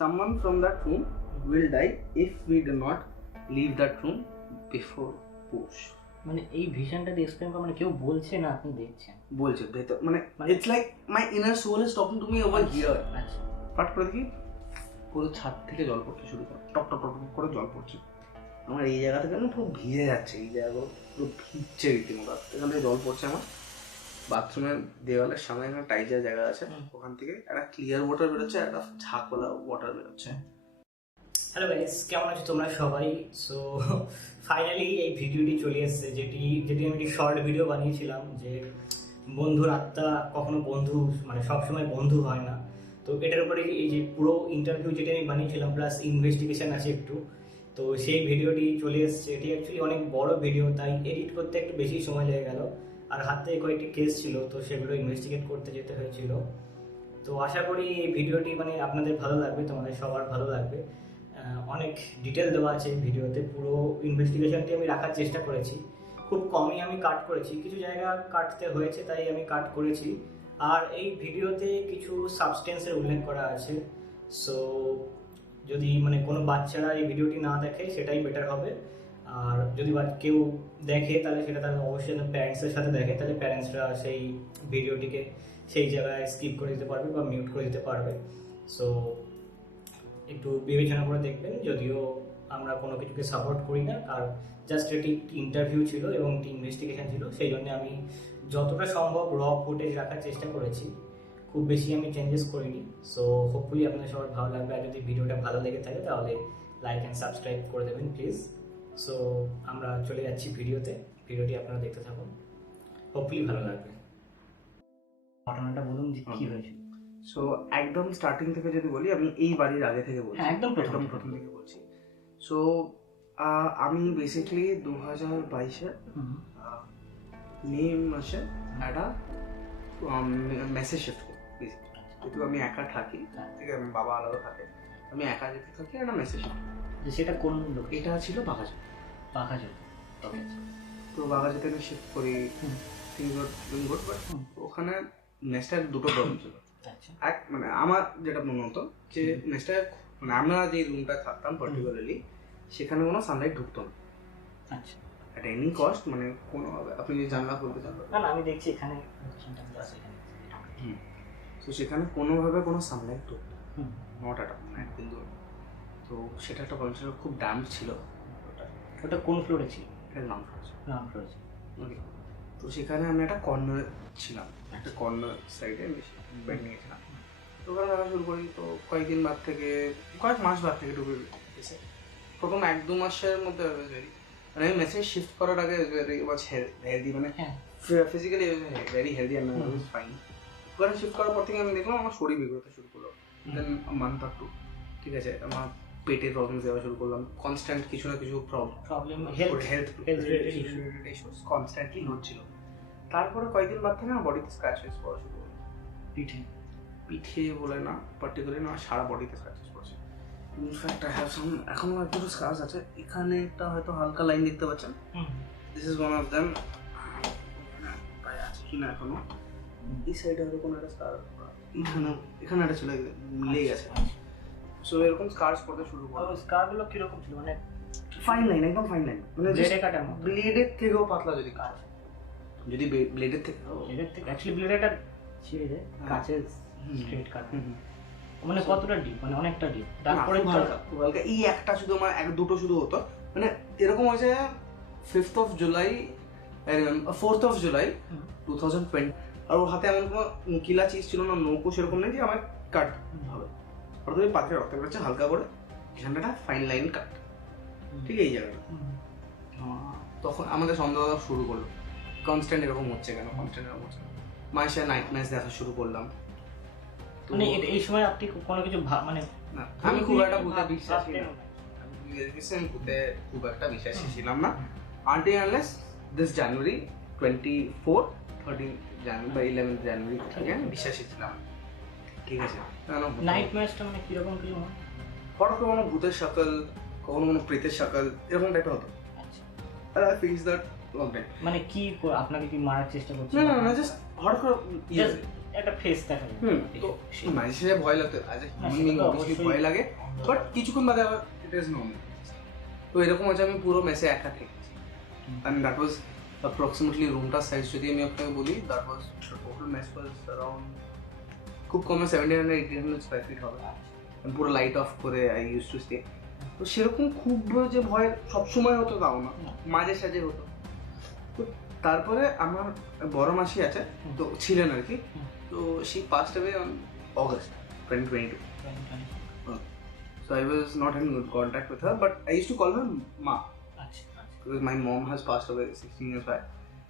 someone from that room will die if we do not leave that room before push. মানে এই ভিশনটা দিয়ে explain করা মানে কেউ বলছে না আপনি দেখছেন বলছে ভেতর মানে it's like my inner soul is talking to me over here. আচ্ছা পাট করে দেখি পুরো ছাদ থেকে জল পড়তে শুরু করে, টপ টপ টপ করে জল পড়ছে। আমার এই জায়গা থেকে না পুরো ভিজে যাচ্ছে, এই জায়গাগুলো পুরো ভিজছে রীতিমতো। এখান থেকে জল পড়ছে আমার বাথরুমের দেওয়ালের সামনে একটা টাইজার জায়গা আছে, ওখান থেকে একটা ক্লিয়ার ওয়াটার বেরোচ্ছে, একটা ঝাঁকওয়ালা ওয়াটার বেরোচ্ছে। হ্যালো গাইস, কেমন আছো তোমরা সবাই? সো ফাইনালি এই ভিডিওটি চলে এসেছে, যেটি আমি শর্ট ভিডিও বানিয়েছিলাম যে বন্ধুর আত্মা কখনো বন্ধু মানে সবসময় বন্ধু হয় না। তো এটার উপরে এই যে পুরো ইন্টারভিউ যেটি আমি বানিয়েছিলাম প্লাস ইনভেস্টিগেশন আছে একটু, তো সেই ভিডিওটি চলে এসেছে। এটি অ্যাকচুয়ালি অনেক বড় ভিডিও, তাই এডিট করতে একটু বেশি সময় লেগে গেল, আর হাতে কয়েকটি কেস ছিল তো সেগুলো ইনভেস্টিগেট করতে যেতে হয়েছিল। তো আশা করি এই ভিডিওটি মানে আপনাদের ভালো লাগবে, তোমাদের সবার ভালো লাগবে। অনেক ডিটেল দেওয়া আছে ভিডিওতে, পুরো ইনভেস্টিগেশনটি আমি রাখার চেষ্টা করেছি। খুব কমই আমি কাট করেছি, কিছু জায়গা কাটতে হয়েছে তাই আমি কাট করেছি। আর এই ভিডিওতে কিছু সাবস্টেন্সের উল্লেখ করা আছে, সো যদি মানে কোনো বাচ্চারা এই ভিডিওটি না দেখে সেটাই বেটার হবে। আর যদি কেউ দেখে তাহলে সেটা তাহলে অবশ্যই প্যারেন্টসের সাথে দেখে, তাহলে প্যারেন্টসরা সেই ভিডিওটিকে সেই জায়গায় স্কিপ করে দিতে পারবে বা মিউট করে দিতে পারবে। সো একটু বিবেচনা করে দেখবেন, যদিও আমরা কোনো কিছুকে সাপোর্ট করি না, আর জাস্ট এটি ইন্টারভিউ ছিল এবং একটি ইনভেস্টিগেশন ছিল, সেই জন্য আমি যতটা সম্ভব র ফুটেজ রাখার চেষ্টা করেছি, খুব বেশি আমি চেঞ্জেস করিনি। সো হোপফুলি আপনাদের সবার ভালো লাগবে, আর যদি ভিডিওটা ভালো লেগে থাকে তাহলে লাইক অ্যান্ড সাবস্ক্রাইব করে দেবেন প্লিজ। সো আমরা চলে যাচ্ছি ভিডিওতে, ভিডিওটি আপনারা দেখতে থাকুন, হোপফুলি ভালো লাগবে। ঘটনাটা বলুন যে কী হয়েছিল। সো একদম স্টার্টিং থেকে যদি বলি, আমি এই বাড়ির আগে থেকে বলছি, একদম প্রথম থেকে বলছি। সো আমি বেসিক্যালি 2022-এর মে মাসে একটা মেসেজ শিফট করি। যেহেতু আমি একা থাকি, ঠিক আছে, আমি বাবা আলাদা থাকে, আমি একা যেতে থাকি, একটা মেসেজ শিফট যে সেটা কোন লোক? এটা ছিল বাঘাজোর। তো বাঘাজোতে আমি শিফট করি, ওখানে মেসটার দুটো প্রবলেম ছিল। এক মানে আমার যেটা মনে হতো যে মেসটা মানে আমরা যে রুমটা থাকতাম পার্টিকুলারলি, সেখানে কোনো সানলাইট ঢুকতো না। আচ্ছা, অ্যাট এনি কস্ট, মানে কোনোভাবে আপনি যদি জানলা খুলতে চান, না আমি দেখছি এখানে তো সেখানে কোনোভাবে কোনো সানলাইট ঢুকতো নট অ্যাট অল, কিন্তু তো সেটা একটা প্রবলেম ছিল, খুব ড্যাম্প ছিল। ওটা কোন ফ্লোরে ছিল? এটা গ্রাউন্ড ফ্লোরে ছিল। ওকে, তো সেখানে আমি একটা কর্নারে ছিলাম, একটা কর্নার সাইডে বেড নিয়েছিলাম। তো ওখানে দেখা শুরু করি। তো কয়েক মাস বাদ থেকে ঢুকে গেছে। প্রথম 1-2 মাসের মধ্যে মানে আমি মেসেজ শিফট করার আগে হেলদি, মানে physically very healthy and fine. ওখানে শিফট করার পর থেকে আমি দেখলাম আমার শরীর বিগড়তে শুরু করলো। দেন মান্থ আর টু, ঠিক আছে, আমার পেটের প্রবলেম দেওয়া শুরু করলাম, কনস্ট্যান্ট কিছু না কিছু প্রবলেম হেলথ ইস্যুস কনস্ট্যান্টলি হচ্ছিল। তারপরে কয়েকদিন বাদ থেকে আমার বডিতে স্ক্র্যাচেস পড়া শুরু করলো। পিঠে বলে না পার্টিকুলারলি, না সারা বডিতে স্ক্র্যাচেস পড়ছে। ইনফ্যাক্ট আই হ্যাভ সাম, এখনো একটু স্ক্র্যাচ আছে। এখানে একটা হয়তো হালকা লাইন দেখতে পাচ্ছেন, this is one of them. পায়ে আছে কিনা এখনো, এই সাইডে হয়তো কোনো একটা স্কার, এখানে একটা ছিল, মিলে গেছে। সো এরকম স্কার্স পড়তে শুরু করলো। স্কারগুলো কিরকম ছিল? মানে ফাইন লাইন, একদম ফাইন লাইন, মানে ব্লেডের থেকেও পাতলা। যদি কাজ, যদি ব্লেডের থেকে অ্যাকচুয়ালি ব্লেডটা ছিঁড়ে যায়, কাছে স্ট্রেট কাট, মানে কতটা ডিপ? মানে অনেকটা ডিপ, তারপরে খুব হালকা। এই একটা শুধু আমার দুটো শুধু হতো, মানে এরকম হয়েছে 5th of July, 4th of July 2020। আর ওর হাতে এমন কোনো কিলা চিজ ছিল না, নৌকো সেরকম নেই যে আমার কাট হবে। অর্থাৎ পাত্রে রক্ত বেরোচ্ছে হালকা করে, এখানটা ফাইন লাইন কাট, ঠিক এই জায়গাটা। তখন আমাদের সন্দেহ শুরু করলো, কনস্ট্যান্ট এরকম হচ্ছে কেন, মায়ের সাথে নাইট ম্যাচ দেখা শুরু করলাম। মানে এই সময় আপনি কোনো কিছু মানে আমি খুব একটা ভূতে বিশ্বাসী না, আমি ভূতে খুব একটা বিশ্বাসী ছিলাম না, আনটিল আনলেস দিস জানুয়ারি 13 জানুয়ারি বা 11 জানুয়ারি থেকে আমি বিশ্বাসী ছিলাম, ঠিক আছে। নাইট ম্যাচটা মানে কিরকম কি হঠাৎ করে কোনো ভূতের সকাল, কখনো কোনো প্রেতের সকাল, এরকম টাইপের হতো। আর I face that long time. মানে কি আপনাকে কি মারার চেষ্টা করছে? না, জাস্ট হঠাৎ করে একটা ফেস দেখা যায়। তো মাঝে সাঝে ভয় লাগতো, আজ হিউম্যান বিং অবশ্যই ভয় লাগে, বাট কিছুক্ষণ বাদে আবার ইট ইজ নর্মাল। তো এরকম আছে আমি পুরো মেসে একা থেকেছি, অ্যান্ড দ্যাট ওয়াজ অ্যাপ্রক্সিমেটলি রুমটার সাইজ যদি আমি আপনাকে বলি, that was total mess was around খুব কমে 1700-1800 স্কোয়ার ফিট হবে, পুরো লাইট অফ করে আই ইউজ টু স্টে। তো সেরকম খুব যে ভয় সবসময় হতো তাও না, মাঝে সাঝে হতো। তো তারপরে আমার বড় মাসি আছে, তো ছিলেন আর কি, তো she passed away on August 2022. So I was not in good contact with her, but I used to call her Ma, because my mom has passed away 16 years back.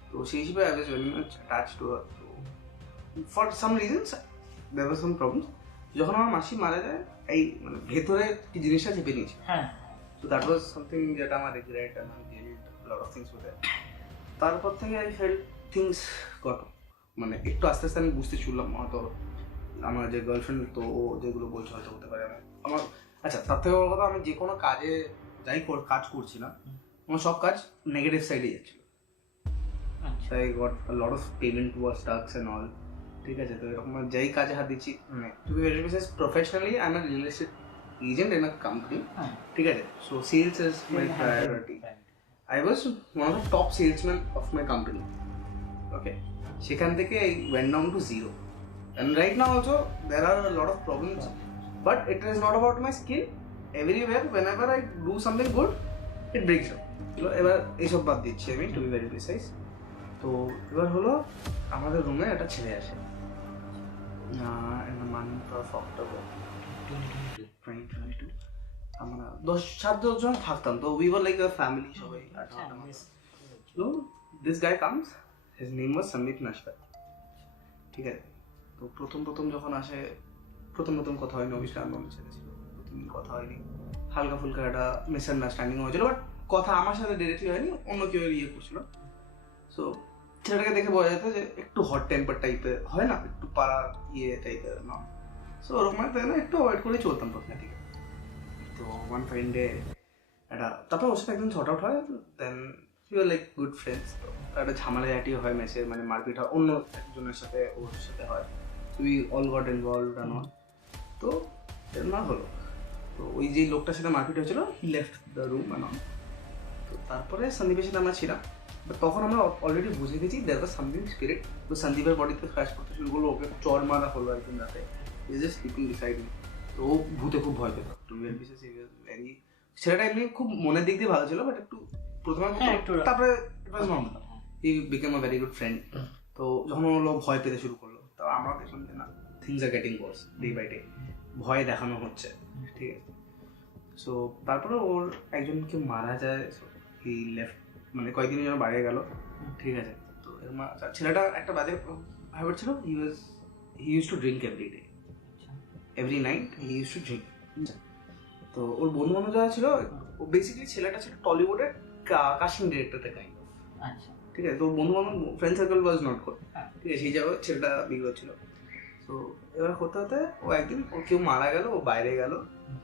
So she I was very much attached to her. So for some reasons there were some problems. যখন আমার মাসি মারা যায়, এই মানে ভেতরে কি জিনিসটা চেপে নিয়েছে। So that was something যেটা আমার regret and I did a lot of things with it. তারপর থেকে I felt things got মানে একটু আস্তে আস্তে আমি বুঝতে শুনলাম, হয়তো আমার যে গার্লফ্রেন্ড, তো ও যেগুলো বলছে হয়তো হতে পারে আমার। আচ্ছা, তার থেকে বড় কথা, আমি যে কোনো কাজে যাই কাজ করছি না, আমার সব কাজ নেগেটিভ সাইডে যাচ্ছিল। I got a lot of payment was stuck and all, ঠিক আছে। তো এরকম যেই কাজে হাত দিচ্ছি, মানে to be very precise, professionally I am a real estate agent in a company, ঠিক আছে। So sales is my priority. I was one of the top salesmen of my company. Okay, সেখান থেকে I went down to zero, and right now also there are a lot of problems, but it is not about my skill. Everywhere, whenever I do something good, it breaks up. তো এবার এইসব বাদ দিচ্ছি আমি, two be very precise. তো এবার হলো আমাদের রুমে একটা ছেলে আসে in the month of October 2022. আমরা 7-10 জন থাকতাম, তো we were like a family, সবাই। তো this guy comes, his name was Sandeep Nashpat, ঠিক আছে। তো প্রথম যখন আসে, প্রথম কথা হয়নি, অবশ্যই আমি ছেলে ছিল, প্রথম কথা হয়নি, হালকা ফুলকা একটা মিসআন্ডারস্ট্যান্ডিং হয়েছিল, বাট কথা আমার সাথে ডিরেক্টলি হয়নি, অন্য কেউ ইয়ে করছিল। সো ছেলেটাকে দেখে বোঝা যেত যে একটু হট টেম্পার টাইপের হয় না, একটু পাড়া ইয়ে টাইপের না। সো ওরকম একটু অ্যাভয়েড করেই চলতাম প্রথমে, ঠিক আছে। তো ওয়ান ফাইন ডে তারপর ওর সাথে একদিন শর্ট আউট হয়, then you are like good friends. তো একটা ঝামেলাঝাটি হয় মেসে, মানে মারপিট হয় অন্য একজনের সাথে, ওর সাথে হয়। We all goat involved and all. তো এর না হলো, তো ওই যে লোকটার সাথে মারপিট হয়েছিল, he left the room and all. তো তারপরে সন্দীপের সাথে আমরা ছিলাম, বাট তখন আমরা অলরেডি বুঝে গেছি দ্যার ওয়াজ সামথিং স্পিরিট। তো সন্দীপের বডিতে ক্র্যাশ করতে শুরু করলো, ওকে চর মারা হলো একদিন রাতে, is just sleeping beside me. তো ও ভূতে খুব ভয় পেত, টু বি ভেরি। ছেলেটা এমনি খুব মনের দিক দিয়ে ভালো ছিল, বাট একটু প্রথমে, তারপরে he became a very good friend. তো যখন ও ভয় পেতে শুরু করলো, তো আমরা দেখলাম যে না, things are getting worse day by day, ভয় দেখানো হচ্ছে, ঠিক আছে। সো তারপরে ওর একজন কেউ মারা যায়, হি লেফট, মানে কয়েকদিনের জন্য বাইরে গেল, ঠিক আছে। তো ছেলেটা একটা বাজে হ্যাবিট ছিল, he use to drink every night, he use to drink. তো ওর বন্ধু বান্ধব যারা ছিল, ও বেসিক্যালি ছেলেটা ছিল টলিউডের কাস্টিং ডিরেক্টরতে কাইন্ড অফ, ঠিক আছে। তো ওর বন্ধু বান্ধব friend circle was not good, ঠিক আছে, সেই জায়গায় ছেলেটা বিগড় ছিল। তো এবার করতে হতে ও একদিন ওর কেউ মারা গেল, ও বাইরে গেল,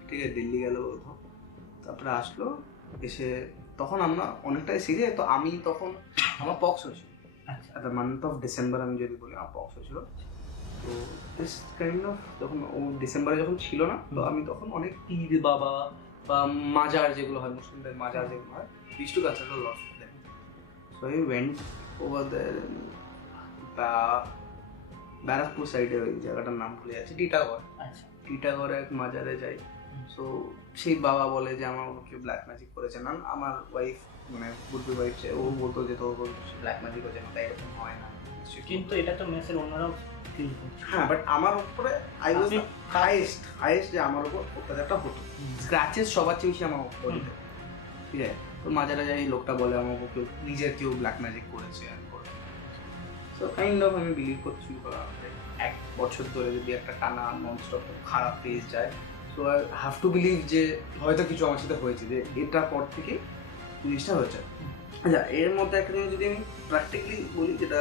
ঠিক আছে, দিল্লি গেল, তারপরে আসলো, এসে তখন আমরা অনেকটাই সিরিয়াস। তো আমি তখন আমার পক্স হয়েছিল, at the month of December, আমি যদি বলি আমার পক্স হয়েছিল। তো দিস কাইন্ড অফ যখন ও ডিসেম্বরে যখন ছিল না, তো আমি তখন অনেক পীর বাবা বা মাজার যেগুলো হয়, মুসলিমদের মাজার যেগুলো হয়, use to consider lot of them. So I went over there, Barrackpore সাইডে, ওই জায়গাটার নাম ভুলে যাচ্ছে, টিটাগড়ে এক মাজারে যাই। সো সেই বাবা বলে যে আমার কেউ ব্ল্যাক ম্যাজিক করেছে, না আমার ওয়াইফ, মানে বুদ্ধি ওয়াইফ, ও বলতো যে তোর ব্ল্যাক ম্যাজিক হয়েছে, না, তাই এরকম হয় না। কিন্তু এটা তো মেসের অন্যরাও ফিল করছে। হ্যাঁ, বাট আমার উপরে আই ওয়াজ হাইয়েস্ট যে আমার উপর অত্যাচারটা হতো, স্ক্র্যাচেস সবার চেয়ে বেশি আমার বডিতে, ঠিক আছে। তো মাজারে যাই, লোকটা বলে আমার কেউ নিজের কেউ ব্ল্যাক ম্যাজিক করেছে। সো কাইন্ড অফ আমি বিলিভ করতে শুরু করলাম, 1 বছর ধরে যদি একটা টানা ননস্টপ খারাপ ফেজ যায়, so I have to believe যে হয়তো কিছু আমার সাথে হয়েছে, যে এটার পর থেকে জিনিসটা হয়েছে। আচ্ছা, এর মধ্যে একটা জিনিস যদি আমি প্র্যাকটিক্যালি বলি, যেটা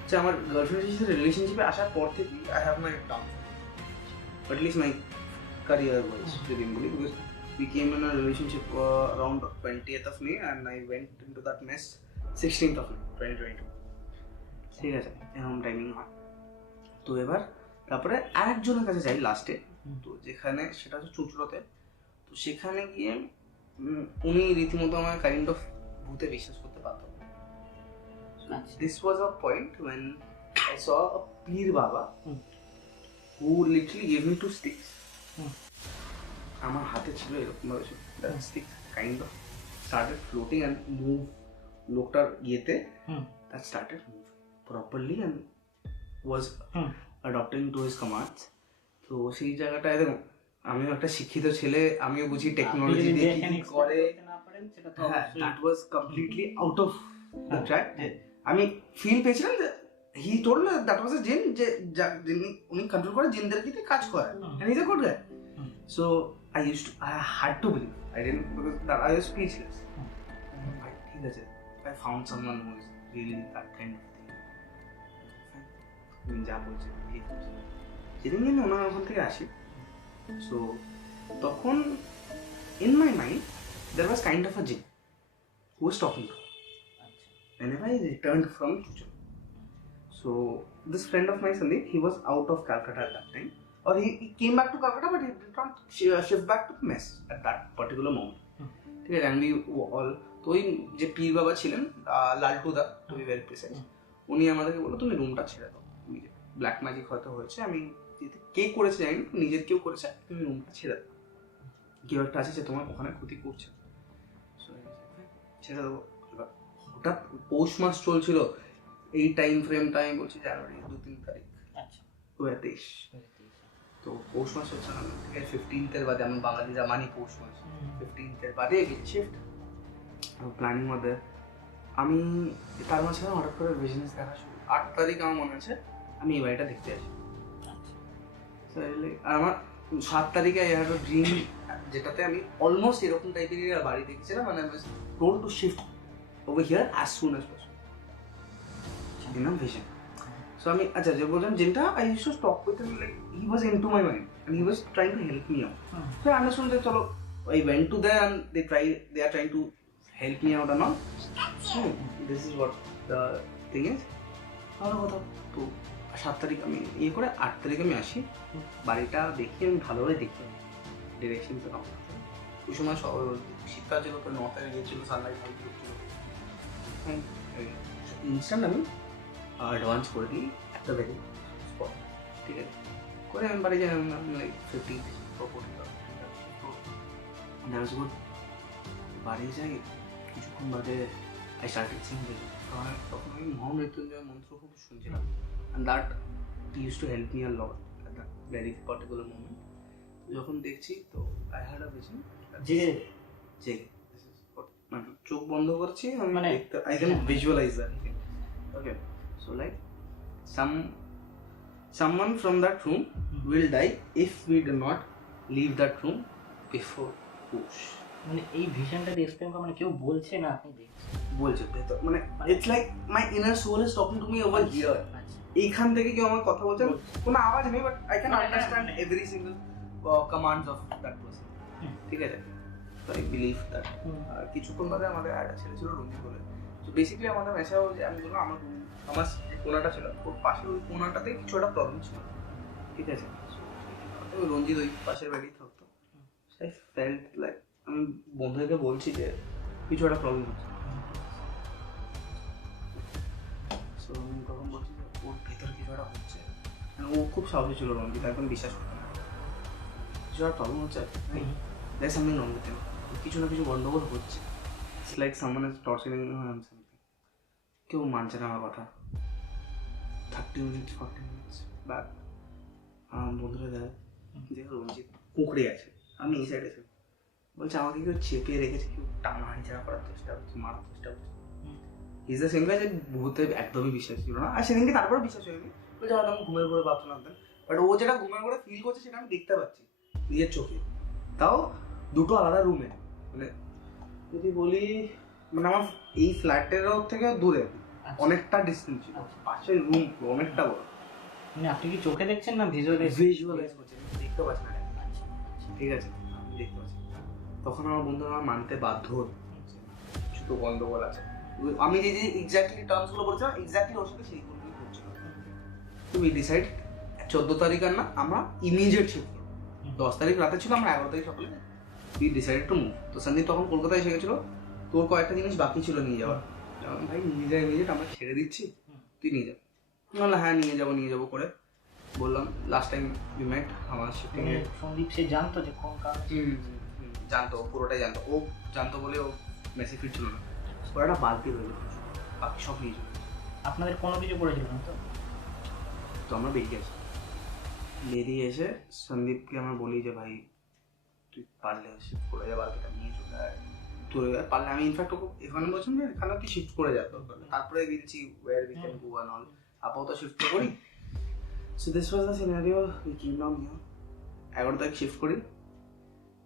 হচ্ছে আমার গার্লফ্রেন্ডের সাথে রিলেশনশিপে আসার পর থেকেই I have my down, at least my career wise যদি বলি, because we came in a relationship around 20th of May and I went into that mess 16th of May 2022, ঠিক আছে, এরকম টাইমিং হয়। তো এবার তারপরে আরেকজনের কাছে যাই লাস্টে, তো যেখানে সেটা হচ্ছে চুঁচুড়োতে। তো সেখানে গিয়ে উনি রীতিমতো আমার কাইন্ড অফ ভূতে বিশ্বাস করতে পারতো। This was a point when I saw a পীর বাবা who literally gave me 2 sticks. আমার হাতে ছিল এরকম ভাবে stick kind of started floating and move লোকটার ইয়েতে that started moving properly and was adopting to his commands. তো সেই জায়গাটায় দেখুন, আমিও একটা শিক্ষিত ছেলে, আমিও বুঝি টেকনোলজি দিয়ে কি করে। হ্যাঁ, that was completely out of the track. আমি ফিল পেয়েছিলাম যে he told me that was a jinn, যে উনি কন্ট্রোল করে জিনদের দিয়ে কাজ করে, and he's a good guy. So I had to believe. I didn't, because that I was speechless. ঠিক আছে, I found someone who is really that kind of thing. যা বলছে যেদিন আমি ওনার ওখান থেকে আসি, সো তখন in my mind there was kind of a jinn who was talking to me whenever I returned from Chuchu. So this friend of mine, Sandeep, he was out of Calcutta at that time, or he came back to Calcutta, but he did not shift back to the mess at that particular moment. ঠিক আছে, and we all, তো ওই যে পীর বাবা ছিলেন, লালটু দা two be very precise, উনি আমাদেরকে বললো তুমি রুমটা ছেড়ে দাও, ব্ল্যাক ম্যাজিক হয়তো হয়েছে, আমি কে করেছে জানি না, নিজের কেউ করেছে, তুমি রুমটা ছেড়ে দাও, কেউ একটা আছে যে তোমার ওখানে ক্ষতি করছে, ছেড়ে দেবো। হঠাৎ পৌষ মাস চলছিল, এই টাইম ফ্রেমটা আমি বলছি জানুয়ারি 2-3 তারিখ 2023, তো পৌষ মাস হচ্ছে না, 15th বাদে, আমি বাঙালিরা মানি পৌষ মাস, 15th বাদে শিফট প্ল্যানিং মধ্যে। আমি তার মাঝখানে হঠাৎ করে বিজনেস দেখা শুরু, 8 তারিখ আমার মনে আছে আমি এই বাড়িটা দেখতে আসি। আর আমার 7 তারিখে আই হ্যাড আ ড্রিম, যেটাতে আমি অলমোস্ট এরকম টাইপের বাড়ি দেখেছিলাম, মানে I was told to shift over here as soon as possible in a vision. So আমি আচ্ছা যে বললাম যেটা I used to talk with him, like he was into my mind and he was trying to help me out. So I understood যে চলো I went to there and they are trying to help me out and all. This is what the thing is. ভালো কথা। তো 7 তারিখ আমি ইয়ে করে 8 তারিখে আমি আসি, বাড়িটা দেখি, আমি ভালোভাবে দেখি ডিরেকশন তো নাও। ওই সময় শীতকাল ছিল, তো 9 তারিখে গিয়েছিল, সানলাইট ভালো ছিল, ইনস্ট্যান্ট আমি অ্যাডভান্স করে দিই একটা ভেরি স্পট, ঠিক আছে, করে আমি বাড়ি যাই, লাইক 50 বাড়ি যাই, কিছুক্ষণ বাদে আই স্টার্টেড সিইং দিস, তখন আমি মহামৃত্যুঞ্জয় মন্ত্র খুব শুনছিলাম, and that use to help me a lot at that very particular moment. যখন দেখছি তো আই হ্যাড আ ভিশন, জেগে মানে চোখ বন্ধ করছি আমি, মানে দেখতে I can visualise that. Okay, so like someone from that room will die if we do not leave that room before push. মানে এই ভিশনটা এক্সপ্লেইন করা, মানে কেউ বলছে না আপনি দেখছেন, বলছে ভেতর, মানে it's like my inner soul is talking to me over here. এইখান থেকে কেউ আমার কথা বলছে, কোনো আওয়াজ নেই, but I can understand every single commands of that person, ঠিক আছে। তো আই বিলিভ দ্যাট। আর কিছুক্ষণ বাদে আমাদের একটা ছেলে ছিল রঞ্জিত বলে, তো বেসিক্যালি আমাদের মেসেজ যে আমি বললাম আমার যে কোনাটা ছিল ওর পাশে, ওই কোনাটাতে কিছু একটা প্রবলেম ছিল, ঠিক আছে। রঞ্জিত ওই পাশের বাড়িই থাকতো, আই ফেল্ট লাইক আমি বন্ধুদেরকে বলছি যে কিছু একটা প্রবলেম হচ্ছে, সো আমি তখন বলছি যে ওর ভেতরে কিছু একটা হচ্ছে, ও খুব সাহসী ছিল, রঞ্জিত একদম বিশ্বাস করতে না, কিছু একটা প্রবলেম হচ্ছে, that's something wrong with him, কিছু না কিছু গন্ডগোল হচ্ছে, it's like someone is torturing something. কেউ মানছে না আমার কথা। 30 মিনিটস 40 মিনিটস ব্যাক বন্ধুরা দেয় যে রঞ্জিত কুঁকড়ে আছে, আমি এই সাইডে আছি, বলছে আমাকে কেউ চেপে রেখেছে, কেউ টানা হাঁচড়া করার চেষ্টা করছে, মারার চেষ্টা করছে। ইজ দ্য সেম গাই যে ভূতে একদমই বিশ্বাস ছিল না, আর সেদিনকে তারপরে বিশ্বাস হয়নি, বলছে হয়তো আমি ঘুমের ঘরে ভাবছিলাম, বাট ও যেটা ঘুমের ঘরে ফিল করছে সেটা আমি দেখতে পাচ্ছি নিজের চোখে, তাও দুটো আলাদা রুমে। মানে যদি বলি, মানে আমার এই ফ্ল্যাটেরও থেকে দূরে অনেকটা ডিস্টেন্স ছিল, পাশের রুম অনেকটা বড়। মানে আপনি কি চোখে দেখছেন না ভিজুয়ালাইজ করছেন, দেখতে পাচ্ছেন না, ঠিক আছে, আমি দেখতে পাচ্ছি। তখন আমার বন্ধু আমার মানতে বাধ্য হতো, কিছু তো গন্ডগোল আছে। আমি যে এক্স্যাক্টলি টার্মসগুলো বলছিলাম, এক্স্যাক্টলি ওর সাথে সেই কোনগুলো করছিল। তো উই ডিসাইড 14 তারিখ আর না, আমরা ইমিডিয়েট শিফট করবো। 10 তারিখ রাতে ছিল, আমরা 11 তারিখ সকালে উই ডিসাইডেড টু মুভ। তো সন্দীপ তখন কলকাতায় এসে গেছিলো, তোর কয়েকটা জিনিস বাকি ছিল নিয়ে যাওয়ার। ভাই নিয়ে যাই ইমিডিয়েট, আমরা ছেড়ে দিচ্ছি, তুই নিয়ে যা। বললাম হ্যাঁ নিয়ে যাবো করে বললাম। লাস্ট টাইম উই মেট আমার শিফটিং এ। সন্দীপ সে জানতো যে কোন কারণে? জানতো, পুরোটাই জানতো। ও জানতো বলে ও মেসে ফিরছিল না, ওর একটা বালতি হয়ে গেল, বাকি সব নিয়ে চলে। আপনাদের কোনো কিছু করেছিল না তো? তো আমরা বেরিয়ে এসে সন্দীপকে আমরা বলি যে ভাই তুই পারলে শিফট করে যা, বালতিটা নিয়ে চলে আয়, তুই পারলে। আমি ইনফ্যাক্ট ওকে এখানে বলছিলাম যে এখানে তুই শিফট করে যা, তারপরে বলছি where we can go and all, আপাতত শিফট করি। So this was the scenario, we came down here. 11 তারিখ শিফট করি।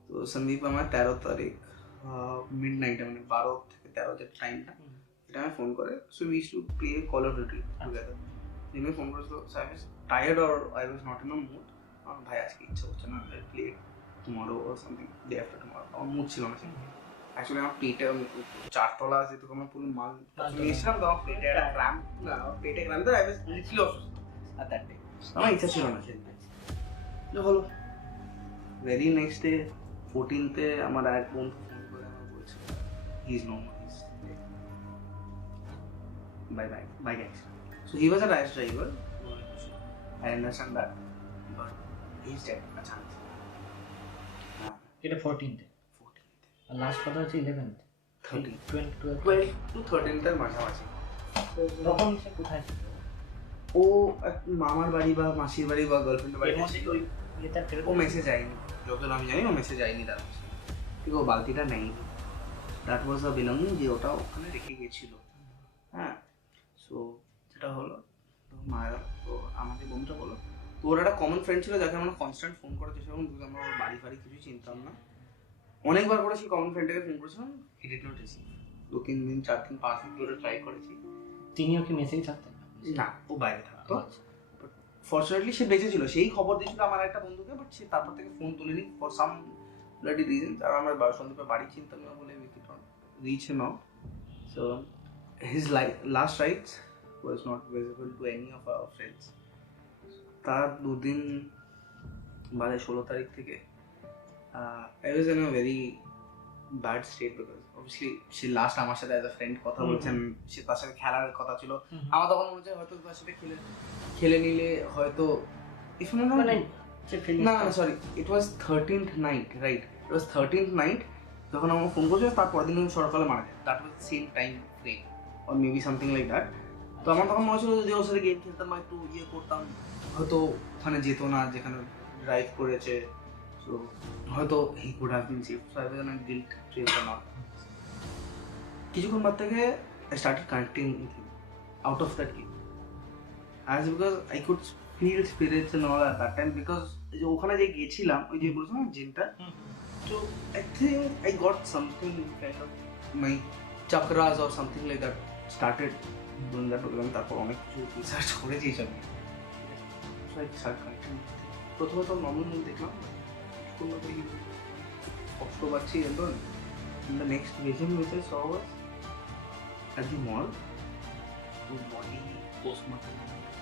তো সন্দীপ আমার 13 তারিখ মিড নাইটে, মানে 12 থেকে 13 যে টাইমটা, এটা আমি ফোন করে। So we use to play Call of Duty together. যিনি ফোন করেছিল, so I was tired or I was not in a mood. ভাই আজকে ইচ্ছা হচ্ছে না, I play tomorrow or something, day after tomorrow. আমার মুড ছিল না। অ্যাকচুয়ালি আমার পেটে 4 তলা আছে, তো আমার পুরো মাল নিয়েছিলাম, তো আমার পেটে একটা ক্র্যাম্প, পেটে ক্র্যাম্প, তো আই ওয়াজ লিটলি অসুস্থ আর দ্যাট ডে। আমার ইচ্ছা ছিল না সেদিন। হলো ভেরি নেক্সট ডে 14th আমার এক বন্ধু ফোন করে আমার বলছে he is no more, bye guys. So he was a rice driver, I understand that, but he is dead. আচ্ছা এটা 14th আর লাস্ট কথা হচ্ছে 11th 12 to 13th এর মাঝামাঝি। তখন সে কোথায় ছিল? ও মামার বাড়ি বা মাসির বাড়ি বা গার্লফ্রেন্ডের বাড়ি। ওই এটা ফেরত ও মেসেজ যায়নি, যতদূর আমি জানি ও মেসেজ যায়নি তার, ঠিক ও বালতিটা নেয়নি। দ্যাট ওয়াজ আ বিলঙ্গিং, যে ওটা ওখানে রেখে গেছিল। হ্যাঁ, সো যেটা হলো মায়েরা, তো আমাদের বন্ধুটা বলো, তো ওর একটা কমন ফ্রেন্ড ছিল যাকে আমরা কনস্ট্যান্ট ফোন করেছি, সেরকম আমরা ওর বাড়ি ফাড়ি কিছু চিনতাম না। অনেকবার করেছি কমন ফ্রেন্ডটাকে ফোন করেছিলাম, হি ডিড নট রিসিভ। 2-3 দিন 4 দিন 5 দিন ধরে ট্রাই করেছি। তিনিও কি মেসেজ থাকতেন? না, ও বাইরে থাকতো। ফরচুনেটলি সে বেঁচে ছিল, সেই খবর দিয়েছিল আমার একটা বন্ধুকে, বাট সে তারপর থেকে ফোন তুলেনি ফর সাম ব্লাডি রিজন। আর আমরা সন্দীপের বাড়ি চিনতাম না বলে we could not reach him out. So his last rites was not visible to any of our friends. তার 2 দিন বাদে 16 তারিখ থেকে I was in a very bad state because obviously she last আমার সাথে as a friend কথা বলছেন, সে তার সাথে খেলার কথা ছিল। আমার তখন মনে হচ্ছে হয়তো তার সাথে খেলে নিলে হয়তো if you know, না sorry, it was 13th night, right? It was 13th night যখন আমার ফোন করছিল, তারপর দিন সকালে মারা যায়। that was same time frame or maybe something like that. তো আমার তখন মনে হচ্ছিল যদি ওর সাথে গেম খেলতাম বা একটু ইয়ে করতাম, হয়তো ওখানে যেত না যেখানে ড্রাইভ করেছে। So হয়তো he could have been saved. So I was on a guilt trip or not. কিছুক্ষণ বাদ থেকে I started connecting with him out of that game. As because I could feel spirits and all at that time, because যে ওখানে যে গেছিলাম ওই যে বলছিলাম জিনটা, so I think I got something kind of my chakras or something like that started doing that. এবং তারপর অনেক কিছু রিসার্চ করেছি এইসব নিয়ে। So I started connecting with him. প্রথমত নর্মাল দেখলাম কষ্ট পাচ্ছি একদম। The next vision which I saw was at the mall, his body postmortem,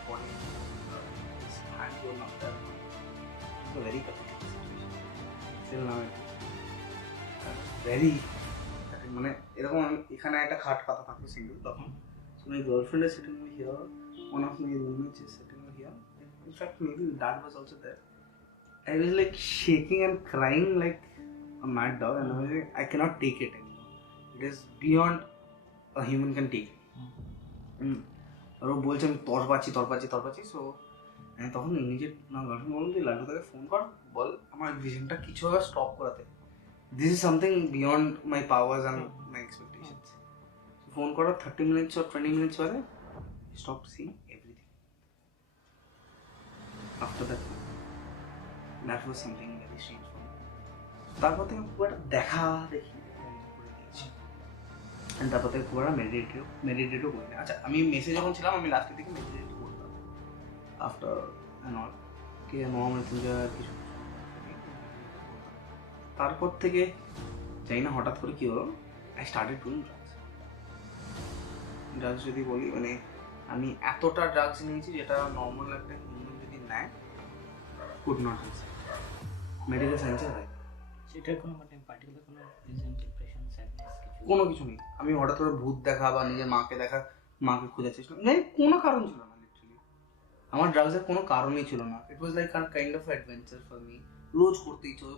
body his hand going up there. It's a very pathetic situation. Still now very মানে এরকম এখানে একটা খাট পাতা থাকতো সিঙ্গেল তখন। So my girlfriend is sitting over here, one of my roommates is sitting over here. In fact maybe dad was also there. I was like shaking and crying like a mad dog, and I was like, I cannot take it anymore. It is beyond a human can take it. আর ও বলছে আমি তর পাচ্ছি। So আমি তখন immediate না girlfriend বললাম তুই লাড্ডু তাকে ফোন কর, বল আমার ভিশনটা কিছু হবে স্টপ করাতে। This is something beyond my powers and my expectations. Phone করার 30 minutes or 20 minutes বাদে stop seeing everything. After that that was something very strange for me. তারপর থেকে খুব একটা দেখা দেখি করে দিয়েছি, তারপর থেকে খুব একটা মেডিটেটও করি না। আচ্ছা আমি মেসে যখন ছিলাম আমি লাস্টের দিকে মেডিটেট করতাম আফটার অ্যান্ড অল, কে মহামৃত্যুঞ্জয় কিছু। তারপর থেকে জানি না হঠাৎ করে কী হলো, আই স্টার্টেড ডুইং ড্রাগস। যদি বলি মানে আমি এতটা ড্রাগস নিয়েছি যেটা নর্মাল একটা হিউম্যান যদি নেয় কুড নট মেডিকেল সায়েন্সে হয় সেটার কোনো মানে পার্টিকুলার কোনো রিজন, ডিপ্রেশন, স্যাডনেস কিছু? কোনো কিছু নেই। আমি হঠাৎ করে ভূত দেখা বা নিজের মাকে দেখা, মাকে খোঁজার চেষ্টা নেই, কোনো কারণ ছিল না লিটারালি। আমার ড্রাগসের কোনো কারণই ছিল না। It was like kind of adventure for me. রোজ করতে ইচ্ছা হতো,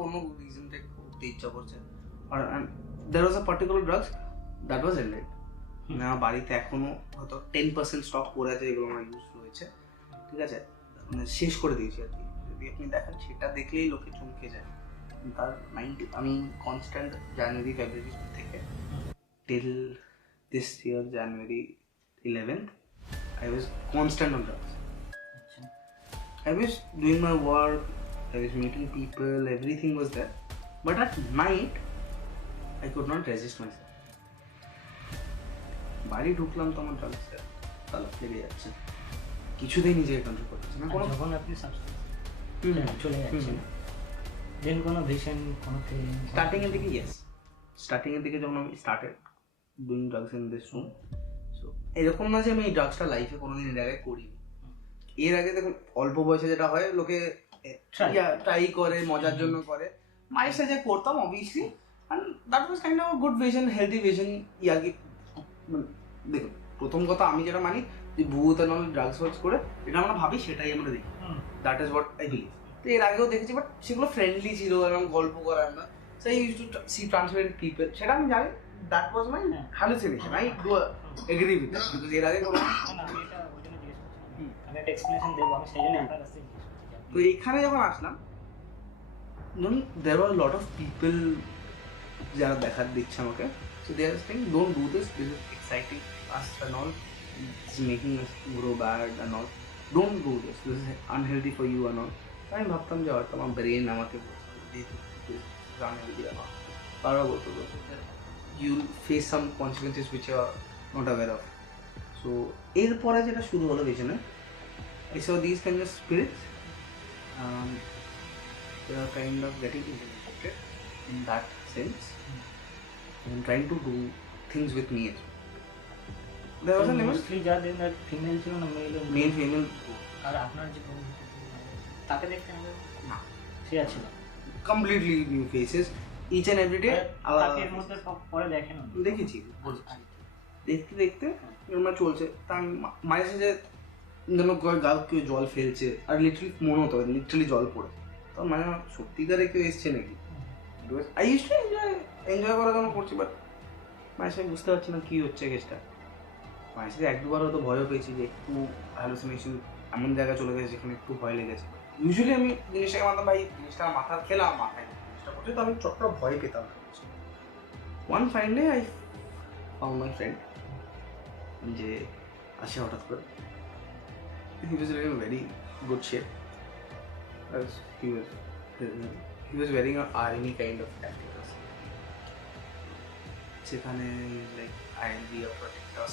কোনো রিজনটা করতে ইচ্ছা করছে। আর there was a particular drugs that was ended. মানে আমার বাড়িতে এখনো হয়তো 10% স্টক পড়ে আছে, যেগুলো আমার ইউজ রয়েছে, ঠিক আছে, মানে শেষ করে দিয়েছি আর কি। যদি আপনি দেখেন সেটা দেখলেই লোকে চমকে যায়। তার 90 আমি কনস্ট্যান্ট জানুয়ারি ফেব্রুয়ারি থেকে till this year January 11th I was constant on drugs. আচ্ছা, I was doing my work, I was meeting people, everything was there, but at night I could not resist myself. বাড়ি ঢুকলাম তো আমার ড্রাগসের তালা লেগে যাচ্ছে, কিছুতেই নিজেকে কন্ট্রোল করতেছি না। আর যখন আপনি সাবস্টেন্স চলে যাচ্ছেন, দেন কোনো ভিশন, কোনো ফিলিং? স্টার্টিং এর দিকে ইয়েস, স্টার্টিং এর দিকে যখন আমি started doing drugs in this room, so এরকম না যে আমি এই ড্রাগসটা লাইফে কোনোদিন এর আগে করিনি। এর আগে দেখুন অল্প বয়সে যেটা হয়, লোকে ট্রাই করে, মজার জন্য করে। মায়ের সাথে করতাম obviously, and that was kind of good vision, healthy vision. ইয়ার্কি, দেখুন প্রথম কথা আমি যেটা মানি যে ভূত নল ড্রাগস ওয়াগস করে যেটা আমরা ভাবি সেটাই আমরা দেখি, that is what I believe. তো এর আগেও দেখেছি, বাট সেগুলো ফ্রেন্ডলি ছিল এবং গল্প করার না। So I use to see transparent people, সেটা আমি জানি that was my hallucination. I do agree with that, because এর আগে কোনো আমি এটা ওই জন্য জিজ্ঞেস করছিলাম, আমি একটা এক্সপ্লেনেশন দেবো, আমি সেই জন্য আপনার কাছে জিজ্ঞেস করছি। তো এইখানে যখন আসলাম, ধরুন there were lot of people যারা দেখার দিচ্ছে আমাকে, so they are saying don't do this, this is exciting us and all, it's making us grow bad and all, don't do this, this is unhealthy for you and all. আমি ভাবতাম যে হয়তো আমার brain আমাকে unhealthy আমার, তারা বলতো you face some consequences which you are not aware of. So এরপরে যেটা শুরু হলো পেছনে, I saw these kind of spirits. They are kind of getting integrated in that sense and trying to do things with me as well. There was a limit. Mostly যা দেন that female ছিল না mail? Male, female. আর আপনার যে বন্ধু তাকে দেখতে হবে না, সে আছে না, completely new faces. Each and every day. তাকে এর মধ্যে পরে দেখেন? দেখেছি, দেখতে দেখতে আমার চলছে। তা আমি মাঝে সাঝে যেন গাও কেউ জল ফেলছে, আর লিটারালি মনে হতো লিটারালি জল পড়ে, তো মানে সত্যিকারে কেউ এসছে নাকি। আই ইউজ টু এনজয় করার জন্য করছি, বাট মায়ের সাথে বুঝতে পারছি না কী হচ্ছে কেসটা। মায়ের সাথে এক দুবার হয়তো ভয়ও পেয়েছি যে একটু হ্যালুসিনেশন এমন জায়গায় চলে গেছে যেখানে একটু ভয় লেগেছে। ইউজুয়ালি আমি জিনিসটাকে মানতাম ভাই জিনিসটা মাথা খেলাম, মাথায় জিনিসটা করছে, তো আমি চটটা ভয় পেতাম। One fine day I found my friend, যে আসে হঠাৎ করে। He was in a very good shape, as he was wearing a army kind of tactics. সেখানে like I'll be a protector,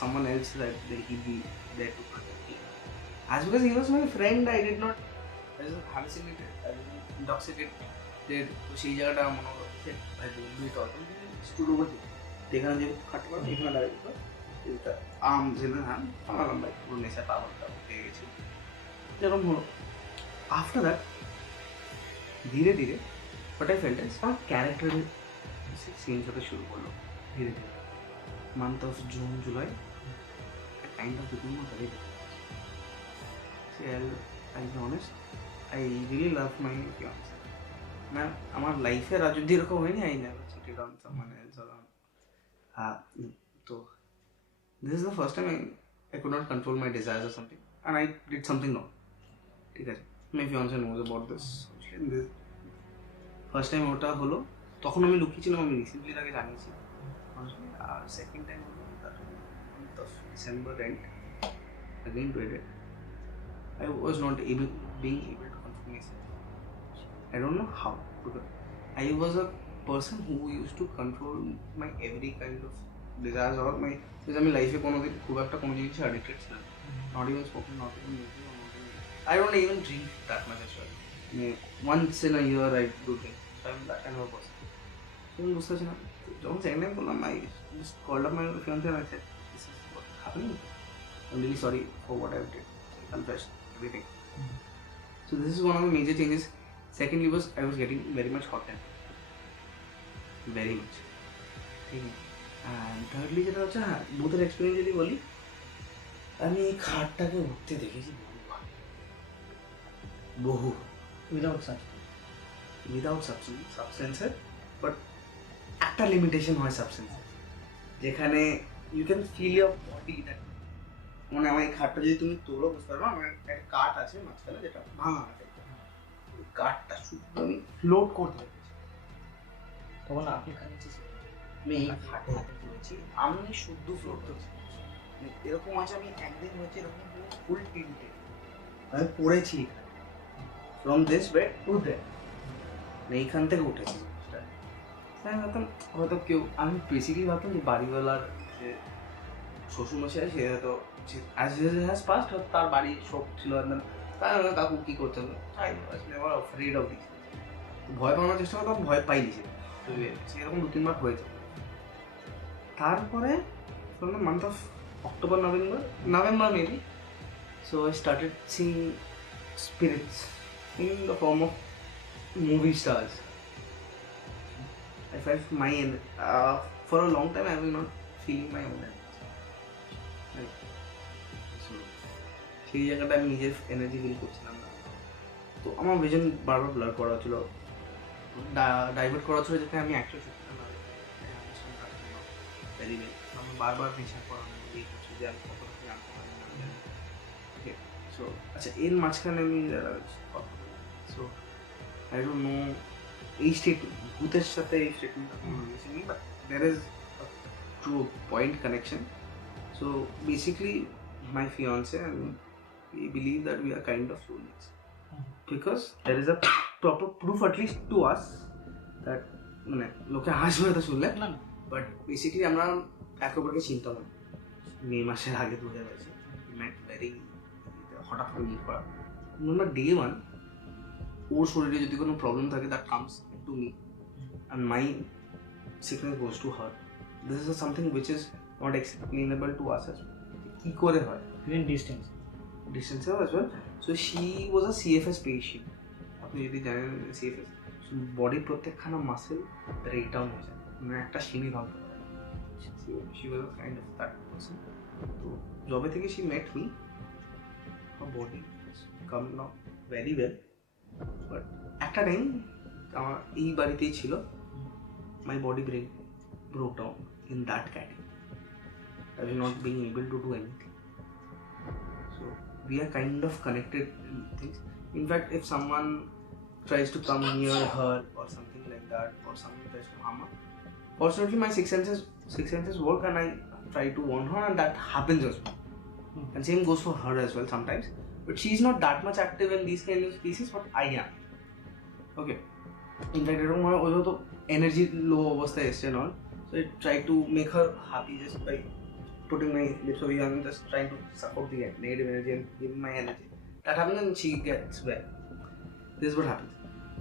someone else that he'll be there to protect me. As because he was my friend, I did not, I was hallucinated, I was intoxicated. তো সেই জায়গাটা মনে হলো ভাই বন্ধুই তো stood over যেখানে যে খাটতে পারো এখানে দাঁড়িয়ে আম ছিল, হ্যাঁ আমার ভাই পুরো নেশা পাওয়ারটা উঠে গেছে। যেরকম হলো আফটার দ্যাট ধীরে ধীরে বাট আই ফেল্ট আমার ক্যারেক্টার চেঞ্জ হতে শুরু করলো ধীরে ধীরে। Month of June July kind of become a very I be honest, I really love my fiancée. না আমার লাইফে আজ অব্দি এরকম হয়নি, I never cheated on someone else or on. তো this is the first time I could not control my desires or something, and I did something wrong. ঠিক আছে, my fiance knows about this. First time ওটা হলো, তখন আমি লুকিয়েছিলাম, আমি recently তাকে জানিয়েছি। আর সেকেন্ড টাইম হলো month of December end, again to it. I was not being able to control myself. I don't know how, because I was a person who used to control my every kind of desires or my, because আমি লাইফে কোনোদিন খুব একটা কোনো জিনিসে addicted ছিলাম, not even smoking, not even music, I don't even drink that much as well. Once in a year I do drink, so I am that kind of person. তো আমি বুঝতে পারছি না, যখন সেকেন্ড টাইম করলাম I just called up my fiancee and I said, this is what happening, I'm really sorry for what I did, I confessed everything. So this is one of the major changes. Secondly was I was getting very much hot tempered. Very much. And thirdly যেটা হচ্ছে হ্যাঁ বুথের experience যদি বলি আমি এই খাটটাকে উঠতে দেখেছি বহু উইদাউট সাবস্টেন্সের বাট একটা লিমিটেশন হয় সাবস্টেন্সের যেখানে you can feel your body that মানে আমার এই খাটটা যদি তুমি তোলো বুঝতে পারবো আমার একটা কাঠ আছে মাঝখানে যেটা ভাঙা আছে কাঠটা শুধু আমি ফ্লোট করতে পেরেছি তখন আপনি খাচ্ছি আমি এই খাটে হাতে পড়েছি আমি শুদ্ধ ফ্লোট করছি এরকম আছে আমি একদিন হচ্ছে এরকম ফুল টিল্টে আমি পড়েছি from this bed to that এইখান থেকে উঠেছি আমি ভাবতাম হয়তো কেউ আমি বেসিক্যালি ভাবতাম যে বাড়িওয়ালার যে শ্বশুরমশাই সে হয়তো হ্যাজ পাস্ট হয়তো তার বাড়ির শোক ছিল একদম তাই কাকু কী করতে হবে আমার অফ্রেড অফ দিস ভয় পাওয়ানোর চেষ্টা করতাম ভয় পাইনি সেরকম 2-3 বার হয়েছে তারপরে month of October, November maybe. So I started seeing spirits in the form of movie stars. I felt for a long time I was not feeling my own energy. Right. So সেই জায়গাটা আমি নিজের energy feel করছিলাম না তো আমার vision বারবার blur করা হচ্ছিল ডাইভার্ট করা হচ্ছিল যাতে আমি অ্যাকচুয়াল সত্যি না ভেরি ওয়েল আমার বারবার বিচার করা এই কিছু যে আমি কতটা জানতে পারি না ওকে সো আচ্ছা এর মাঝখানে আমি সো আই ডোন্ট নো এই স্টেটমেন্ট ভূতের সাথে এই স্টেটমেন্টটা কোনো রিলেশন নেই but there is true point connection so basically my fiancee and we believe that we are kind of soulmates because there is a proper proof at least to us that মানে লোকে হাসবে তো শুনলে but basically আমরা একে অপরকে চিনতাম না মে মাসের আগে 2022 মেট ভেরি হঠাৎ করে মিট করা নম্বর ডে 1 ওর শরীরে যদি কোনো প্রবলেম থাকে that comes to me and my sickness goes to her this is something which is not explainable to us as কী করে হয় ডিস্টেন্সে as well so she was a CFS patient আপনি যদি জানেন সিএফএস বডির প্রত্যেকখানা মাসেল ব্রেক ডাউন হয়ে যায় মানে একটা সিঁড়ি ভাবতে পারে she was a kind of that person তো যবে থেকে she met me her body has come now very well but একটা টাইম আমার এই বাড়িতেই ছিল my body broke down in that category I was not being able to do anything so we are kind of connected in things in fact if someone tries to come near her or something like that or someone tries to harm her fortunately my six senses work and I try to warn her and that happens as well and same goes for her as well sometimes but she's not that much active in these kind of species but I am okay in fact এরকম হয় ওই তো energy লো অবস্থায় এসছে নন so I try to make her happy just by putting my lips over here and just trying to suck out the negative energy and give my energy that happens and she gets well this is what happens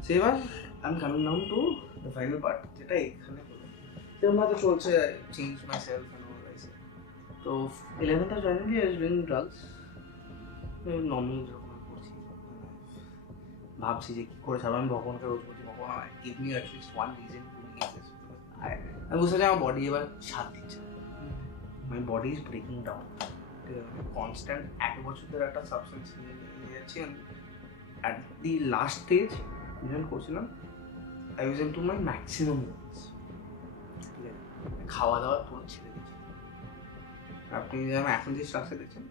so এবার I'm coming down to the final part যেটা এখানে আমার তো চলছে change myself and all this তো 11th of January I was doing drugs normal যখন করছি ভাবছি যে কী করে ছাড়বো আমি ভগবানকে রোজ বলছি ভগবান give me at least one reason to live this আমি বুঝতে চাই আমার বডি এবার সাথ দিচ্ছে my body is breaking down ঠিক আছে কনস্ট্যান্ট 1 বছর ধরে একটা সাবস্টেন্স নিয়ে যাচ্ছি অ্যাট দি লাস্ট স্টেজ যখন করছিলাম I was into my maximum খাওয়া দাওয়া পুরো ছেড়ে দিচ্ছি আপনি যেমন এখন যে স্ট্রাকচার দেখছেন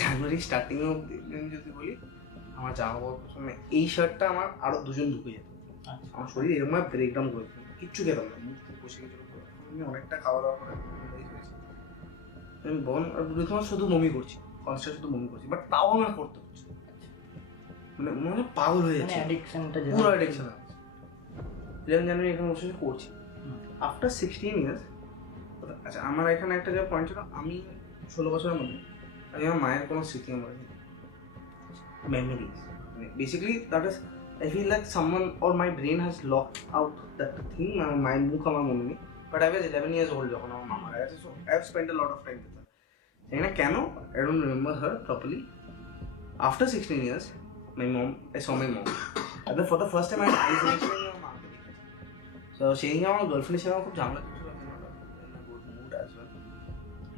জানুয়ারি স্টার্টিংও যদি বলি আমার জামা কাপড় প্রথমে এই শার্টটা আমার আরও 2 জন ঢুকে যেত আমার শরীর এরকম ব্রেকডাউন করেছিল কিচ্ছু খেতাম না মুখ বসে গেছিল আমি অনেকটা খাওয়া দাওয়া করে হয়েছি আমি প্রথমে শুধু বমি করছি কনস্ট্যান্ট শুধু বমি করছি বাট তাও আমার করতে হচ্ছে মানে মনে পাগল হয়ে যাচ্ছে পুরো অ্যাডিকশন আছে 11 জানুয়ারি এখানে বসে করছি আফটার 16 ইয়ার্স আচ্ছা আমার এখানে একটা যে পয়েন্ট ছিল আমি 16 বছরের মধ্যে আমি আমার মায়ের কোনো স্মৃতি আমার memories basically that is I feel like someone or my brain has locked out that thing my মুখ আমার মনে নেই but I was 11 years old যখন আমার মা মারা গেছে so I have spent a lot of time with her জানি না কেন I don't remember her properly after 16 years my mom, I saw my mom. And then for the first time I had eyes connection with my mom. So সেদিনকে আমার গার্লফ্রেন্ডের সাথে আমার খুব ঝামেলা চলছিল, in a good mood as well.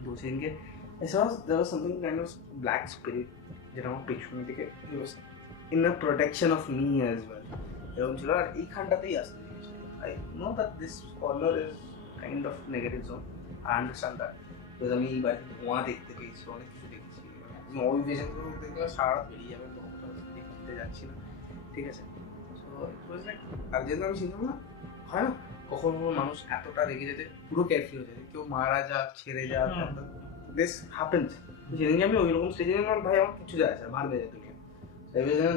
তো সেদিনকে I saw there was something kind of black spirit যেটা আমার পেছন থেকে it was in a protection of me as well. এরকম ছিল, আর এইখানটাতেই আসতে I know that this corner is kind of negative zone. I understand that. Because আমি এই বাড়িতে ধোঁয়া দেখতে পেয়েছি, অনেক কিছু দেখেছি, ওই পেশেন্টগুলো দেখলে সারা রাত বেরিয়ে যাবে, দেখতে যাচ্ছি না, ঠিক আছে। সো ইট ওয়াজ লাইক, আর যেহেতু আমি ছিলাম না, হয় না কখনো মানুষ এতটা রেগে যেতে পুরো কেয়ারফ্রি হয়ে যায়, কেউ মারা যাক ছেড়ে যাক, দিস হ্যাপেন্স। সেদিনকে আমি ওই রকম স্টেজে নিলাম, ভাই আমার কিছু যায় আছে ভালো যায় তুমি,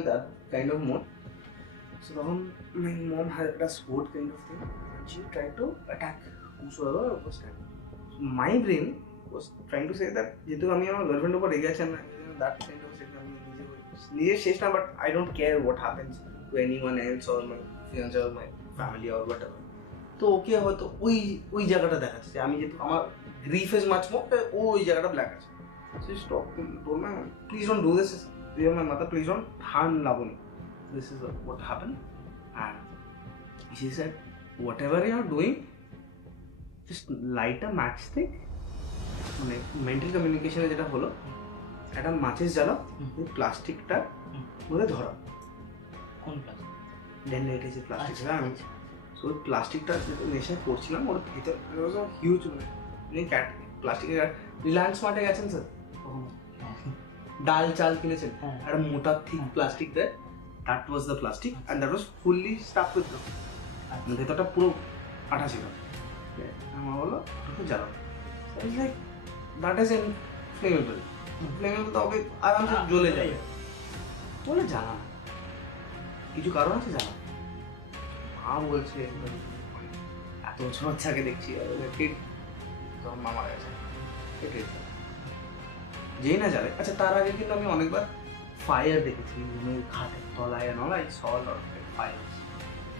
that kind of mode. So তখন মাই মম হ্যাড একটা sport kind of thing, she try to attack whosoever was standing. My brain was trying to say that যেহেতু আমি আমার গার্লফ্রেন্ডের উপর রেগে আছি, দ্যাট কাইন্ড অফ সেট আমি নিজের শেষ না, but I don't care what happens to anyone else or my fiancée or my family or what ever. তো ওকে হয়তো ওই জায়গাটা দেখাচ্ছে যে আমি যেহেতু আমার গ্রিফ ইজ মাচ মোর, ওই জায়গাটা ব্ল্যাক আছে। So stop, told my please don't do this, you my mother, please don't harm Labani, this is what happen. And she said whatever you are doing, just light a match stick, মানে mental কমিউনিকেশনে যেটা হলো, একটা মাচিস জ্বালাও, প্লাস্টিকটা মধ্যে ধরা, কোন plastic? Then it is a plastic. হ্যাঁ, সো ওই প্লাস্টিকটা নেশায় করছিলাম, ওর ভিতরে হিউজ মানে প্লাস্টিকের। রিলায়েন্স মার্টে গেছেন স্যার কখনো? ডাল চাল কিনেছেন, একটা মোটা থিক প্লাস্টিক দেয়, that was the plastic and that was fully staff with ভেতরটা পুরো আঠা ছিল। আমার বললো জ্বালাও, like that is inflammable, flammable তো ওকে আরামসে জ্বলে যাবে, বলে জানা কিছু কারণ আছে জানা। মা বলছে এত বছর বাচ্চাকে দেখছি, তখন মা মারা গেছে, যেই না যাবে। আচ্ছা, তার আগে কিন্তু আমি অনেকবার ফায়ার দেখেছি, রুমের খাটের তলায় নলায় সল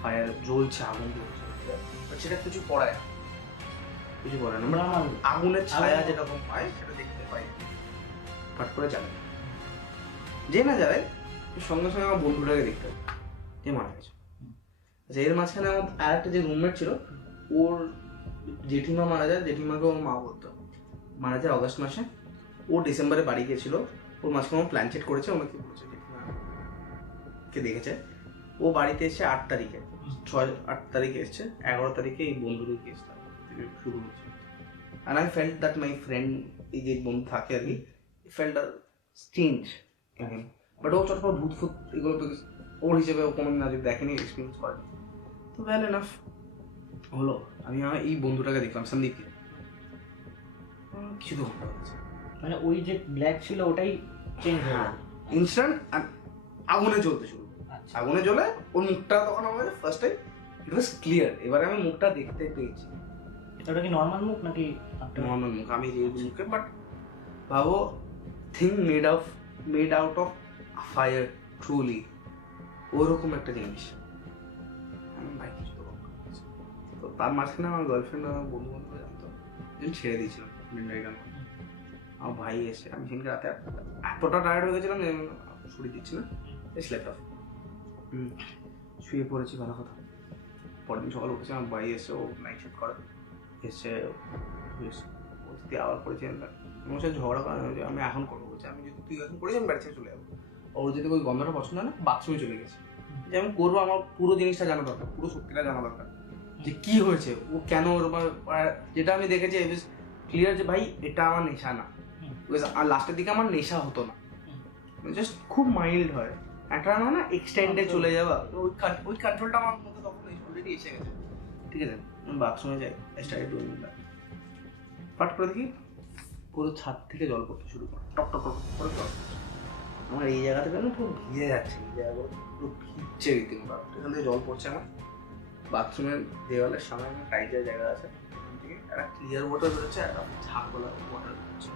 ফায়ার জ্বলছে, আগুন জ্বলছে, সেটা কিছু পড়ায় না, কিছু পড়ায় না, মানে আগুনের ছায়া যেরকম হয় সেটা দেখতে পাই, ফাট করে জ্বালে, যে না জ্বালে সঙ্গে সঙ্গে আমার বন্ধুটাকে দেখতে হবে যে মারা গেছে। আচ্ছা, এর মাঝখানে আমার আর একটা যে রুমমেট ছিল, ওর জেঠিমা মারা যায়, জেঠিমাকে ওর মা বলতো, মারা যায় অগস্ট মাসে, ও ডিসেম্বরে বাড়ি গিয়েছিল, ওর মাঝখানে প্ল্যান চেট করেছে, ওনাকে বলেছে জেঠিমাকে দেখেছে, ও বাড়িতে এসে 8 তারিখে 8 তারিখে এসছে, 11 তারিখে এই বন্ধুদের কেসটা শুরু হয়েছে। And I felt that my friend, এই যে বন্ধু থাকে আর কি, felt a change in him, but ও চটপট ভূত ফুত এগুলো ওর হিসেবে ও কোনো না দেখেনি, এক্সপিরিয়েন্স করেনি। তো ওয়েল এনাফ হলো, আমি আমার এই বন্ধুটাকে দেখলাম, সন্দীপকে, কিছু তো ঘন্টা হয়েছে, মানে ওই যে ব্ল্যাক ছিল ওটাই চেঞ্জ হয়ে গেল ইনস্ট্যান্ট, আগুনে জ্বলতে শুরু, আগুনে জ্বলে ওর মুখটা তখন আমার first time it was clear, এবারে আমি মুখটা দেখতে পেয়েছি। ওটা কি নর্মাল মুখ নাকি? নর্মাল মুখ, আমি যে মুখে, বাট ভাবো thing made out of fire, truly ওরকম একটা জিনিস। আমি ভাই কিছু তো তার মাঝখানে আমার গার্লফ্রেন্ড আমার বন্ধু জানতো, ছেড়ে দিয়েছিলাম কেন, আমার ভাই এসে, আমি সেদিনকে রাতে এতটা টায়ার্ড হয়ে গেছিলাম যে ছুটি দিচ্ছি না, স্লেপ্ট অফ, শুয়ে পড়েছি, ভালো কথা। পরের দিন সকালে উঠেছি, আমার ভাই এসে, ও নাইট শিফট করে এসে আবার করেছি, আমার সাথে ঝগড়া করা যে আমি এখন করবো, বলছি আমি যদি তুই এখন করেছি আমি বাড়ি থেকে চলে যাবো, ওর যদি ওই গন্ধটা পছন্দ হয় না, বাথরুমে চলে গেছে, যে আমি করবো, আমার পুরো জিনিসটা জানা দরকার, পুরো সত্যিটা জানা দরকার, যে কি হয়েছে, ও কেন ওর, যেটা আমি দেখেছি ক্লিয়ার যে ভাই এটা আমার নেশা না, আর লাস্টের দিকে আমার নেশা হতো না, জাস্ট খুব মাইল্ড হয়, একটা না এক্সটেন্ডে চলে যাওয়া, ওই কন্ট্রোলটা আমার মধ্যে তখন অলরেডি এসে গেছে, ঠিক আছে। বাথরুমে যাই, স্টার্টেড ডুইং দ্যাট, পাট করে দেখি পুরো ছাদ থেকে জল পড়তে শুরু করে, টপ টপ টপ করে জল, আমার এই জায়গা থেকে না পুরো ভিজে যাচ্ছে, এই জায়গাগুলো পুরো ভিজছে রীতিমতো, এখান থেকে জল পড়ছে আমার, বাথরুমের দেওয়ালের সামনে একটা টাইটের জায়গা আছে, এখান থেকে একটা ক্লিয়ার ওয়াটার বেরোচ্ছে, একটা ঝাঁকওয়ালা ওয়াটার বেরোচ্ছে।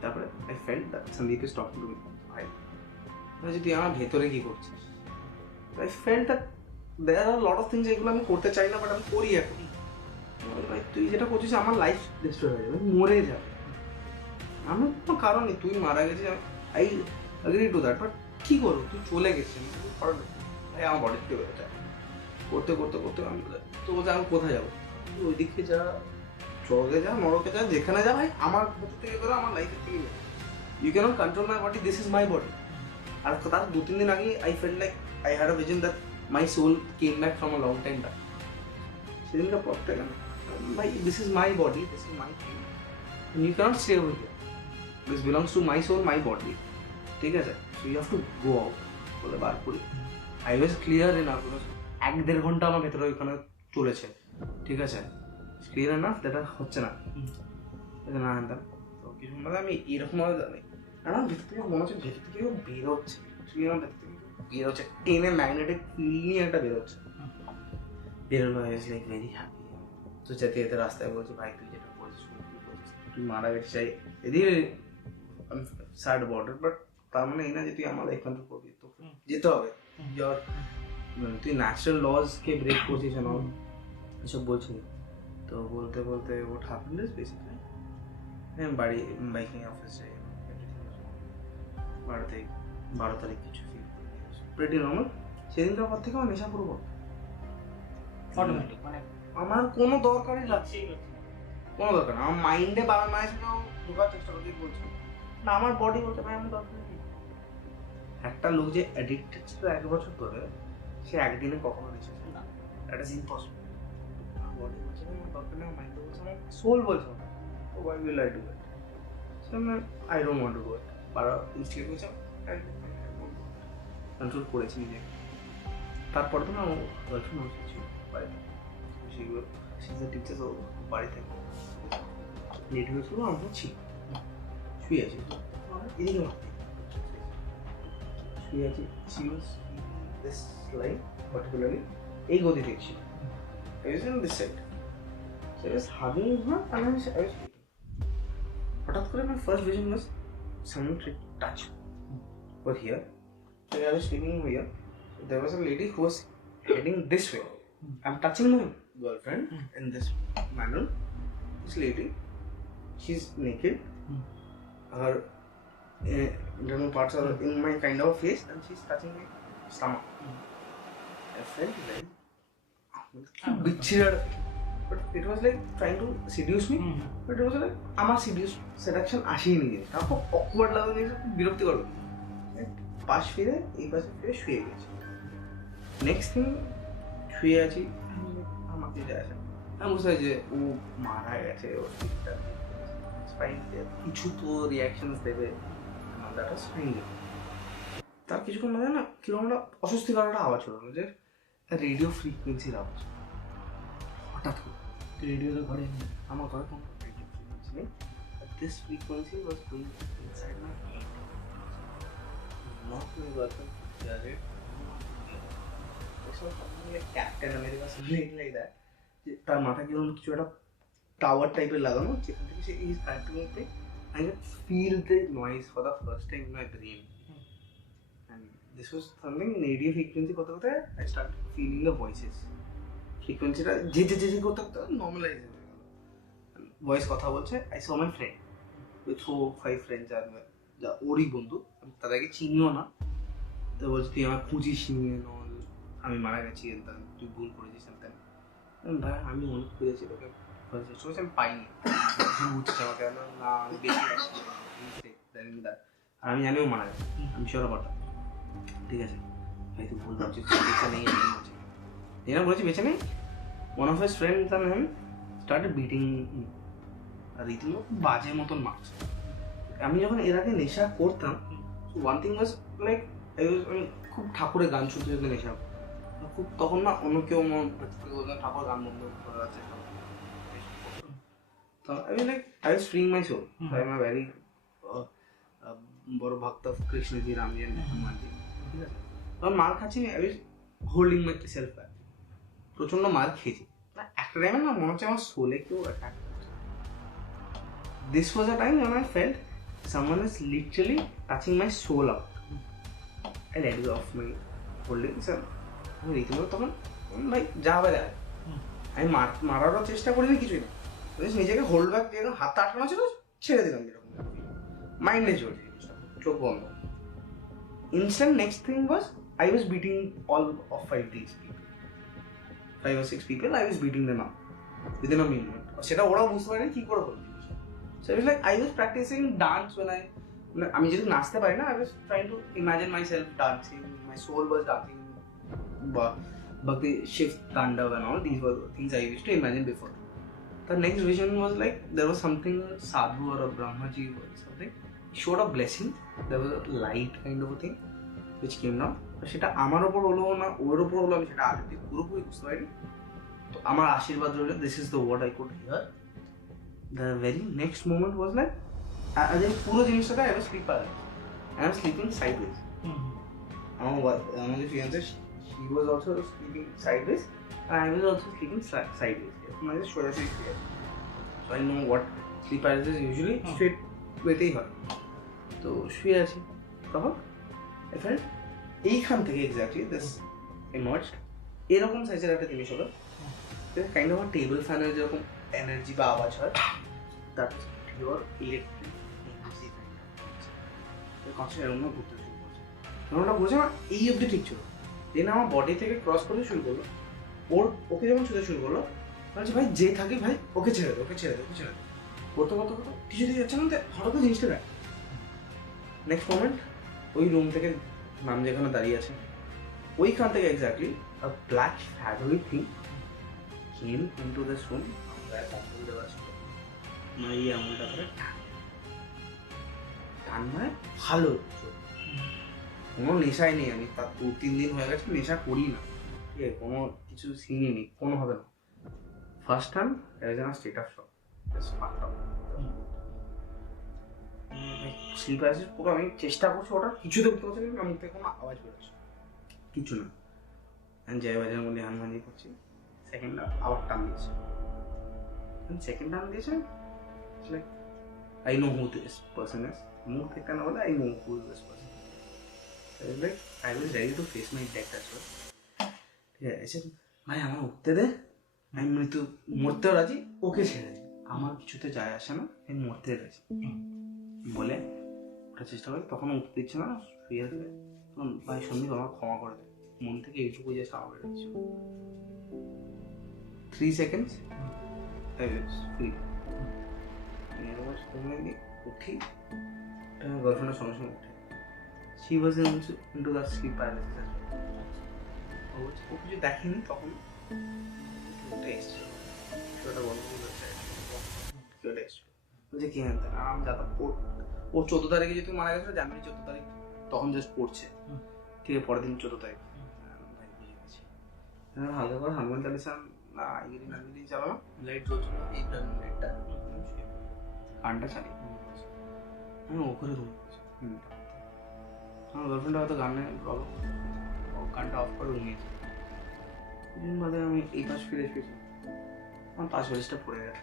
তারপরে I felt that Sandeep is talking to me, ভাই যে তুই আমার ভেতরে কি করছিস, I felt that there are lot of things যেগুলো আমি করতে চাই না, বাট আমি করি এখন। ভাই তুই যেটা করছিস আমার লাইফ ডিস্ট্রয় হয়ে যাবে, মরে যাবে, আমার কোনো কারণ নেই, তুই মারা গেছিস, অ্যাগ্রি টু দ্যাট, বাট কী করবো, তুই চলে গেছিস, ভাই আমার বডি থেকে বেরোতে করতে করতে করতে আমি তো বলতে আমি কোথায় যাবো, ওই দিকে যা, স্বর্গে যা, নরকে যা, যেখানে যা, ভাই আমার ভেতর থেকে বেরো, আমার লাইফের থেকে বেরো, you can't control my body, this is my body. আর তার 2-3 দিন আগে I felt like I had a vision that my soul came back from a long time back. সেদিনটা পর থেকে ভাই this is my body, this is my thing, you can't stay over here, this belongs to my soul, my body, ঠিক আছে, so you have to go out বলে বার করি। I was clear enough, 1-1.5 ঘন্টা আমার ভেতরে ওইখানে চলেছে, ঠিক আছে, ক্লিয়ার এনাফ যেটা হচ্ছে না, না আনতাম তো কিছু মানে আমি এরকমভাবে জানি, আমার ভেতর থেকে মনে হচ্ছে ভেতর থেকে বেরোচ্ছে, আমার ভেতর থেকে বেরোচ্ছে, টেনে ম্যাগনেটিক ফিল্ড নিয়ে একটা বেরোচ্ছে, বেরোলো, I was like very happy. তো যেতে যেতে রাস্তায় বলছি, ভাই তুই যেটা বলছিস তুই মারা গেছিস, চাই এদিকে স্যাড বর্ডার, বাট তার মানে এই না যে তুই আমার লাইফ কন্ট্রোল করবি, তো যেতে হবে, তুই ন্যাচারাল লজকে ব্রেক করছিস না, এসব বলছি। তো বলতে বলতে what happened is basically আমি বাড়ি বাইকিং অফিসে বাড়িতে 12 তারিখ কিছু প্রেটি নর্মাল। সেদিনকার পর থেকে আমার নেশা পুরো অটোমেটিক, মানে আমার কোনো দরকারই লাগছে, কোনো দরকার না, আমার মাইন্ডে বাবা মায়ের সঙ্গেও ঢোকার চেষ্টা করতে বলছে না, আমার বডি বলতে ভাই আমার দরকার নেই। একটা লোক যে অ্যাডিক্টেড ছিল 1 বছর ধরে, সে একদিনে কখনো নেশা ছিল না, দ্যাট ইজ ইম্পসিবল। বডি বলছে আমার দরকার নেই, মাইন্ড বলছে, আমার সোল বলছে why will I do it? So I don't want to do it. বারা ইনস্টিটিউট হয়েছে, কন্ট্রোল করেছি নিজেকে। তারপর তো না গার্লফ্রেন্ড আমার ছিল বাড়িতে, সেগুলো সিজন টিচার তো বাড়িতে লেট হয়েছিল, আমরা ছিল শুয়ে আছি, এদিকে মারতে শুয়ে আছি, she was this line particularly এই গতি দেখছি, I was on this side, so I was hugging her and I was sleeping. হঠাৎ করে my first vision was someone touch over here, so I was sleeping over here, so there was a lady who was heading this way, I'm touching my girlfriend in this manner, this lady, she's naked, her internal parts are in my kind of face and she's touching my stomach. I felt like bitched, but it was like trying to seduce me, but it was like আমার seduction আসেনি, জিনিসটা খুব awkward লাগলো, জিনিসটা খুব বিরক্তিকর, পাশ ফিরে এই পাশে ফিরে শুয়ে গেছি। নেক্সট থিং শুয়ে আছি, আমাকে যা আসে আমি বুঝতে পারছি যে ও মারা গেছে, ওর কিছু তো রিয়াকশনস দেবে, তার কিছুক্ষণ মধ্যে না কিরকম একটা অস্বস্তিকর একটা আওয়াজ হলো, যে রেডিও ফ্রিকুয়েন্সির আওয়াজ। হঠাৎ করে রেডিও তো ঘরে নেই, আমার ঘরে কোনো রেডিও ফ্রিকুয়েন্সি নেই, this frequency was going inside my head, not my girlfriend, captain America something like that, যে তার মাথায় কিরকম কিছু একটা টাওয়ার টাইপের লাগানো, যেখান থেকে সে is connecting. I could feel the noise for the first time in my brain, and this was something radio frequency করতে করতে I started feeling the voices, frequency টা যে যে যে করতে করতে normalize হয়ে গেল, voice কথা বলছে। I saw my friend with 4-5 friends আর যা ওরই বন্ধু, আমি তাদেরকে চিনিও না, তো বলছে তুই আমার খুঁজিস নিয়ে নল, আমি মারা গেছি, তুই ভুল করেছিস, ভাই আমি অনেক খুঁজেছি তোকে, আমি পাইনি, বুঝছে আমাকে না, আমি বেশি আর আমি জানিও মারা গেছে, আমি শিওর ব্যাপারটা, ঠিক আছে ভাই তুই ভুল ভাবছিস, বেঁচে নেই, এরা বলেছি বেঁচে নেই। One of his friends and him started beating me, আর রীতিমতো বাজে মতন মারছে। আমি যখন এর আগে নেশা করতাম, ওয়ান থিং ওয়াজ লাইক আমি খুব ঠাকুরের গান শুনতে শুনতে নেশা, খুব তখন না অন্য কেউ বলতাম ঠাকুর গান বন্ধ করা আছে, তো আমি like I was freeing my soul, I am a very বড় ভক্ত অফ কৃষ্ণজি, রামজি, হনুমানজি, ঠিক আছে। তখন মার খাচ্ছি, I was holding my self back, প্রচণ্ড মার খেয়েছি, একটা টাইমে না মনে হচ্ছে আমার সোলে কেউ অ্যাটাক করছে। This was a time when I felt someone is literally touching my soul out. I let go of my holding, sir. আমি রীতিমতো তখন ভাই যা হবে দেখা, আমি মারারও চেষ্টা করিনি, কিছুই না, নিজেকে হোল্ড ব্যাক দিয়ে হাতটা আটকানো ছিল, ছেড়ে দিলাম, যেরকম মাইন্ডে চলছে জিনিসটা, চোখ বন্ধ। instant next thing was I was beating all of 5 or 6 people. I was beating them up within a minute. সেটা ওরাও বুঝতে পারেনি কি করে হলো। So it was like I was practicing dance when আমি যেহেতু নাচতে পারি না, I was trying to imagine myself dancing. My soul was dancing. Bhakti, Shiv, Tandav and all these were things I used to imagine before. The next vision was like there was something sadhu or a Brahmaji or something. He showed a blessing. There was a light kind of a thing which came down. সেটা আমার ওপর হলো না ওর ওপর হলো আমি সেটা আগে থেকে পুরোপুরি বুঝতে পারিনি। তো আমার আশীর্বাদ রইল, this is the word I could hear. The very next moment was like পুরো জিনিসটাতে I was slip I am sleeping sideways. আমার যে fiancee she was also sleeping sideways and I was also sleeping sideways. My shoulder is clear. So I know what sleep paralysis usually straight ওইতেই হয়। তো শুয়ে আছি তখন I felt এইখান থেকে exactly this emerged এরকম সাইজের একটা জিনিস হলো, কাইন্ড অফ টেবিল ফ্যানের যেরকম এনার্জি বা আওয়াজ হয়, that your electric energy concept এরকম ঘুরতে শুরু করছে। ওটা বোঝে না এই অবধি ঠিক ছিল, দেন আমার বডি থেকে ক্রস করতে শুরু করলো। ওকে যখন ছুঁতে শুরু করলো বলছে ভাই যে থাকে ভাই ওকে ছেড়ে দে, ওকে ছেড়ে দে, ওকে ছেড়ে দে। করতে কিছুতেই যাচ্ছে না, হঠাৎ জিনিসটা দেয়। নেক্সট মোমেন্ট ওই রুম থেকে ম্যাম যেখানে দাঁড়িয়ে আছে ওইখান থেকে exactly a black shadowy thing came into this room. আমরা কম্বল দেওয়া ছিল, আমার এই আঙুলটা করে টান মানে ভালো, কোনো নেশাই নেই। আমি তার 2-3 দিন হয়ে গেছে নেশা করি না, ঠিক আছে, কোনো কিছু চিনি নেই, কোনো হবে না। First time state of shock, slip paralysis পুরো। আমি চেষ্টা করছি ওটা কিছুতে করতে পারছি না, মুখ থেকে কোনো আওয়াজ বেরোচ্ছে কিছু না। আমি জয় বাজার মধ্যে হানমানি করছি। সেকেন্ড আবার টান দিয়েছে, সেকেন্ড টান দিয়েছে like I know who this person is. মুখ থেকে না বলে I know who this person. Like I was ready to face my death as well. ঠিক আছে, ভাই আমার উঠতে দে, আমি মরতেও রাজি, ওকে ছেড়ে দে, আমার কিছুতে যায় আসে না, আমি মরতে রাজি বলে ওঠার চেষ্টা করি। তখন উঠতে দিচ্ছে না, শুয়ে দেবে। ভাই সন্দীপ আমার ক্ষমা করে দেবে, মন থেকে এইটুকু জাস্ট আমাকে রেখেছিল। 3 seconds I was free. উঠি, গার্লফ্রেন্ডের সঙ্গে সঙ্গে উঠে she was into that sleep paralysis as well. ও কিছু দেখেনি তখন, উঠে এসেছিল, সেটা বন্ধ করে চলে এসেছিল। বলছে কি হ্যাঁ আরাম যাতা ও 14 তারিখে যেহেতু মারা গেছিল, জানুয়ারি 14 তারিখ তখন জাস্ট পড়ছে, ঠিক আছে, পরের দিন 14 তারিখ। ভাই বুঝে গেছি, হালকা করে হনুমান চালিসা না ইংরেজি চালালাম, লাইট জ্বলছিল, এই লাইটটা গানটা চালিয়ে আমি ও করে ঘুমিয়ে গেছি। আমার গার্লফ্রেন্ড হয়তো গানে প্রবলেম, ও গানটা অফ করে ঘুমিয়েছে। কিছুদিন বাদে আমি এই পাশ ফিরে এসেছি, আমার পাশ বালিশটা পড়ে গেছে,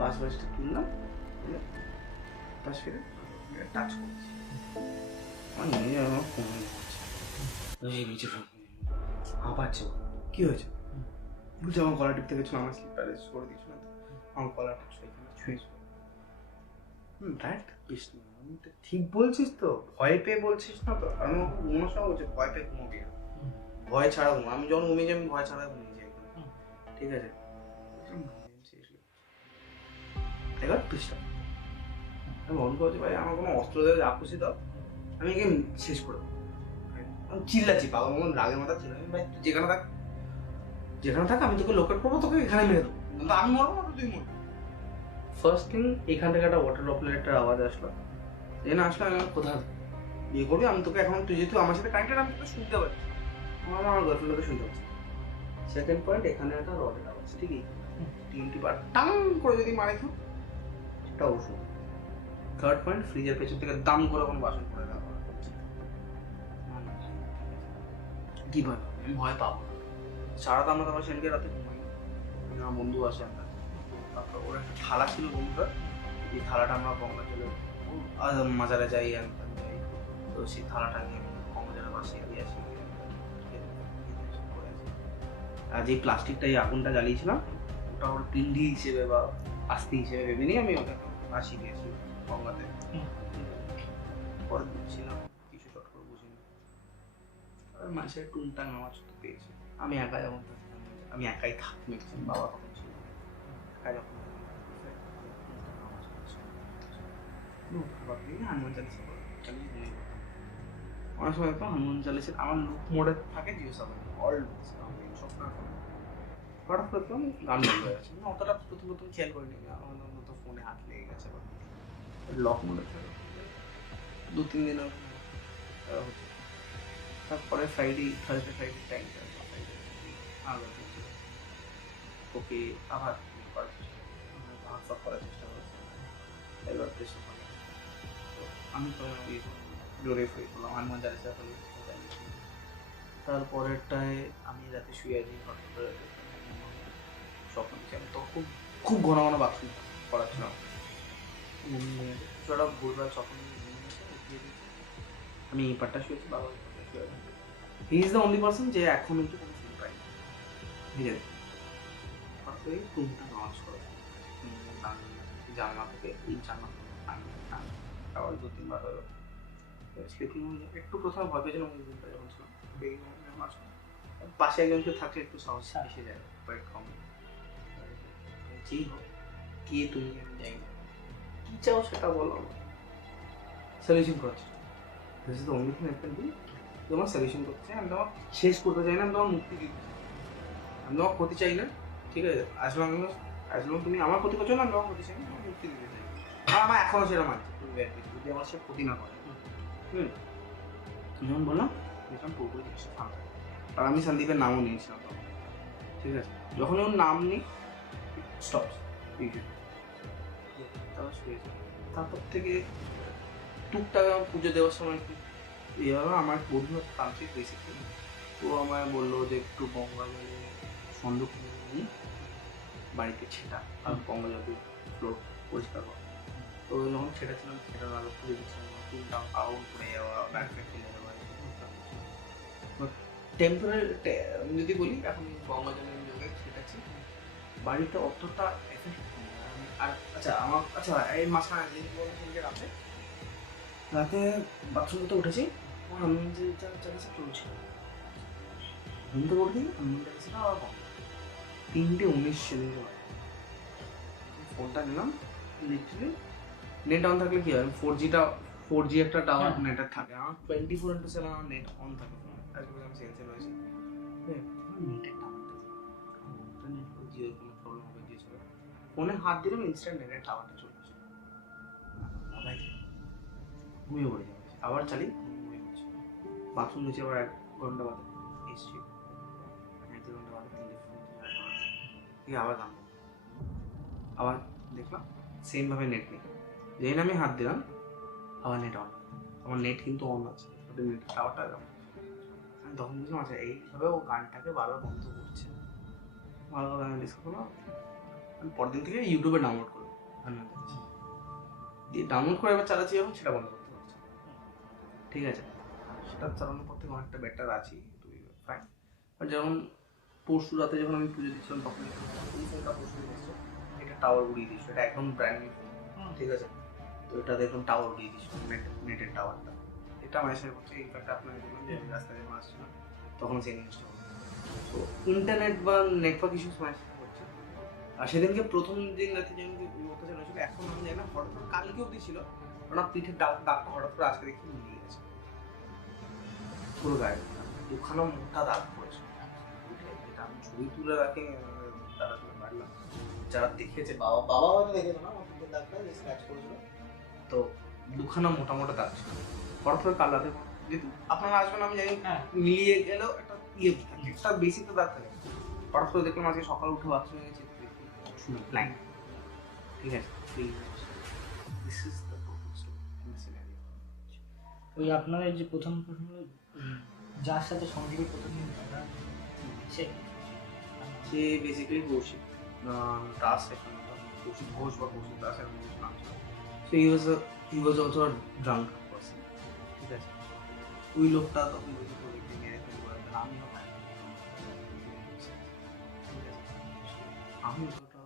পাশ বালিশটা তুললাম, পাশ ফিরে টাচ করছি, আমার নিজে আমার ফোন নিচে হাঁপাচ্ছে। কি হয়েছে বুঝছি, আমার গলা টিপতে গেছিল, আমার স্লিপ প্যারালাইসিস করে দিয়েছিল, আমার গলাটা ছুঁয়েছিল। দ্যাট ঠিক বলছিস তো, ভয় পেয়ে বলছিস না তো। আমি ঘুমানোর সময় বলছি ভয় পেয়ে ঘুমোবি না, ভয় ছাড়া ঘুমো। আমি যখন ঘুমিয়ে যাই আমি ভয় ছাড়া ঘুমিয়ে যাই, ঠিক আছে। এবার পিসটা আমি মন করছি ভাই আমার কোনো অস্ত্র দেবে আপুসি দাও, আমি একে শেষ করে দেবো। আমি চিল্লাচ্ছি পাগল মতন, রাগের মাথা চিল্লাচ্ছি, ভাই তুই যেখানে থাক আমি তোকে লোকেট করবো, তোকে এখানে মেরে দেবো, কিন্তু আমি মরবো না, তুই মরবি। ফার্স্ট থিং এখান থেকে একটা ওয়াটার ড্রপলেটের আওয়াজ আসলো, না আসলে আমি কোথাও বিয়ে করবি, আমি তোকে এখন, তুই যেহেতু আমার সাথে কানেক্টেড, আমি তোকে শুনতে পারছি, আমার গার্লফ্রেন্ডকে শুনতে পাচ্ছি। সেকেন্ড পয়েন্ট, এখানে একটা রডের আওয়াজ, ঠিকই 3টি বার টাং করে যদি মারে তো সেটা ওষুধ। থার্ড পয়েন্ট, ফ্রিজের পেছন থেকে দাম করে কোনো বাসন করে দেওয়া হচ্ছে। কি ভাই আমি ভয় পাবো, সারা তো আমরা তোমার সেনকে রাতে ঘুমাই, আমার বন্ধু আসে, আমরা তারপর ওর একটা থালা ছিল বন্ধুরা, এই থালাটা আমরা গঙ্গা চলে মাজারে যাই, যাই, তো সেই থালাটা নিয়ে গঙ্গাজলে বাসিয়ে দিয়ে আসি। আর যে প্লাস্টিকটা এই আগুনটা জ্বালিয়েছিলাম ওটা ওর পিন্ডি হিসেবে বা আস্তি হিসেবে ভেবে নিয়ে আমি ওটা ভাসিয়ে দিয়েছি গঙ্গাতে। পরে ছিলাম কিছুটা এবার মাসে টুনটাং আওয়াজ তো পেয়েছি। আমি একা যখন থাকতাম, আমি একাই থাকতাম, বাবা তখন ছিল না। একা যখন টুনটাং আওয়াজ হচ্ছে, খাবার দিয়ে হনুমান চালিসা চালিয়ে ঘুমিয়ে পড়তাম। অনেক সময় দেখতাম হনুমান চালিসা আমার লুক মোডে থাকে, জিও সাবন অল লুকস আমি সব না করি। হঠাৎ করে দেখলাম গান বন্ধ হয়ে গেছে। অতটা প্রথম প্রথম খেয়াল করিনি, আমার মতো ফোনে হাত লেগে গেছে বা লক মোডে থাকে। 2-3 দিন হচ্ছে। তারপরে থার্সডে ফ্রাইডে টাইম ওকে আবার করার চেষ্টা ভাগ ফাগ করার চেষ্টা করেছে। এবার বেশ ওখানে তো আমি তো জোরে ফেল করলাম হনুমান চালিসা ফেলে। তারপরেরটায় আমি রাতে শুয়ে আছি, হঠাৎ করে স্বপ্ন দেখছি। আমি তো খুব খুব ঘন ঘন বাথরুম করাচ্ছিলাম। কিছুটা ভোরবেলা স্বপ্ন উঠিয়ে দিয়েছি। আমি এই পারটা শুয়েছি, বাবা ওই পারটা শুয়ে আছে। He is the only person যে এখন অব্দি কোনো ফোন পাইনি। ঠিক আছে, হঠাৎ করে টুনটা আওয়াজ করে জানলা থেকে আবার 2-3 বার হলো। স্লিপিং একটু প্রথমে ভয় পেয়েছিলাম ওই দিনটা যখন ছিলাম, পাশে একজনকে থাকলে একটু সাহস এসে যায়, ওয়েট কম। যেই হোক, কে তুমি আমি যাই না, কি চাও সেটা বলো, সলিউশন করছে। This is the only thing I can do. তোমার সলিউশন করছে, আমি তোমার শেষ করতে চাই না, আমি তোমার মুক্তি দিতে চাই, আমি তোমার ক্ষতি চাই না। ঠিক আছে, আজ লং তুমি আমার ক্ষতি করছো না, আমি তোমার ক্ষতি চাই না, আমার মুক্তি দিতে চাই। আর আমার এখনো সেটা মানছি, যদি আমার সে ক্ষতি না করে। যেমন বললাম দেখলাম পুরোপুরি জিনিসটা ফাঁকা। আর আমি সন্দীপের নামও নিয়েছিলাম তখন। ঠিক আছে, যখন ওর নাম নিই স্টপ, তারপর শুয়েছে। তারপর থেকে টুকটাক পুজো দেওয়ার সময় এভাবে আমার বন্ধু তান্ত্রিক বেসিক্যালি, ও আমায় বললো যে একটু গঙ্গা জলে সন্দেহ নিয়ে বাড়িতে ছেটা আর গঙ্গা জল ফ্লোর পরিষ্কার করা। তো যখন ছেটাছিলাম, সেটার আলো খুলে দিচ্ছিলাম, টুকটাক আউট করে যাওয়া, ব্যাগটা ফেলে দেওয়া, টেম্পারারি যদি বলি এখন গঙ্গা জলের জায়গায় ছেটাচ্ছি, বাড়িতে অতটা এফেক্ট। আর এই মাঝখানে যে রাতে রাতে বাথরুম করতে উঠেছি, হনুমান চালিসা চলছে, ঘুম থেকে উঠে হনুমান চালিসাটা আবার বন্ধ। 3:19 সেদিনকে ফোনটা নিলাম, লিটারালি নেট অন থাকলে কি হয়, 4G একটা টাওয়ার নেটের থাকে, আমার 24/7 আমার নেট অন থাকে ফোনে। আজকে আমি সেন্সে রয়েছি নেটের টাওয়ারটা, জিওর কোনো প্রবলেম হবে, জিও চলে ফোনে হাত দিলাম, ইনস্ট্যান্ট নেটের টাওয়ারটা চলে আসে। ঘুমিয়ে পড়ে যাবে, আবার চালি ঘুমিয়ে পড়ছি। বাথরুম গেছি আবার 1 ঘন্টা বাদে এসছি, 1-2 ঘন্টা বাদে ঠিক আবার গান, আবার দেখলাম সেমভাবে নেট নেই। যেদিন আমি হাত দিলাম আবার নেট অন, আমার নেট কিন্তু অন আছে, নেট টাওয়ারটা আমি তখন বুঝলাম আচ্ছা এইভাবে ও গানটাকে বারবার বন্ধ করছে। ভালোভাবে আমি ডিসকাস করলাম, আমি পরের দিন থেকে ইউটিউবে ডাউনলোড করলাম, দিয়ে ডাউনলোড করে এবার চালাচ্ছি, যখন সেটা বন্ধ করতে পারছি। ঠিক আছে, সেটা চালানোর পর থেকে অনেকটা বেটার আছি, ফাইন। আর যেমন পরশু রাতে যখন আমি পুজো দিচ্ছিলাম, তখন এই ফোনটা পরশু দিয়েছিল, এটা টাওয়ার উড়িয়ে দিয়েছিল, এটা একদম ব্র্যান্ড নিউ ফোন। ঠিক আছে, তো এটা দেখুন টাওয়ার উড়িয়ে দিয়েছিল, নেটের টাওয়ারটা, এটা আমার সাথে করছে। ইনফ্যাক্ট আপনাকে বললাম যে আমি রাস্তায় যখন আসছিলাম তখন সেই জিনিসটা হলো। তো ইন্টারনেট বা নেটওয়ার্ক ইস্যুস আমার সাথে হচ্ছে। আর সেদিনকে প্রথম দিন রাতে যেমন লোকটা চালানো ছিল, এখন আমি জানি না, হঠাৎ করে কালকে অবধি ছিল, ওনার পিঠের দাগটা হঠাৎ করে আজকে দেখি মিলিয়ে গেছে, পুরো গায়ে দুখানা মোটা দাগ পড়েছে। যেটা আমি ছবি তুলে রাখি, তারা পারলাম, যারা দেখেছে, বাবা হয়তো দেখেছে না, আমার পিঠের দাগটা স্ক্র্যাচ করেছিল, তো দুখানা মোটা মোটা দাগ ছিল। হঠাৎ করে কাল রাতে, যেহেতু আপনারা আসবেন আমি জানি, মিলিয়ে গেলেও একটা একটা বেশি তো দাগ থাকে। হঠাৎ করে দেখলাম আজকে সকাল উঠে বাথরুমে গেছি, ব্ল্যাঙ্ক। ঠিক আছে, this is the total story in the scenario. ওই আপনার এই যে প্রথম প্রশ্ন হলো, যার সাথে সঞ্জীবের প্রথম দিন কথা, সে বেসিক্যালি কৌশিক দাস, কৌশিক ঘোষ বা কৌশিক দাস এরকম কিছু নাম ছিল। So he was also a drunk person. ঠিক আছে, ওই লোকটা তখন বলছে মেরে ফেলবো, আমিও আমি ওটা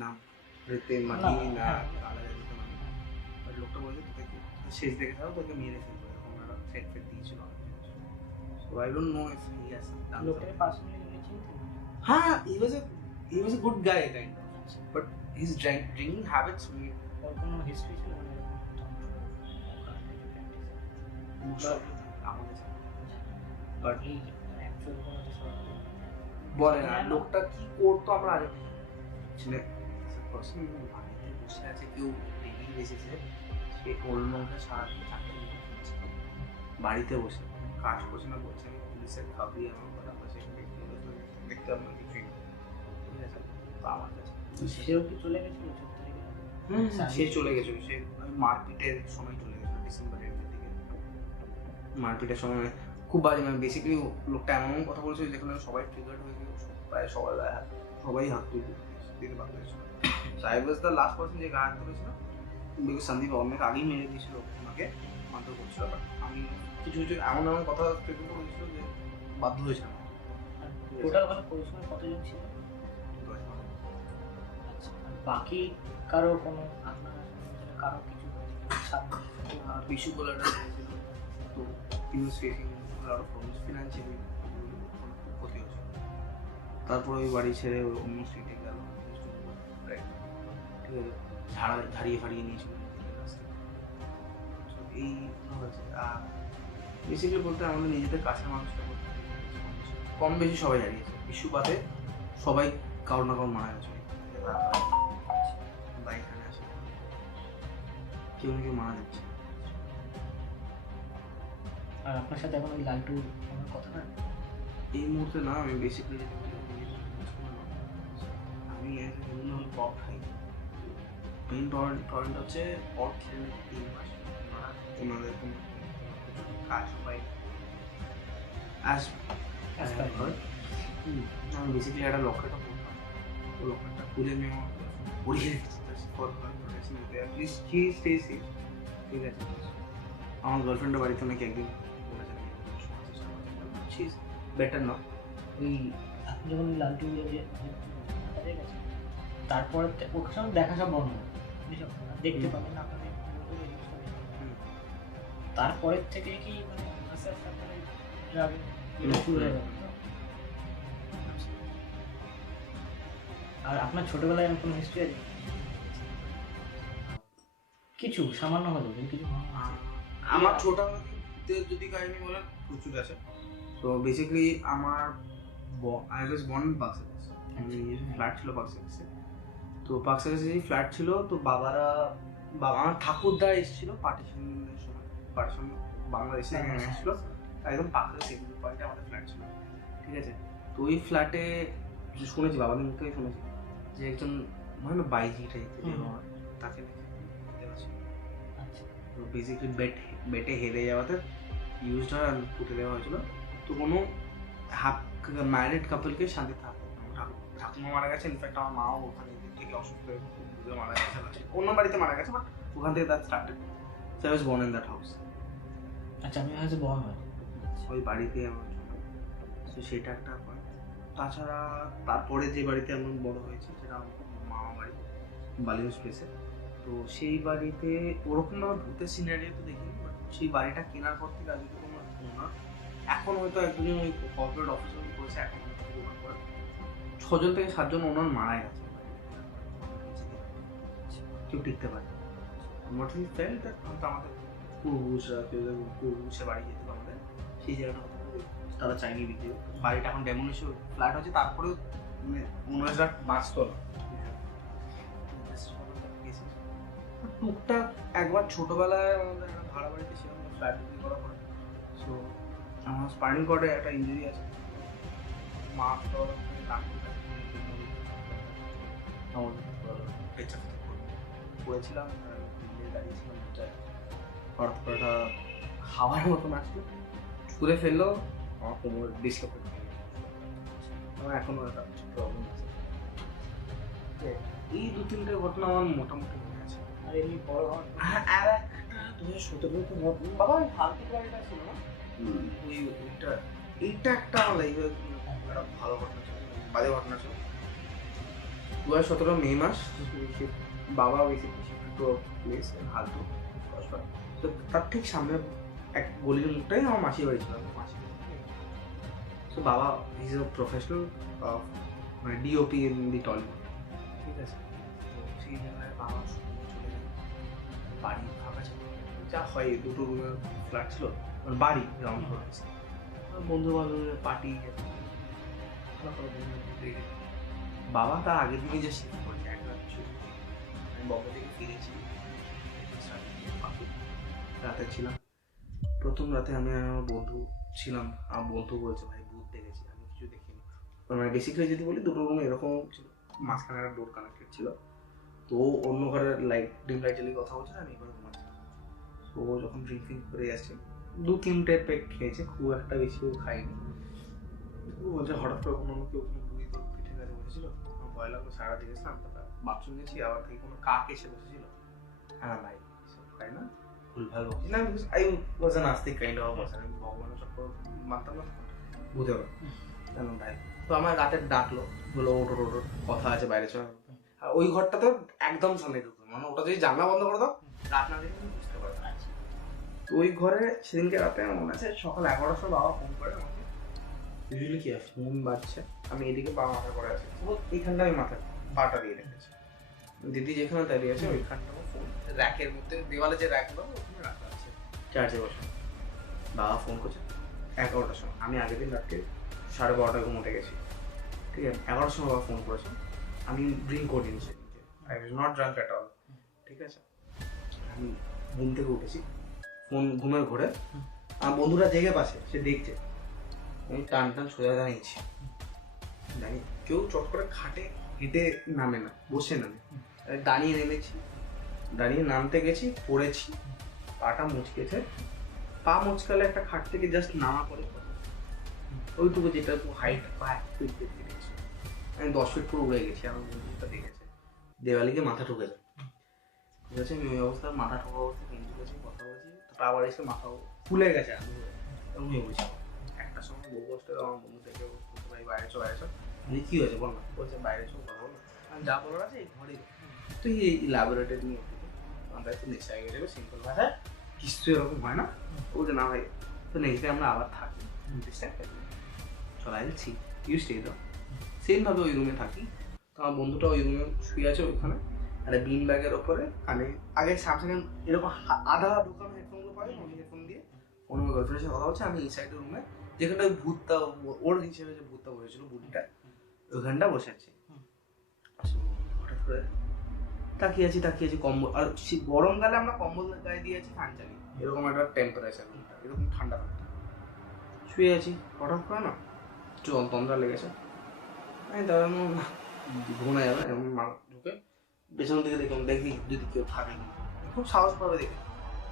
নাম রেতে মাটি না লোকটা বলছে তোকে শেষ দেখে থাকো, তোকে মেরে ফেলবো, এরকম একটা ফেট দিয়েছিল। তো I don't know if he has done লোকটাকে something. পার্সোনালি চিনতেন? হ্যাঁ, he was a good guy kind of, but his drinking habits we ওর কোনো হিস্ট্রি ছিল মানে আমাদের বাট এই অ্যাকচুয়াল কোনো কিছু বলে না লোকটা কি করতো আমরা আগে ছেলে পার্সন বাড়িতে বসে আছে কেউ টেবিল বেসেছে সে অন্য সারাদিন চাকরি করছে বাড়িতে বসে কাজ করছে না করছে আমি পুলিশের খাবি আমার কথা বসে দেখতে আমার কিছুই নেই। ঠিক আছে তো আমার কাছে সেও কি চলে গেছিল 14 তারিখে? সে চলে গেছিল সে মারপিটের সময় চলে গেছিল ডিসেম্বরের দিকে মারপিটের সময় খুব বাজে মানে বেসিক্যালি লোকটা এমন কথা বলেছিল যেখানে সবাই ট্রিগার্ড হয়ে গেল প্রায় সবাই হাত দিতে বাধ্য হয়েছিল। সাই ওয়াজ দ্য লাস্ট পার্সন যে গায়ে হাত তুলেছিল বিকজ সন্দীপ অনেক আগেই মেরে দিয়েছিল ওনাকে মারধর করছিল বাট আমি কিছু এমন কথা ট্রিগার করেছিল যে বাধ্য হয়েছিলাম। টোটাল ভালো ওই সময় কতজন ছিল? আচ্ছা আর বাকি কারো কোনো আপনার কারো কিছু বিশু বলাটা হয়েছিল তো he was facing a lot of problems financially ক্ষতি হয়েছিল। তারপরে ওই বাড়ি ছেড়ে অন্য স্ট্রিটে গেল ঠিক আছে ঝাড়িয়ে ফাড়িয়ে নিয়েছিল এই হয়েছে। আর বেসিক্যালি বলতে আমাদের নিজেদের কাছের মানুষটা বলতে কম বেশি সবাই হারিয়েছে বিশু বাদে সবাই কারো না কারো মারা গেছে বা এখানে আছে কেউ না কেউ মারা যাচ্ছে। আর আপনার সাথে এখন ওই লালটুর কোনো কথা না? এই মুহূর্তে না আমি বেসিক্যালি আমি পপ খাই মেইন টরেন্ট হচ্ছে পপ খেলে 3 মাস ওনাদের কোনো কাজ পাই আমি বেসিক্যালি একটা লক্ষ্যটা করতাম তো লক্ষ্যটা খুলে নেওয়া পড়িয়ে রেখেছি ঠিক আছে। আমার গার্লফ্রেন্ডের বাড়িতে নাকি একদিন বেটার না ওই আপনি যখন ওই লালটু যে কাজে গেছে তারপরে ওর সঙ্গে দেখা সব বন্ধ দেখতে পাবেন না আপনাদের তারপরের থেকে কি মানে আস্তে আস্তে আপনাদের ড্রাগে শুরু হয়ে গেল? আর আপনার ছোটবেলায় এরকম কোনো হিস্ট্রি আছে কিছু সামান্য হলো কিছু? আমার ছোটবেলাতে যদি কাহিনী বলেন প্রচুর আছে। তো বেসিক্যালি আমার I was born in Park Circus flat ছিল পার্কসার্ভিসে। তো পার্কসার্ভিসে ফ্ল্যাট ছিল তো আমার ঠাকুরদা এসেছিল পার্টিশনের সময় পার্টিশন বাংলাদেশে এসেছিল একদম পার্কসার্ভিস সেগুলো পয়েন্টে আমাদের ফ্ল্যাট ছিল ঠিক আছে। তো ওই ফ্ল্যাটে শুনেছি বাবাদের মুখ থেকে শুনেছি যে একজন মানে বাইজি টাইপের তাকে তো বেসিক্যালি বেটে হেরে যাওয়াতে ইউজটা পুঁতে দেওয়া হয়েছিল। তো কোনো ম্যারিড কাপলকে শান্তি ঠাকুমা মারা গেছে ইনফ্যাক্ট আমার মাও ওখানে থেকে অসুস্থ হয়ে মারা গেছে অন্য বাড়িতে মারা গেছে বাট ওখান থেকে that started so I was born in that house. আচ্ছা আমি হয়তো বর্ন হয় ওই বাড়িতে আমার তো সেটা একটা পয়েন্ট। তাছাড়া তারপরে যে বাড়িতে এমন বড় হয়েছে সেটা আমার মামা বাড়ি বালিগঞ্জ স্পেসে। তো সেই বাড়িতে ওরকমভাবে ভূতের সিনারিও তো দেখিনি বাট সেই বাড়িটা কেনার পর থেকে আজকে কোনো ওনার এখন হয়তো একজন ওই কর্পোরেট অফিসার করেছে এখন 6জন থেকে 7জন ওনার মারা গেছে কেউ টিকতে পারে মোটামুটি ফেল আমাদের পূর্বপুরুষরা কেউ পূর্বপুরুষে বাড়ি যেত আমাদের সেই জায়গাটা তারা চাইনি বিক্রি বাড়িটা এখন ডেমোলিশন ফ্ল্যাট হচ্ছে তারপরেও মানে ওনারা বাঁচত না টুকটাক একবার ছোটবেলায় আমাদের একটা ভাড়া বাড়িতে ছিলাম ফ্ল্যাট বিক্রি করার পরে সো আমার স্পাইনাল কর্ডে একটা ইঞ্জুরি আছে মা পড়েছিলাম দাঁড়িয়েছিলাম হঠাৎ করে একটা হাওয়ার মতন আসলো ছুঁড়ে ফেললো আমার কোমর ডিসলোকেট আমার এখনো একটা প্রবলেম আছে। এই 2-3টে ঘটনা আমার মোটামুটি মনে আছে। আর এমনি বড় হওয়ার আর একটা 2017-তে বাবা ওই ফালতু গাড়িটা ছিল না এইটা একটা আমার লাইফে একটা ভালো ঘটনা ছিল বাজে ঘটনা ছিল 2017 মে মাস বাবা basically shift to place Haltu তো তার ঠিক সামনে এক গলির মুখটাই আমার মাসির বাড়ি ছিল মাসি তো বাবা ইজ এ প্রফেশনাল মানে ডিওপি ইন দি টলিউড, ঠিক আছে। তো সেই জায়গায় বাবা চলে গেল, বাড়ি ফাঁকা ছিল, যা হয় দুটো রুমের ফ্ল্যাট ছিল, মানে বাড়ি গ্রাউন্ড ফ্লোর আছে, বন্ধু বান্ধবের পার্টি। বাবা তার আগের দিনই যে শিফট করেছে, এক রাত ছিল, আমি বম্বে থেকে ফিরেছি, রাতে ছিলাম। প্রথম রাতে আমি আমার বন্ধু ছিলাম, আমার বন্ধু বলছে ভাই ভূত দেখেছি, আমি কিছু দেখিনি। মানে বেসিক্যালি যদি বলি দুটো রুম এরকম ছিল, মাঝখানে একটা ডোর কানেক্টেড ছিল, তো অন্য ঘরের লাইট ডিম লাইট জ্বালিয়ে কথা বলছে, আমি এবার ঘুমাচ্ছিলাম। তো যখন ড্রিঙ্কিং করে আসছে, 2-3টে পেক খেয়েছে, খুব একটা বেশিও খাইনি। ও বলছে হঠাৎ করে কোনো কেউ বুড়ি তোর পিঠে কাছে বসেছিল, আমার ভয় লাগলো, সারা দিকে স্নান করতে বাথরুম গেছি, আবার থেকে কোনো কাক এসে বসেছিল। হ্যাঁ ভাই সব খাই না, ভুলভাল বলছি না, I was an Astik kind of person, আমি ভগবানের সব মানতাম না, বুঝতে পারো কেন ভাই। তো আমার রাতে ডাকলো, বললো ওটো টোটো কথা আছে বাইরে চল। আর ওই ঘরটা তো একদম সামনে ঢুকলো, মানে ওটা যদি জানলা বন্ধ করে দাও রাত না দেখে বুঝতে পারবে। তো ওই ঘরে সেদিনকে রাতে আমার মনে আছে সকাল 11টার সময় বাবা ফোন করে আমাকে। ইউজুয়ালি কি হয়, ফোন বাজছে, আমি এদিকে বাবা মাথা করে আছি, এইখানটা আমি মাথা পাটা দিয়ে রেখেছি, দিদি যেখানে দাঁড়িয়ে আছে ওইখানটা ফোন র্যাকের মধ্যে, দেওয়ালে যে র্যাকগুলো ওখানে রাখা আছে, চার্জে বসে। বাবা ফোন করছে 11টার সময়, আমি আগের দিন রাত্রে 12:30টায় ঘুমোতে গেছি, ঠিক আছে। 11টার সময় বাবা ফোন করেছে, আমি ড্রিঙ্ক করিনি সেদিনকে, I was not drunk at all, ঠিক আছে। আমি ঘুম থেকে উঠেছি, ফোন ঘুমের ঘোরে, আমার বন্ধুরা জেগে পাশে, সে দেখছে আমি টান টান সোজা দাঁড়িয়েছি, জানি কেউ চট করে খাটে হেঁটে নামে না, বসে নামে, দাঁড়িয়ে নেমেছি, দাঁড়িয়ে নামতে গেছি, পড়েছি, পাটা মুচকেছে, পা মুচকালে একটা খাট থেকে জাস্ট নামা করে ওইটুকু, যেটা হাইট পা 1 ফিট দেখে গেছি, আমি 10 ফিট পুরো উড়ে গেছি, আমার বন্ধুটা দেখেছে, দেওয়ালিকে মাথা ঠুকেছে, ঠিক আছে। আমি ওই অবস্থায় মাথা ঠোকা অবস্থায় বন্ধু গেছি, কথা বলছি, তারপর আবার এসে মাথা ফুলে গেছে, আমি বলছি একটা সময় বহু কষ্ট আমার বন্ধু থেকে ভাই বাইরে চো বাইরে চো, কি হয়েছে বল না, বলছে বাইরে চো কথা বলো, আমি যা বলার আছে এই ঘরে, তুই এই ল্যাবরেটরি নিয়ে আমরা একটু নেশা হয়ে গেছে, সিম্পল ভাষায় কিছু এরকম হয় না, বলছে না ভাই, তো নেক্সট ডে আমরা আবার থাকি, চলে যাচ্ছি, ইউ স্টে দাও, সেমভাবে ওই রুমে থাকি। তো আমার বন্ধুটা ওই রুমে শুয়ে আছে ওইখানে, একটা বিন ব্যাগের ওপরে, কানে আগে স্যামসাং এরকম আধা ঢোকানো হেডফোনগুলো পাই, আমি হেডফোন দিয়ে অন্য গার্লফ্রেন্ডের সাথে কথা বলছে, আমি এই সাইডের রুমে যেখানটা ওই ভূতটা ওর হিসেবে যে ভূতটা বসেছিল বুড়িটা, ওইখানটা বসে আছি। হঠাৎ করে তাকিয়ে আছি কম্বল, আর গরমকালে আমরা কম্বল গায়ে দিয়ে আছি, ফ্যান চালিয়ে, এরকম একটা টেম্পারেচার, এরকম ঠান্ডা ঠান্ডা শুয়ে আছি, হঠাৎ করে না তন্দ্রা লেগেছে, আমি দাঁড়ানো ঘুমে যাবে এমন ঢুকে পেছন থেকে দেখলাম, দেখি যদি কেউ থাকে না, খুব সাহস পাবে দেখে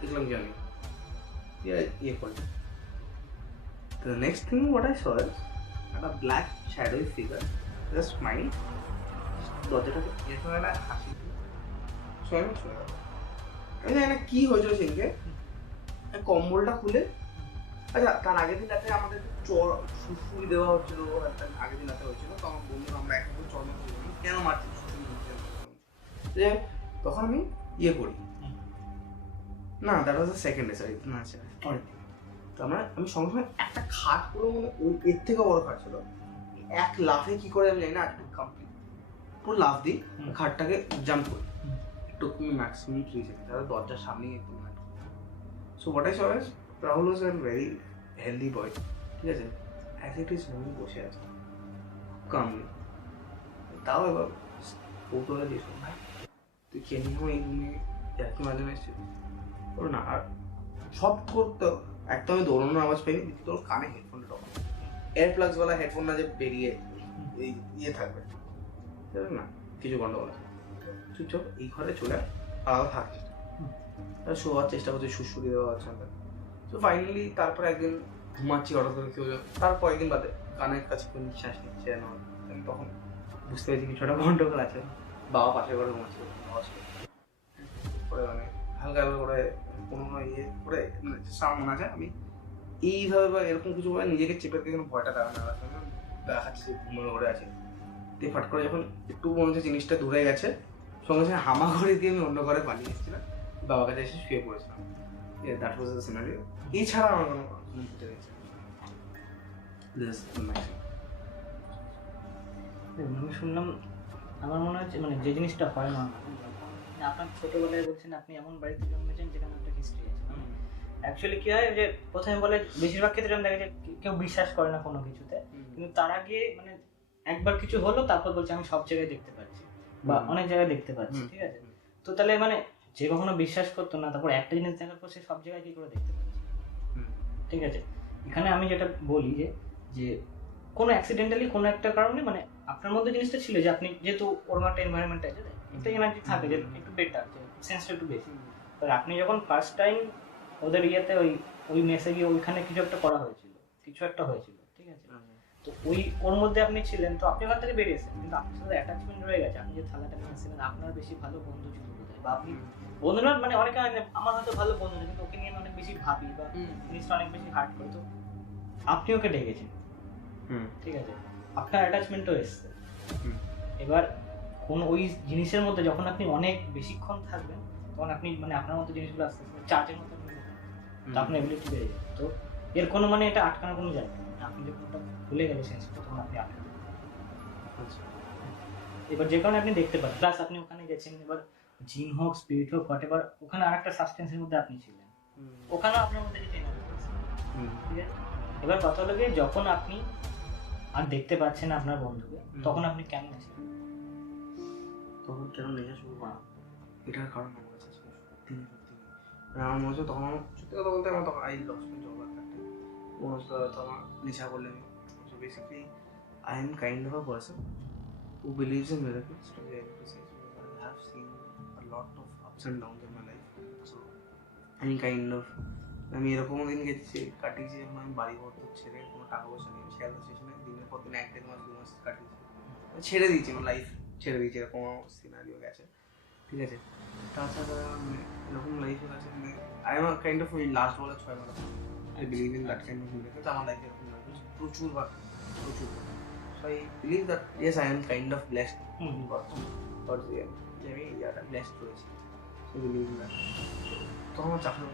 দেখলাম কি আমি ইয়ে করি। তো next thing what I saw is একটা black shadowy figure just smile, দরজাটাকে এরকম একটা হাসি শোনো শুনে গেল। আমি জানি না কি হয়েছিল সেদিনকে, কম্বলটা খুলে, আচ্ছা তার আগের দিন রাতে আমাদের চর সুসুরি দেওয়া হচ্ছিল, আগের দিন রাতে হয়েছিল, তখন বন্ধু আমরা এখন চর্ম কেন মারছি সুসুরি, তখন আমি ইয়ে করি না, that was the second day, sorry না আচ্ছা তো আমি সঙ্গে সঙ্গে একটা খাট পুরো, মানে ওই এর থেকে বড় খাট ছিল, এক লাফে কি করে আমি জানি না, একটু কমপ্লিট পুরো লাফ দিই, খাটটাকে জাম্প করি, একটু ম্যাক্সিমাম 3 সেকেন্ড, তাহলে দরজার সামনেই একটু mat. So what I saw is Rahul was a very healthy boy, ঠিক আছে, অ্যাজ ইট ইজ রুমে বসে আছে কামলি, তাও এবার কৌতূহলে দিয়েছিল ভাই তুই খেয়ে নিও এই রুমে, একটু মাঝে মাঝে ওর না, আর সব করতে একদম আমি দৌড়ানোর আওয়াজ পাইনি, তোর কানে হেডফোনটা তখন এয়ার প্লাগসওয়ালা হেডফোন না, যে বেরিয়ে এই ইয়ে থাকবে না, কিছু গন্ডগোল আছে, চুপচাপ এই ঘরে চলে আলাদা থাকছে, শোয়ার চেষ্টা করছে, সুসুরি দেওয়া হচ্ছে না। তো ফাইনালি তারপরে একদিন ঘুমাচ্ছি, হঠাৎ করে কেউ, তারপর একদিন বাদে কানের কাছে কোনো নিঃশ্বাস নিচ্ছে না, তখন বুঝতে পেরেছি কিছু একটা গন্ডগোল আছে, বাবা পাশের ঘরে ঘুমাচ্ছিল, পরে মানে হালকা হালকা করে কোনো ইয়ে করে সামনে আছে, আমি এইভাবে বা এরকম কিছু ভাবে নিজেকে চেপে রেখে কোনো ভয়টা দেখাচ্ছি ঘুমের ঘরে আছে, দিয়ে ফাট করে যখন একটু মনে হচ্ছে জিনিসটা দূরে গেছে, সঙ্গে সঙ্গে হামা করে দিয়ে আমি অন্য ঘরে পালিয়ে এসেছিলাম, বাবার কাছে এসে শুয়ে পড়েছিলাম, দ্যাট ওয়াজ দ্য সিনারিও। এছাড়া আমার কোনো ঘুমতে গেছে দিস ম্যাক্সিমাম। আমি শুনলাম, আমার মনে হচ্ছে মানে যে জিনিসটা হয় না, আপনার ছোটবেলায় বলছেন আপনি এমন বাড়িতে জন্মেছেন যেখানে একটা হিস্ট্রি আছে। অ্যাকচুয়ালি কি হয় যে প্রথমে বলে বেশিরভাগ ক্ষেত্রে এরকম দেখা যায় কেউ বিশ্বাস করে না কোনো কিছুতে, কিন্তু তার আগে মানে একবার কিছু হলো তারপর বলছে আমি সব জায়গায় দেখতে পাচ্ছি বা অনেক জায়গায় দেখতে পাচ্ছি, ঠিক আছে? তো তাহলে মানে যে কখনো বিশ্বাস করতো না, তারপর একটা জিনিস দেখার পর সে সব জায়গায় কি করে দেখতে পাচ্ছে, ঠিক আছে? এখানে আমি যেটা বলি যে যে কোনো অ্যাক্সিডেন্টালি কোনো একটা কারণে মানে আপনার মধ্যে জিনিসটা ছিল যে আপনি যেহেতু ওরকম একটা এনভায়রনমেন্ট আছে, একটা এনার্জি থাকে যে একটু বেটার, যে সেন্সটা একটু বেশি। তো আপনি যখন ফার্স্ট টাইম ওদের ইয়েতে ওই মেসে গিয়ে ওইখানে কিছু একটা করা হয়েছিল, ঠিক আছে? তো ওর মধ্যে আপনি ছিলেন, তো আপনি ওখান থেকে বেরিয়েছেন, কিন্তু আপনার সাথে অ্যাটাচমেন্ট রয়ে গেছে। আপনি যে থালাটা নিয়েছিলেন, আপনার বেশি ভালো বন্ধু ছিল বোধহয়, বা আপনি বন্ধুরা মানে অনেকে আমার হয়তো ভালো বন্ধু কিন্তু ওকে নিয়ে আমি অনেক বেশি ভাবি বা জিনিসটা অনেক বেশি হার্ট করে, তো আপনি ওকে ডেকেছেন, ঠিক আছে? আপনার অ্যাটাচমেন্টও এসছে। এবার কোন ওই জিনিসের মধ্যে যখন আপনি অনেক বেশিক্ষণ থাকবেন, তখন আপনি মানে আপনার মতো জিনিসগুলো আস্তে আস্তে চার্জের মতো তো আপনার এবিলিটি বেড়ে যাবে। তো এর কোনো মানে এটা আটকানোর কোনো জায়গা নেই। আপনি যখন ওটা ভুলে গেলে সেন্সটা, তখন আপনি আটকে এবার যে কারণে আপনি দেখতে পারেন, প্লাস আপনি ওখানে গেছেন, এবার জিন হোক স্পিরিট হোক হোয়াট এভার, ওখানে আরেকটা সাবস্টেন্সের মধ্যে আপনি ছিলেন, ওখানেও আপনার মধ্যে কিছু এনার্জি আছে, ঠিক আছে? এবার কথা হলো গিয়ে যখন আপনি আর দেখতে পাচ্ছেন না আপনার বন্ধুকে, তখন আপনি কেমন আছেন? তখন কেন নেশা শুরু করা, এটার কারণ আমার কাছে সত্যি আমার মনে হচ্ছে তখন সত্যি কথা বলতে আমার তখন আই লস্ট মাই জব একটা মনে হচ্ছে হয়তো আমার নেশা করলে আমি। So basically I am kind of a person who believes in miracles, to be able to say, because I have seen a lot of ups and downs in my life. So আমি kind of আমি এরকমও দিন গেছি কাটিয়েছি যখন আমি বাড়ি ঘর তো ছেড়ে কোনো টাকা পয়সা নিয়ে শিয়ালদা স্টেশনে দিনের পর দিন 1-1.5 মাস 2 মাস কাটিয়েছি, ছেড়ে দিয়েছি, আমার লাইফ ছেড়ে দিয়েছি, এরকম সিনারিও গেছে, ঠিক আছে? তাছাড়া মানে এরকম লাইফে আছে মানে আই এম কাইন্ড অফ ওই লাস্ট বলে 6 মাস I believe in that kind of miracles. আমার লাইফে এরকম প্রচুর প্রচুর। So I believe that yes, I am kind of blessed. But yeah, আমি blessed রয়েছি। So believe in that. তো আমার চাকরি,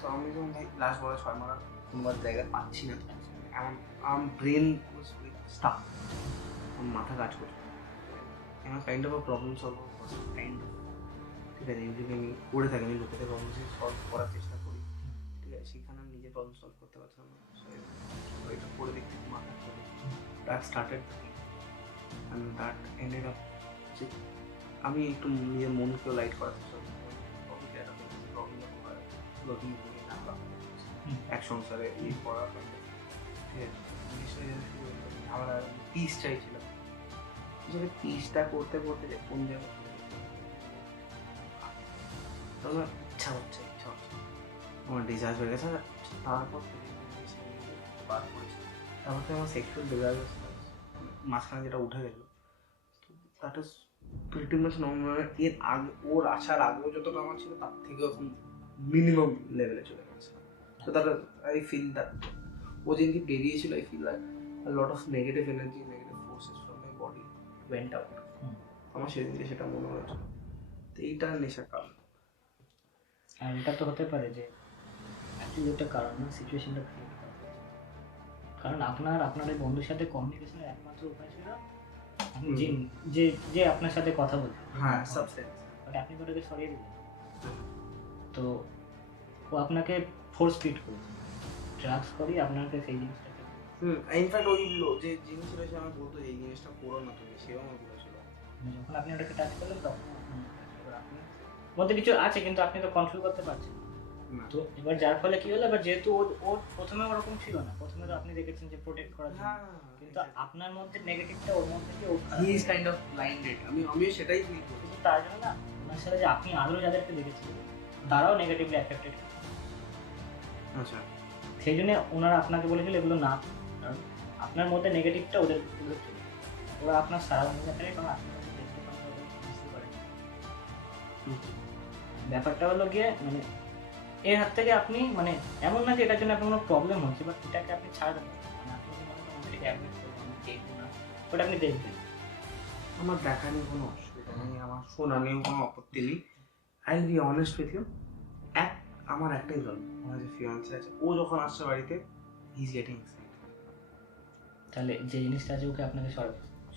তো আমি যখন লাস্ট বলে 6 মাস কোনো জায়গায় পাচ্ছি না, আমার ব্রেন স্টাক, আমার মাথা কাজ করছে, আমার kind of problem solve kind of, ঠিক আছে? যদি আমি করে থাকি, আমি লোকেদের প্রবলেম সলভ করার চেষ্টা করি, ঠিক আছে? সেখানে আমি নিজের প্রবলেম সলভ করতে পারছিলাম না, এটা করে দেখতে মাথা করে that started and that ended up আমি একটু নিজের মনকেও লাইট করার চেষ্টা করি, এক সংসারে এই করা, ঠিক আছে? আমরা পিস চাইছিলাম, আসলে পিসটা করতে করতে যে কোন জায়গায় তখন ইচ্ছা হচ্ছে আমার ডিজার্ভ হয়ে গেছে। তারপর বাদ করেছি, তারপর থেকে আমার সেক্সুয়াল ডিজার্ভ মাঝখানে যেটা উঠে গেল, that is pretty much normal. এর আগে ওর আসার আগেও যতটা আমার ছিল তার থেকেও এখন মিনিমাম লেভেলে চলে গেছে। তো দ্যাট আই ফিল দ্যাট ও যেদিনকে বেরিয়েছিল, I feel that a lot of negative energy, negative forces from my body went out. আমার সেদিনকে সেটা মনে হয়েছিল। তো এইটা নেশার কারণ। আর এটা তো হতে পারে যে অ্যাকচুয়ালি একটা কারণ না, সিচুয়েশনটা ক্রিয়েট করা, কারণ আপনার এই বন্ধুর সাথে কমিউনিকেশনের একমাত্র উপায় ছিল যে আপনার সাথে কথা বলতে, হ্যাঁ, সাবস্টেন্স, বাট আপনি ওটাকে সরিয়ে দিলেন। তো ও আপনাকে ফোর্স ফিট করেছে, ড্রাগস করিয়ে আপনাকে সেই জিনিসটাকে ইনফ্যাক্ট ওই যে জিনিস রয়েছে আমার বলতো এই জিনিসটা করো না তুমি, সেও আমার বলেছিল। যখন আপনি ওটাকে টাচ করলেন তখন আপনি মধ্যে কিছু আছে কিন্তু আপনি তো কন্ট্রোল করতে পারছেন না। তো এবার যার ফলে কি হলো, এবার যেহেতু ওর প্রথমে ওরকম ছিল না, প্রথমে তো আপনি দেখেছেন যে প্রোটেক্ট করার জন্য, কিন্তু আপনার মধ্যে নেগেটিভটা ওর মধ্যে কি he is kind of blinded. আমি সেটাই ফিল করি, কিন্তু তার জন্য না ওনার সাথে যে আপনি আরও যাদেরকে দেখেছিলেন তারাও নেগেটিভলি অ্যাফেক্টেড। আচ্ছা, সেই জন্য ওনারা আপনাকে বলেছিল এগুলো না, কারণ আপনার মধ্যে নেগেটিভটা ওদের ওরা আপনার সারাউন্ডিংয়ে থাকে, কারণ আপনি দেখতে পারেন, বুঝতে পারেন। ব্যাপারটা হলো গিয়ে মানে এর হাত থেকে আপনি মানে এমন না যে এটার জন্য আপনার কোনো প্রবলেম হচ্ছে, বাট এটাকে আপনি ছাড়াতে পারেন, মানে আপনি যদি মনে করেন এটাকে অ্যাভয়েড করবেন, আমি দেখবো না, ওটা আপনি দেখবেন। আমার দেখা নিয়ে কোনো অসুবিধা নেই, আমার শোনা নিয়েও কোনো আপত্তি নেই। I will be honest with you, আমার একটাই প্রবলেম, আমার যে ফিয়ান্সে আছে ও যখন আসছে বাড়িতে হি ইজ গেটিং এক্সাইটেড, তাহলে যে জিনিসটা আছে ওকে আপনাকে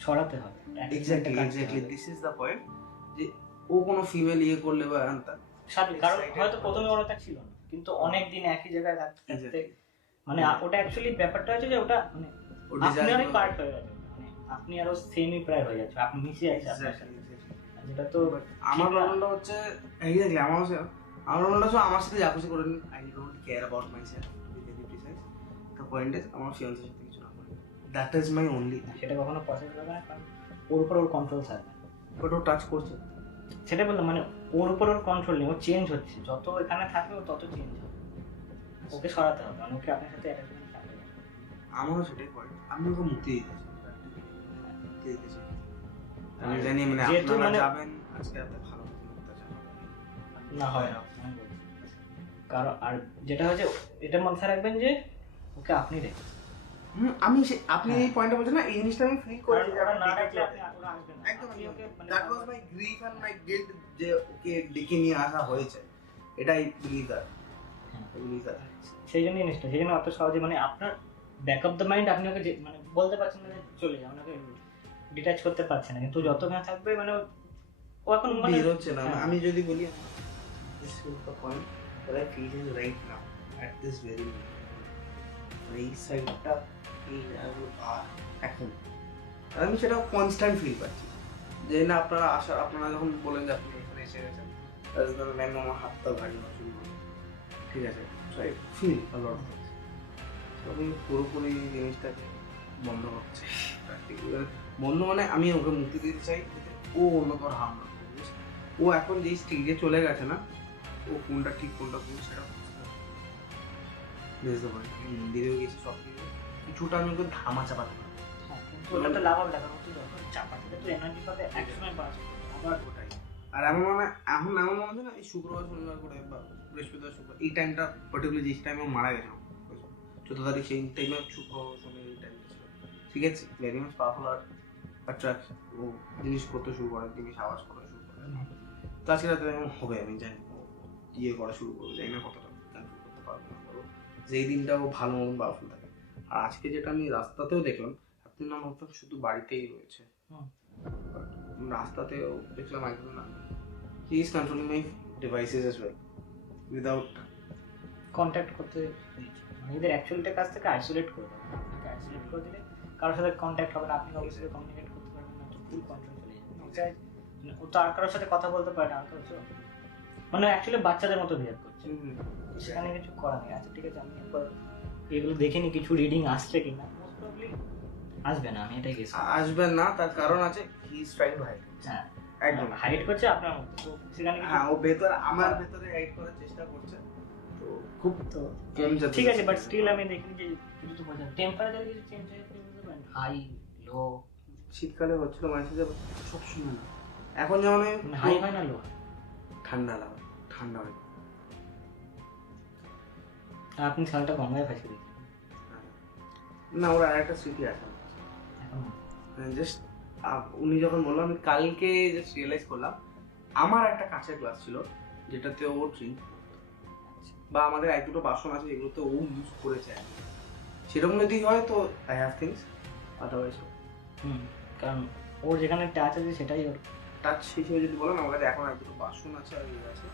সরাতে হবে। Exactly this is the point, যে ও কোনো ফিমেল ইয়ে করলে বা আনতা কারণ হয়তো প্রথমে ওটা ছিল না, কিন্তু অনেক দিন একই জায়গায় থাকতে থাকতে মানে ওটা অ্যাকচুয়ালি ব্যাপারটা হচ্ছে যে ওটা মানে আপনারই পার্ট হয়ে গেছে, মানে আপনি আরো সেমই প্রায় হয়ে যাচ্ছে, আপনি মিশে যাচ্ছে আপনার সাথে। যেটা তো আমার প্রবলেমটা হচ্ছে এক্স্যাক্টলি আমার প্রবলেমটা হচ্ছে আমার সাথে যা খুশি করে নি, I don't care about my self very precise. The point is আমার ফিয়ান্সের সাথে কিছু না করে, দ্যাট ইজ মাই অনলি। সেটা কখনো পসিবল হবে না, কারণ ওর উপর ওর কন্ট্রোল থাকবে। বাট ও টাচ করছে, সেটা বললাম, মানে ওর উপর ওর কন্ট্রোল নেই, ও চেঞ্জ হচ্ছে, যত এখানে থাকবে ও তত চেঞ্জ হবে, ওকে সরাতে হবে, কারণ ওকে আপনার সাথে অ্যাটাচমেন্ট থাকবে। আমারও সেটাই পয়েন্ট, আমি ওকে মুক্তি দিতেছি। আমি জানি মানে আপনারা যাবেন আজকে এত ভালো না হয় না, আমি বলছি। কারণ আর যেটা হচ্ছে এটার মাথায় রাখবেন যে ওকে আপনি রেখে আমি আপনি এই পয়েন্টটা বলছেন না, এই জিনিসটা আমি ফিল করি যে না রাখলে আপনি ওরা আসবেন না। একদম that was my grief and my guilt, যে ওকে ডেকে নিয়ে আসা হয়েছে, এটাই বিলিভ দ্যাট। সেই জন্য জিনিসটা, সেই জন্য অত সহজে মানে আপনার ব্যাক অফ দ্য মাইন্ড আপনি ওকে মানে বলতে পারছেন না যে চলে যাও, ওকে ডিটাচ করতে পারছেন না, কিন্তু যতক্ষণ থাকবে মানে ও এখন মানে বের হচ্ছে না। আমি যদি বলি this is the point that I feel is right now at this very moment, এই সাইডটা এই এখন আমি সেটা কনস্ট্যান্ট ফিল পাচ্ছি, যে না আপনারা যখন বলেন যে আপনি এখানে এসে গেছেন, ম্যাম আমার হাতটা ভারী হওয়া শুরু করলো, ঠিক আছে, ফিল লট আমি পুরোপুরি জিনিসটাকে বন্ধ করছে। বন্ধ মানে আমি ওকে মুক্তি দিতে চাই, ও অন্য কারো হাম না। ও এখন যেই স্টেজে চলে গেছে না, ও কোনটা ঠিক কোনটা ভুল সেটা বুঝতে পারি। মন্দিরেও গেছি, সব কিছুটা আমি ওকে ধামা চাপাতে পারি, ওটা তো লাভ হবে না, কারণ তুই যখন চাপাতে তো এনার্জি পাবে, একসময় বাঁচ আবার ওটাই। আর এমন মনে হচ্ছে না, এই শুক্রবার শনিবার করে বা বৃহস্পতিবার শুক্রবার এই টাইমটা পার্টিকুলার যে টাইমে মারা গেছে 14 তারিখ, সেই টাইমে শুক্র শনি এই টাইমটা ছিল, ঠিক আছে, ভেরি মাচ পাওয়ারফুল আর অ্যাট্রাক্ট, ও জিনিস করতে শুরু করে, জিনিস আওয়াজ করা শুরু করে। তো আজকে রাতে হবে, আমি জানি ও ইয়ে করা শুরু করবে, জানি না কতটা কন্ট্রোল করতে পারবো না পারবো, যেই দিনটা ও ভালো মতন পাওয়ারফুল থাকে। আর আজকে যেটা আমি রাস্তাতেও দেখলাম, আপনি না ভাবতাম শুধু বাড়িতেই রয়েছে, রাস্তাতেও দেখলাম একদম না, he is controlling my devices as well without contact করতে নিজেদের অ্যাকচুয়ালিটার কাছ থেকে আইসোলেট করে দেবে। আপনাকে আইসোলেট করে দিলে কারোর সাথে কন্ট্যাক্ট হবে না, আপনি কারোর সাথে কমিউনিকেট করতে পারবেন না, তো ফুল কন্ট্রোল চলে যাবে। ও তো আর কারোর সাথে কথা বলতে পারে না, আর কারোর সাথে মানে অ্যাকচুয়ালি বাচ্চাদের মতো বিহেভ করছে, সেখানে কিছু করা নেই। আচ্ছা ঠিক আছে, আমি একবার এগুলো দেখিনি কিছু রিডিং আসছে কিনা, মোস্ট প্রবলি আসবে না, আমি এটাই গেছি আসবে না। তার কারণ আছে, he is trying to hide. হ্যাঁ একদম হাইড করছে আপনার মধ্যে, তো সেখানে হ্যাঁ ও আমার ভেতরে হাইড করার চেষ্টা করছে, তো খুব তো ঠিক আছে, বাট স্টিল আমি দেখিনি যে কিছু তো বোঝা টেম্পারেচার কিছু চেঞ্জ হয়েছে, হাই লো শীতকালে হচ্ছিল মাঝে যে সবসময় না, এখন যেমন হাই হয় না লো, ঠান্ডা লাগে, ঠান্ডা হয় আপনি সালটা গঙ্গায় ফাঁসি দিয়েছেন না। ওর আর একটা স্মৃতি আছে এখন জাস্ট, উনি যখন বললো, আমি কালকে জাস্ট রিয়েলাইজ করলাম, আমার একটা কাঁচের গ্লাস ছিল যেটাতে ও ড্রিঙ্ক, বা আমাদের এক দুটো বাসন আছে যেগুলোতে ও ইউজ করেছে, সেরকম যদি হয় তো আই হ্যাভ থিংস, আদারওয়াইজ কারণ ওর যেখানে টাচ আছে সেটাই ওর টাচ হিসেবে যদি বলেন, আমার কাছে এখন এক দুটো বাসন আছে আর ইয়ে আছে,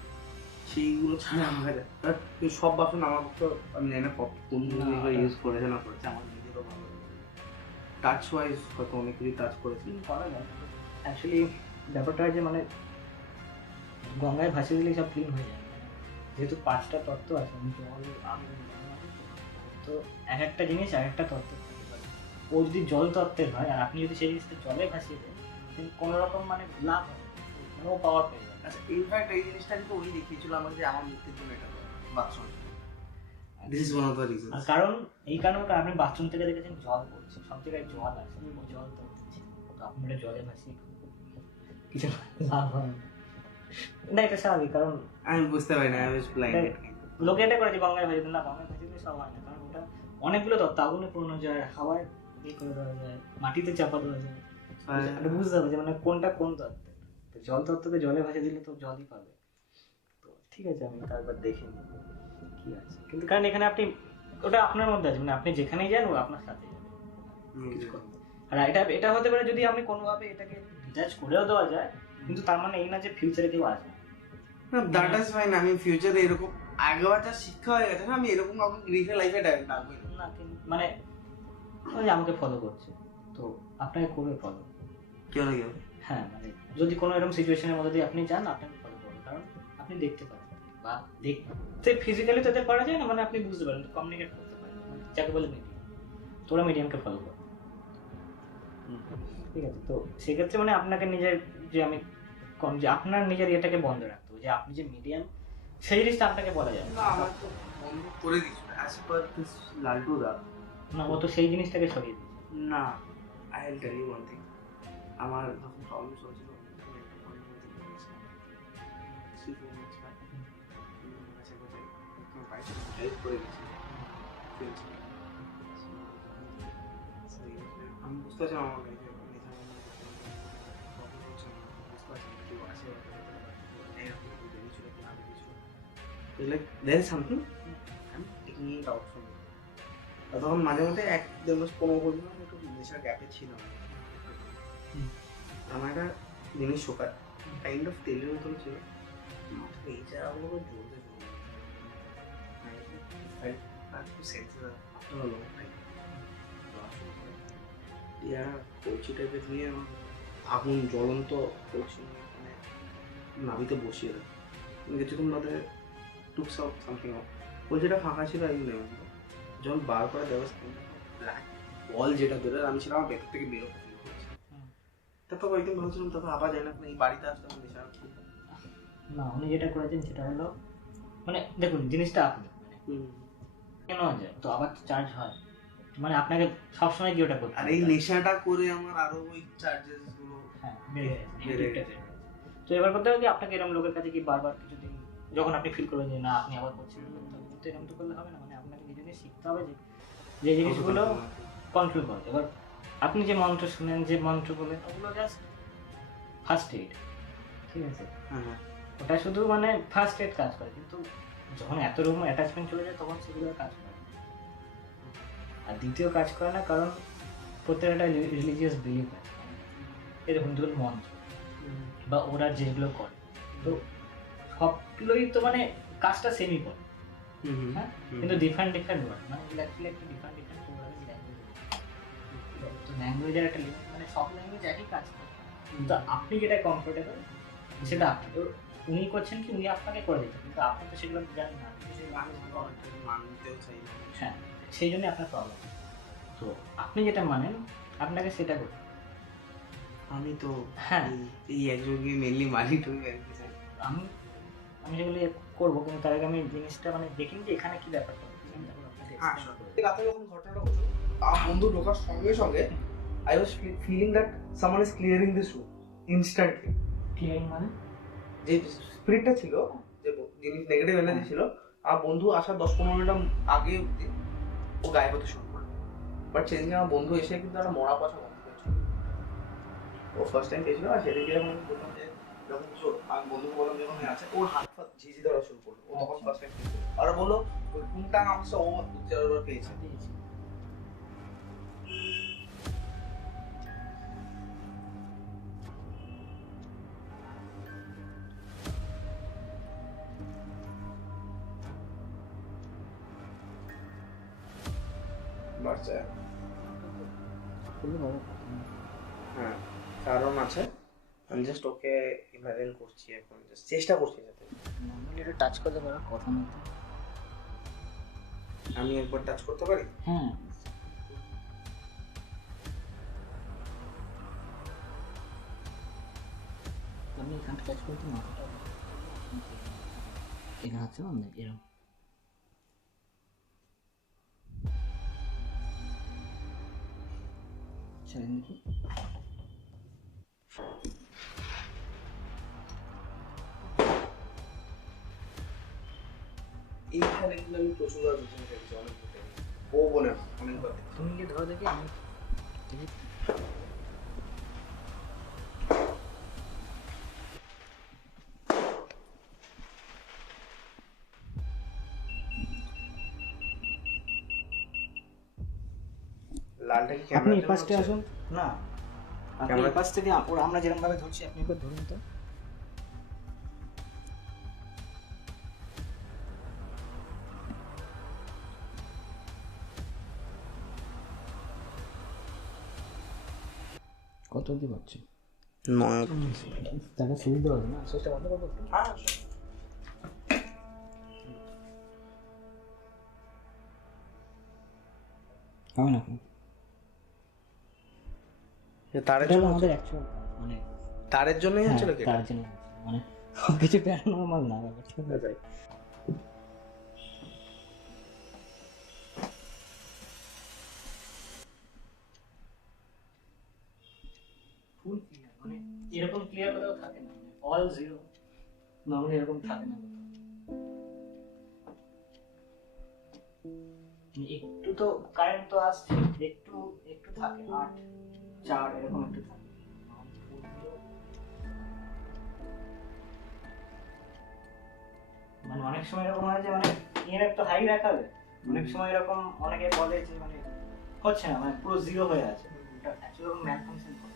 সেইগুলো ছাড়া আমার কাছে সব বাসন আমার পক্ষে আমি জানি না কোন ইউজ করেছে না করেছে, আমার নিজেরও ভালো টাচ ওয়াইজ হয়তো অনেক কিছু টাচ করেছি করা যায়। অ্যাকচুয়ালি ব্যাপারটা হচ্ছে মানে গঙ্গায় ভাসিয়ে দিলে সব ক্লিন হয়ে যায়, যেহেতু 5টা তত্ত্ব আছে, জল আগুন তো এক একটা জিনিস এক একটা তত্ত্ব থাকে। ও যদি জল তত্ত্বের হয় আর আপনি যদি সেই জিনিসটা জলে ভাসিয়ে দেন, কোনো রকম মানে লাভ হবে, নো পাওয়ার পেয়ে যাবে। আচ্ছা ইনফ্যাক্ট এই জিনিসটা কিন্তু ওই দেখিয়েছিল আমাকে, যে আমার মুক্তির জন্য এটা bathroom, this is one of the reasons. কারণ এই কারণে আপনি বাথরুম থেকে দেখেছেন জল পড়ছে, সব জায়গায় জল আছে, জল তো হচ্ছে, তো আপনি এটা জলে ভাসিয়ে কিছু লাভ হয় না, এটা স্বাভাবিক। কারণ আমি বুঝতে পারি না, আই ওয়াজ ব্লাইন্ডেড। লোকে এটা করে যে গঙ্গায় ভাসিয়ে দেন, না গঙ্গায় ভাসিয়ে দিলে সব হয় না, কারণ ওটা অনেকগুলো তত্ত্ব, আগুনে পোড়ানো যায়, হাওয়ায় ইয়ে করে দেওয়া যায়, মাটিতে চাপা দেওয়া যায়, এটা বুঝতে হবে যে মানে কোনটা কোন তত্ত্বের। তো জল তত্ত্বকে জলে ভাসিয়ে দিলে তো জলই পাবে। তো ঠিক আছে, আমি তারপর দেখে নিই কি আছে, কিন্তু কারণ এখানে আপনি ওটা আপনার মধ্যে আছে, মানে আপনি যেখানেই যান ও আপনার সাথে যাবে, কিছু করতে। আর এটা এটা হতে পারে যদি আমি কোনোভাবে এটাকে ডিটাচ করেও দেওয়া যায়, কিন্তু তার মানে এই না যে ফিউচারে কেউ আসবে না। That is fine. আমি ফিউচারে এরকম আগেবার যা শিক্ষা হয়ে গেছে না, আমি এরকম কাউকে গ্রিফে লাইফে ডাকবো না। মানে ওই যে আমাকে ফলো করছে, তো আপনাকে করবে ফলো, কেউ না কেউ। হ্যাঁ মানে যদি কোনো এরকম সিচুয়েশনের মধ্যে দিয়ে আপনি যান, আপনাকে ফলো করবে, কারণ আপনি দেখতে পারেন বা দেখতে ফিজিক্যালি তাদের করা যায় না, মানে আপনি বুঝতে পারেন, কমিউনিকেট করতে পারেন, মানে যাকে বলে মিডিয়াম। তোরা মিডিয়ামকে ফলো করো, ঠিক আছে? তো সেক্ষেত্রে মানে আপনাকে নিজের যে আমি যে আপনার নিজের ইয়েটাকে বন্ধ রাখতে হবে, যে আপনি যে মিডিয়াম সেই জিনিসটা আপনাকে বলা যায় না। আমার তো বন্ধ করে দিচ্ছি অ্যাজ পার দিস লালটু দা। না, ও তো সেই জিনিসটাকে সরিয়ে দিয়েছে। না, I will tell you one thing. আমার যখন প্রবলেম চলছিল হেল্প করে গেছি। আমি বুঝতে পারছিলাম আমার লাইফে there is something I'm taking it out from you. তখন মাঝে মধ্যে 1-1.5 মাস 15 পর্যন্ত আমি একটু নেশার গ্যাপে ছিলাম। আমার একটা জিনিস শোকার কাইন্ড অফ তেলের মতন ছিল, মাথায় এই জায়গাগুলো জ্বলতে শুরু কলসি টাইপের নিয়ে আগুন জ্বলন্ত কলসি মানে নাবিতে বসিয়ে দেয়। কিছুক্ষণ বাদে টুক সামথিং কলসিটা ফাঁকা ছিল, আমি নেব যখন বার করে দেওয়া ব্ল্যাক বল যেটা বেরোয়, আমি ছিলাম আমার ভেতর থেকে বেরোতে ফিল করছি। তারপর কয়েকদিন ভাবছিলাম, তারপর আবার যাই না, এই বাড়িতে আসতে আমার নেশা না, উনি যেটা করেছেন সেটা হলো মানে দেখুন জিনিসটা আপনি কেন যায় তো আবার চার্জ হয়, মানে আপনাকে সবসময় কি ওটা করতে, আর এই নেশাটা করে আমার আরো ওই চার্জেস গুলো বেড়ে গেছে। তো এবার করতে হবে কি আপনাকে এরকম লোকের কাছে কি বারবার কিছুদিন যখন আপনি ফিল করবেন যে না আপনি আবার করছেন, কিন্তু এরকম তো করলে হবে না, মানে আপনাকে নিজেকে শিখতে হবে যে জিনিসগুলো কন্ট্রোল করতে। এবার আপনি যে মন্ত্র শুনেন, যে মন্ত্র বলেন, ওগুলো জাস্ট ফার্স্ট এইড, ঠিক আছে? ওটা শুধু মানে ফার্স্ট এড কাজ করে, কিন্তু যখন এত রকম অ্যাটাচমেন্ট চলে যায় তখন সেগুলো কাজ করে। আর দ্বিতীয় কাজ করে না, কারণ প্রত্যেকটা রিলিজিয়াস বিলিফ আছে, এরকম ধরুন মন্ত্র বা ওরা যেগুলো করে, তো সবগুলোই তো মানে কাজটা সেমই করে, হ্যাঁ, কিন্তু ডিফারেন্ট ওয়ার্ড, মানে এগুলো অ্যাকচুয়ালি একটা ডিফারেন্ট প্রোগ্রামিং ল্যাঙ্গুয়েজ। তো ল্যাঙ্গুয়েজের একটা লিমিট, মানে সব ল্যাঙ্গুয়েজ একই কাজ করে, কিন্তু আপনি যেটা কমফোর্টেবল সেটা আপনি তো উনি করছেন কি উনি আপনাকে করে দিচ্ছেন, কিন্তু আপনি তো সেগুলো জানেন না, মানতেও চাই না। হ্যাঁ, সেই জন্যই আপনার প্রবলেম। তো আপনি যেটা মানেন আপনাকে সেটা করতে। আমি তো হ্যাঁ, এই একজনকে মেনলি মানি টুই আমি সেগুলো করবো, কিন্তু তার আগে আমি জিনিসটা মানে দেখিনি যে এখানে কি ব্যাপারটা। রাতে যখন ঘটনাটা হলো, আমার বন্ধু ঢোকার সঙ্গে সঙ্গে I was feeling that someone is clearing this room instantly. Clearing মানে যে স্পিরিটটা ছিল, যে জিনিস নেগেটিভ এনার্জি ছিল, আমার বন্ধু আসার 10-15 মিনিট আগে অব্দি ও গায়েব হতে শুরু করে। বাট সেদিকে আমার বন্ধু এসে কিন্তু একটা মরা পচা বন্ধ করেছিল। ও ফার্স্ট টাইম পেয়েছিল, আর সেদিকে যখন বললাম যে যখন আমি বন্ধুকে বললাম যখন আছে, ওর হাত ফাত ঝিঝি ধরা শুরু করলো। ও তখন ফার্স্ট টাইম পেয়েছিল, আর বললো ওই কোনটা নামছে ও 2-4 বার পেয়েছে। হ্যাঁ, কারণ আছে, আমি জাস্ট ওকে ইমাজিন করছি এখন, জাস্ট চেষ্টা করছি যাতে নর্মালি এটা টাচ করতে পারার কথা না। আমি একবার টাচ করতে পারি। হ্যাঁ, আমি এখানটা টাচ করতে মাথাটা এখানে আছে না এরকম। ছেড়ে নাকি এইখানে কিন্তু আমি প্রচুরবার বুঝে দেখেছি, অনেক বুঝে ও বলে অনেকবার। তুমি গিয়ে ধরো দেখি, আমি দেখি। লালটা কি আপনি ক্যামেরা এই পাশে আসুন না, আপনি ক্যামেরা- এই পাশ থেকে আমরা যেরকম ভাবে ধরছি আপনি একবার ধরুন তো। কত অবধি পাচ্ছি? নয়। তাকে সুবিধা হবে না, সুইচটা বন্ধ করবো একটু? হ্যাঁ হবে না, তারের এটা জন্য হলো আমাদের অ্যাকচুয়াল মানে তারের জন্যই হ্যাঁ, হচ্ছিল কি তার জন্য মানে সব কিছু প্যারানর্মাল না ব্যাপারটা। ফুল ক্লিয়ার মানে এরকম ক্লিয়ার কোথাও থাকে না, অল জিরো নরমালি এরকম থাকে না। একটু তো কারেন্ট তো আসছে, একটু একটু থাকে 8 4 এরকম একটু থাকে। মানে অনেক সময় এরকম হয় যে মানে ইএমএফ তো হাই রাখাবে, অনেক সময় এরকম অনেকে বলে যে মানে হচ্ছে না, মানে পুরো জিরো হয়ে আছে, এটা অ্যাকচুয়ালি ম্যাল ফাংশন করে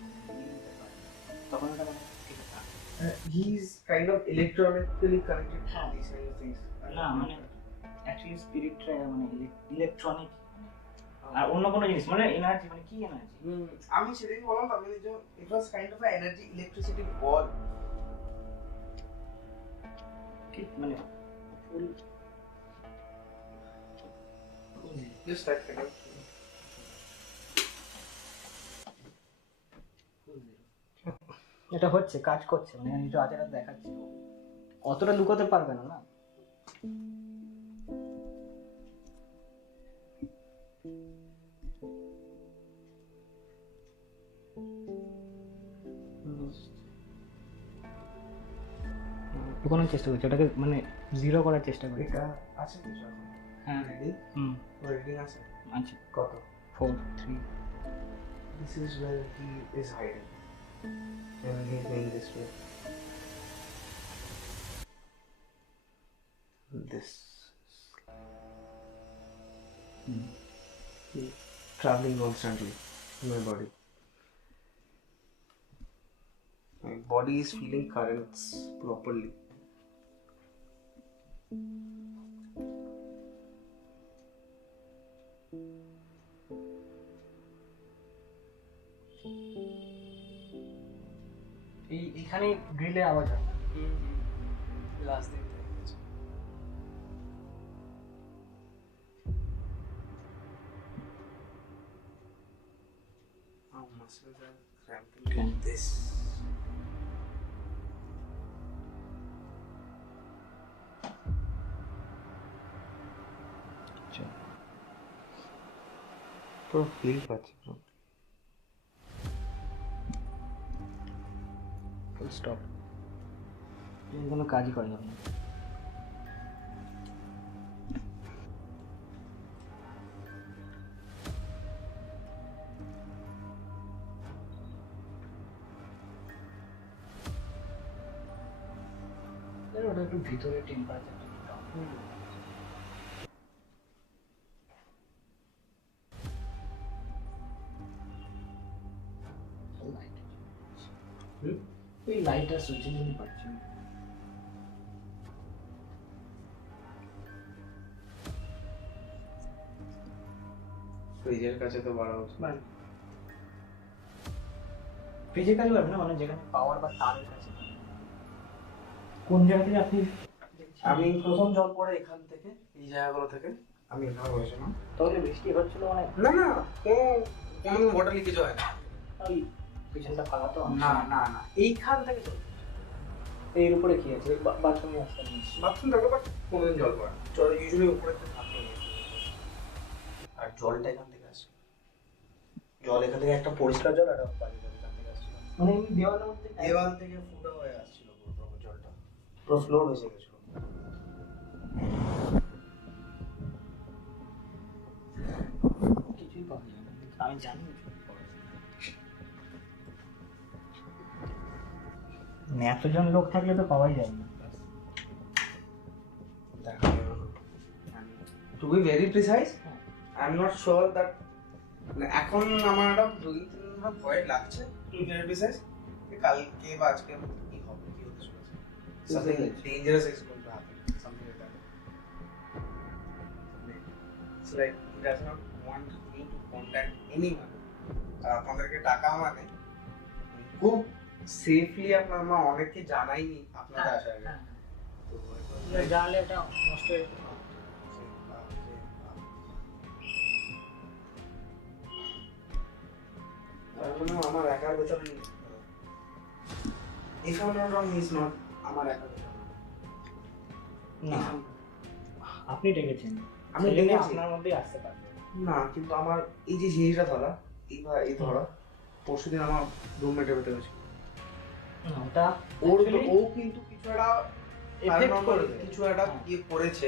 তখন এটা মানে ঠিক থাকে। He is kind of electronically connected হ্যাঁ। দিস কাইন্ড অফ থিংস না মানে অ্যাকচুয়ালি স্পিরিট মানে ইলেকট্রনিক আর অন্য কোনো জিনিস মানে এনার্জি, মানে কি এনার্জি? আমি সেদিন বললাম তো, আমি যে it was kind of energy electricity বল কি মানে ফুল জাস্ট এক সেকেন্ড। এটা হচ্ছে, কাজ করছে, মানে আমি তো আজেরা দেখাচ্ছি, অতটা লুকোতে পারবে না না। লুকানোর চেষ্টা করছি, ওটাকে মানে জিরো করার চেষ্টা করি। এটা আছে কিছু এখন? হ্যাঁ রেডি? রেডিং আছে আচ্ছা, কত? 4 3 This is where he is hiding and he is going this way. This traveling constantly in my body. My body is feeling currents properly. এইখানে গ্রিলে আওয়াজ হয়। Last thing. Our muscles are cramping like this. পুরো feel পাচ্ছি পুরো। Full stop, কোনো কাজই করে যাবে না। ওটা একটু ভিতরে টেম্পারেচার ওই লাইটটা সুইচের জন্য পাচ্ছি না। ফ্রিজের কাছে তো বাড়া উচিত। ফ্রিজের কাছে পারবে না, মানে যেখানে পাওয়ার বা তারের কাছে। কোন জায়গা থেকে আপনি? আমি প্রথম জল পড়ে এখান থেকে, এই জায়গাগুলো থেকে আমি এখানে বসেছিলাম। তাহলে বৃষ্টি হচ্ছিল মানে? না না, কোনো ওয়াটার লিকেজ হয় না। ওই পিছনটা ফাঁকা তো? না না না, এইখান থেকে চলছে। এর উপরে কি আছে? বাথরুমে আসতে বাথরুম থাকে, বাট কোনোদিন জল পড়ে না। জল ইউজুয়ালি উপরে থাকে। আর জলটা এখান থেকে আসে। জল এখান থেকে একটা পরিষ্কার জল, একটা বাজে জল এখান থেকে আসছিল। মানে এমনি দেওয়ালের মধ্যে? দেওয়াল থেকে ফুটা হয়ে আসছিল পুরো জলটা, পুরো ফ্লোর এসে গেছিল। কিছুই পাওয়া যায় না, আমি জানি না। এতজন লোক থাকলে তো পাওয়াই যায় না। To be very precise, I'm not sure that মানে এখন আমার একটা 2-3 দিন ধরে ভয় লাগছে বিষয় কালকে বা আজকে কি হবে, কি হতে চলেছে, something dangerous is going to happen, something like that. It's like he does not want me to contact anyone. আর আপনাদেরকে টাকা মানে খুব সেফলি আপনার মা অনেককে জানাইনি আপনাদের আসার আগে। তো জানলে এটা নষ্ট হয়ে যেত। তার জন্য আমার একার ভেতরে নেই। If I'm not wrong, he's not আমার একার ভেতরে না, আপনি ডেকেছেন, আমি আমি ডেকেছি। আপনার মধ্যেই আসতে পারবে না, কিন্তু আমার এই যে জিনিসটা ধরা, এই ধরা পরশুদিন আমার রুমমেটের ভেতরে হয়েছিল। না, ওটা ও কিন্তু কিছু একটা এফেক্ট করে কিছু একটা ইয়ে করেছে,